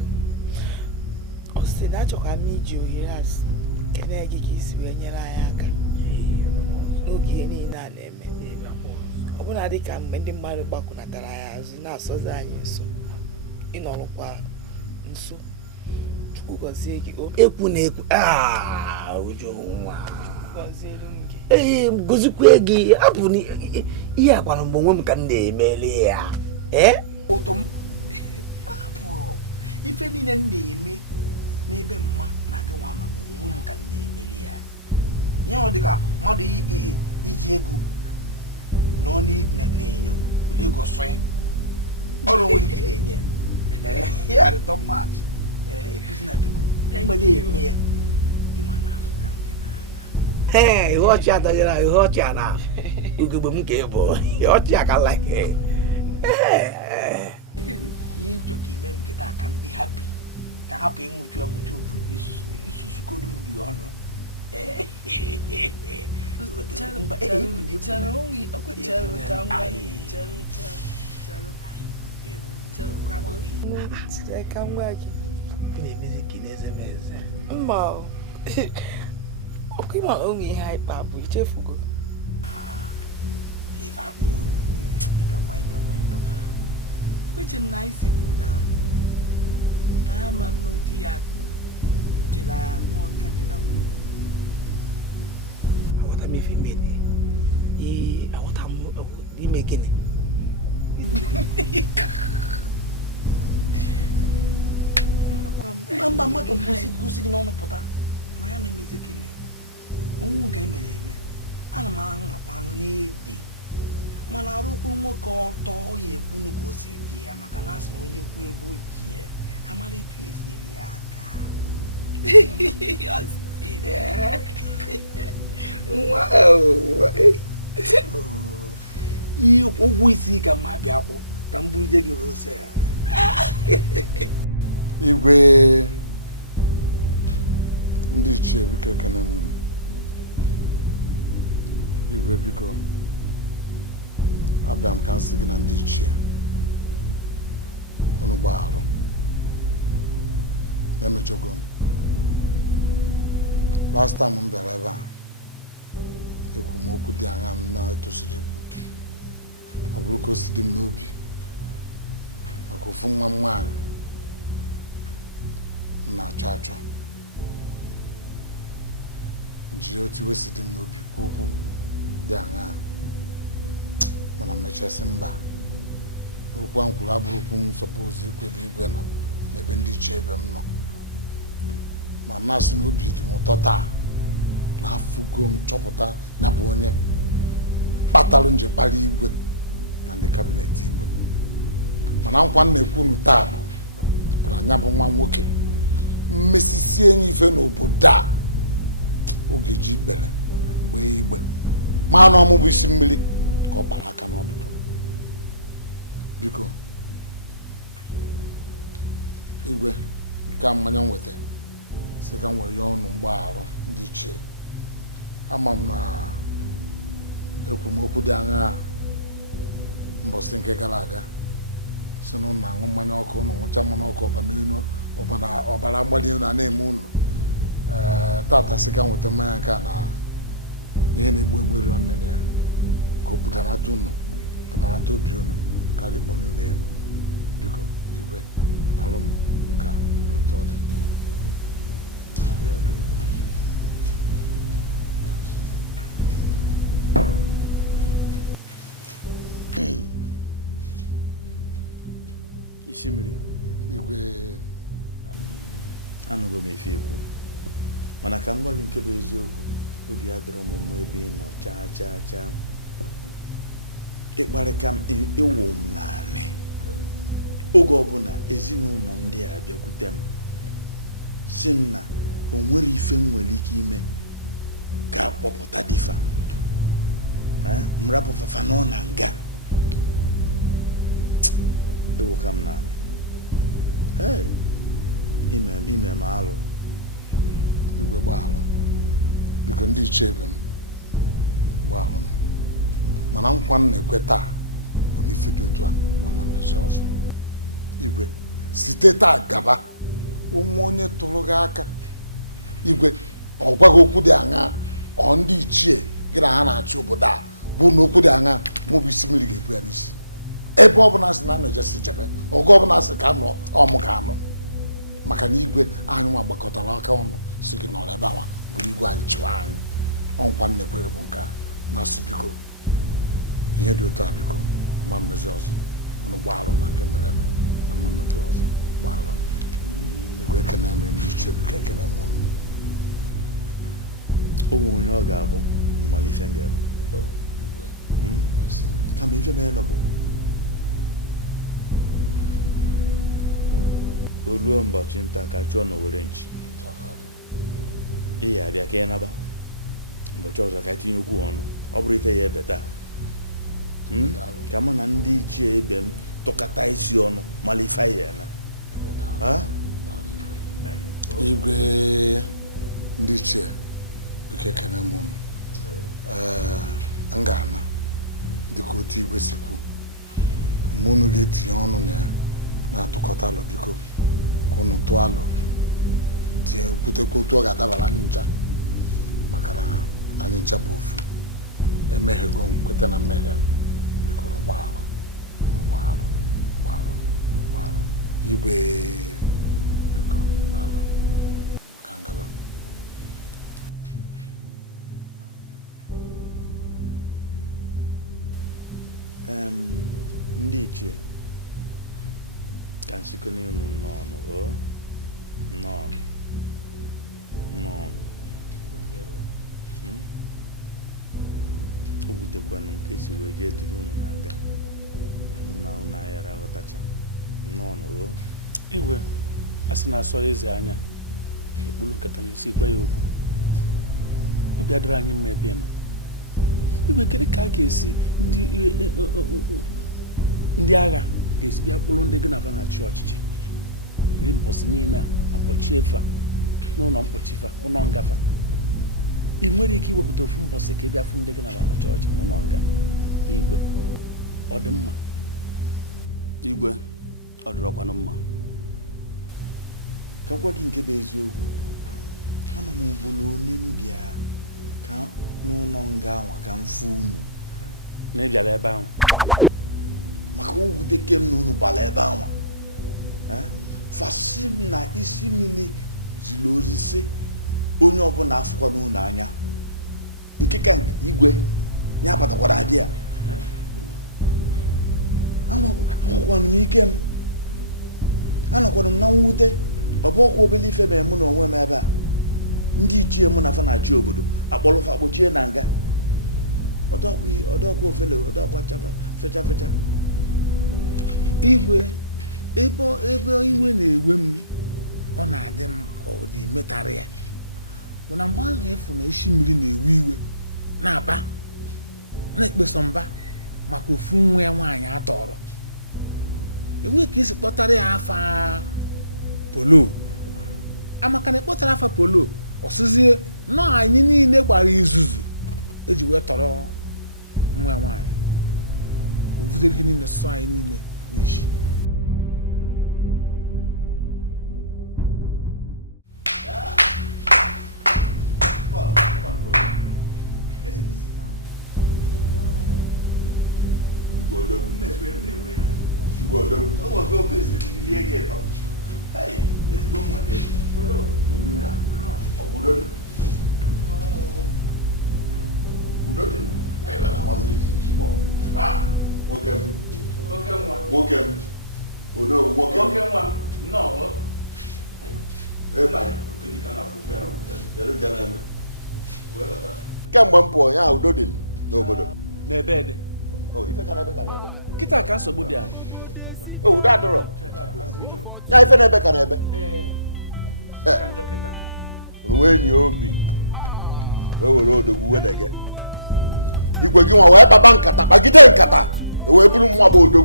ọ sị na achọkwa m iji ohere a kene gị ka isi wee nyere anyị aka n'oge ihe niile a na-eme ọ bụla dị ka mgbe ndị mmadụ gbakwunatara anyị azụ na-asọzi anyị nso ịnọrụkwa nso Chukwu gọzie gị ekwu na ekwu ụjọ nwa gọziere m gị gozikwe gị abụ ihe akwara mgbe onwe m ka m na-emeli ya ihe ọchị adọnyere ihe ọchị a na ugogbe m ka ị bụ ihe ọchị aka like ka nwa gị na-emezi ka n'eze m eze mma ọkụ ịma onwe ihe anyị kpa bụ ichefugo aghọta m ife ime aghọta m ime gịnị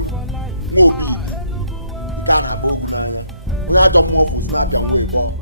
For life, go for two.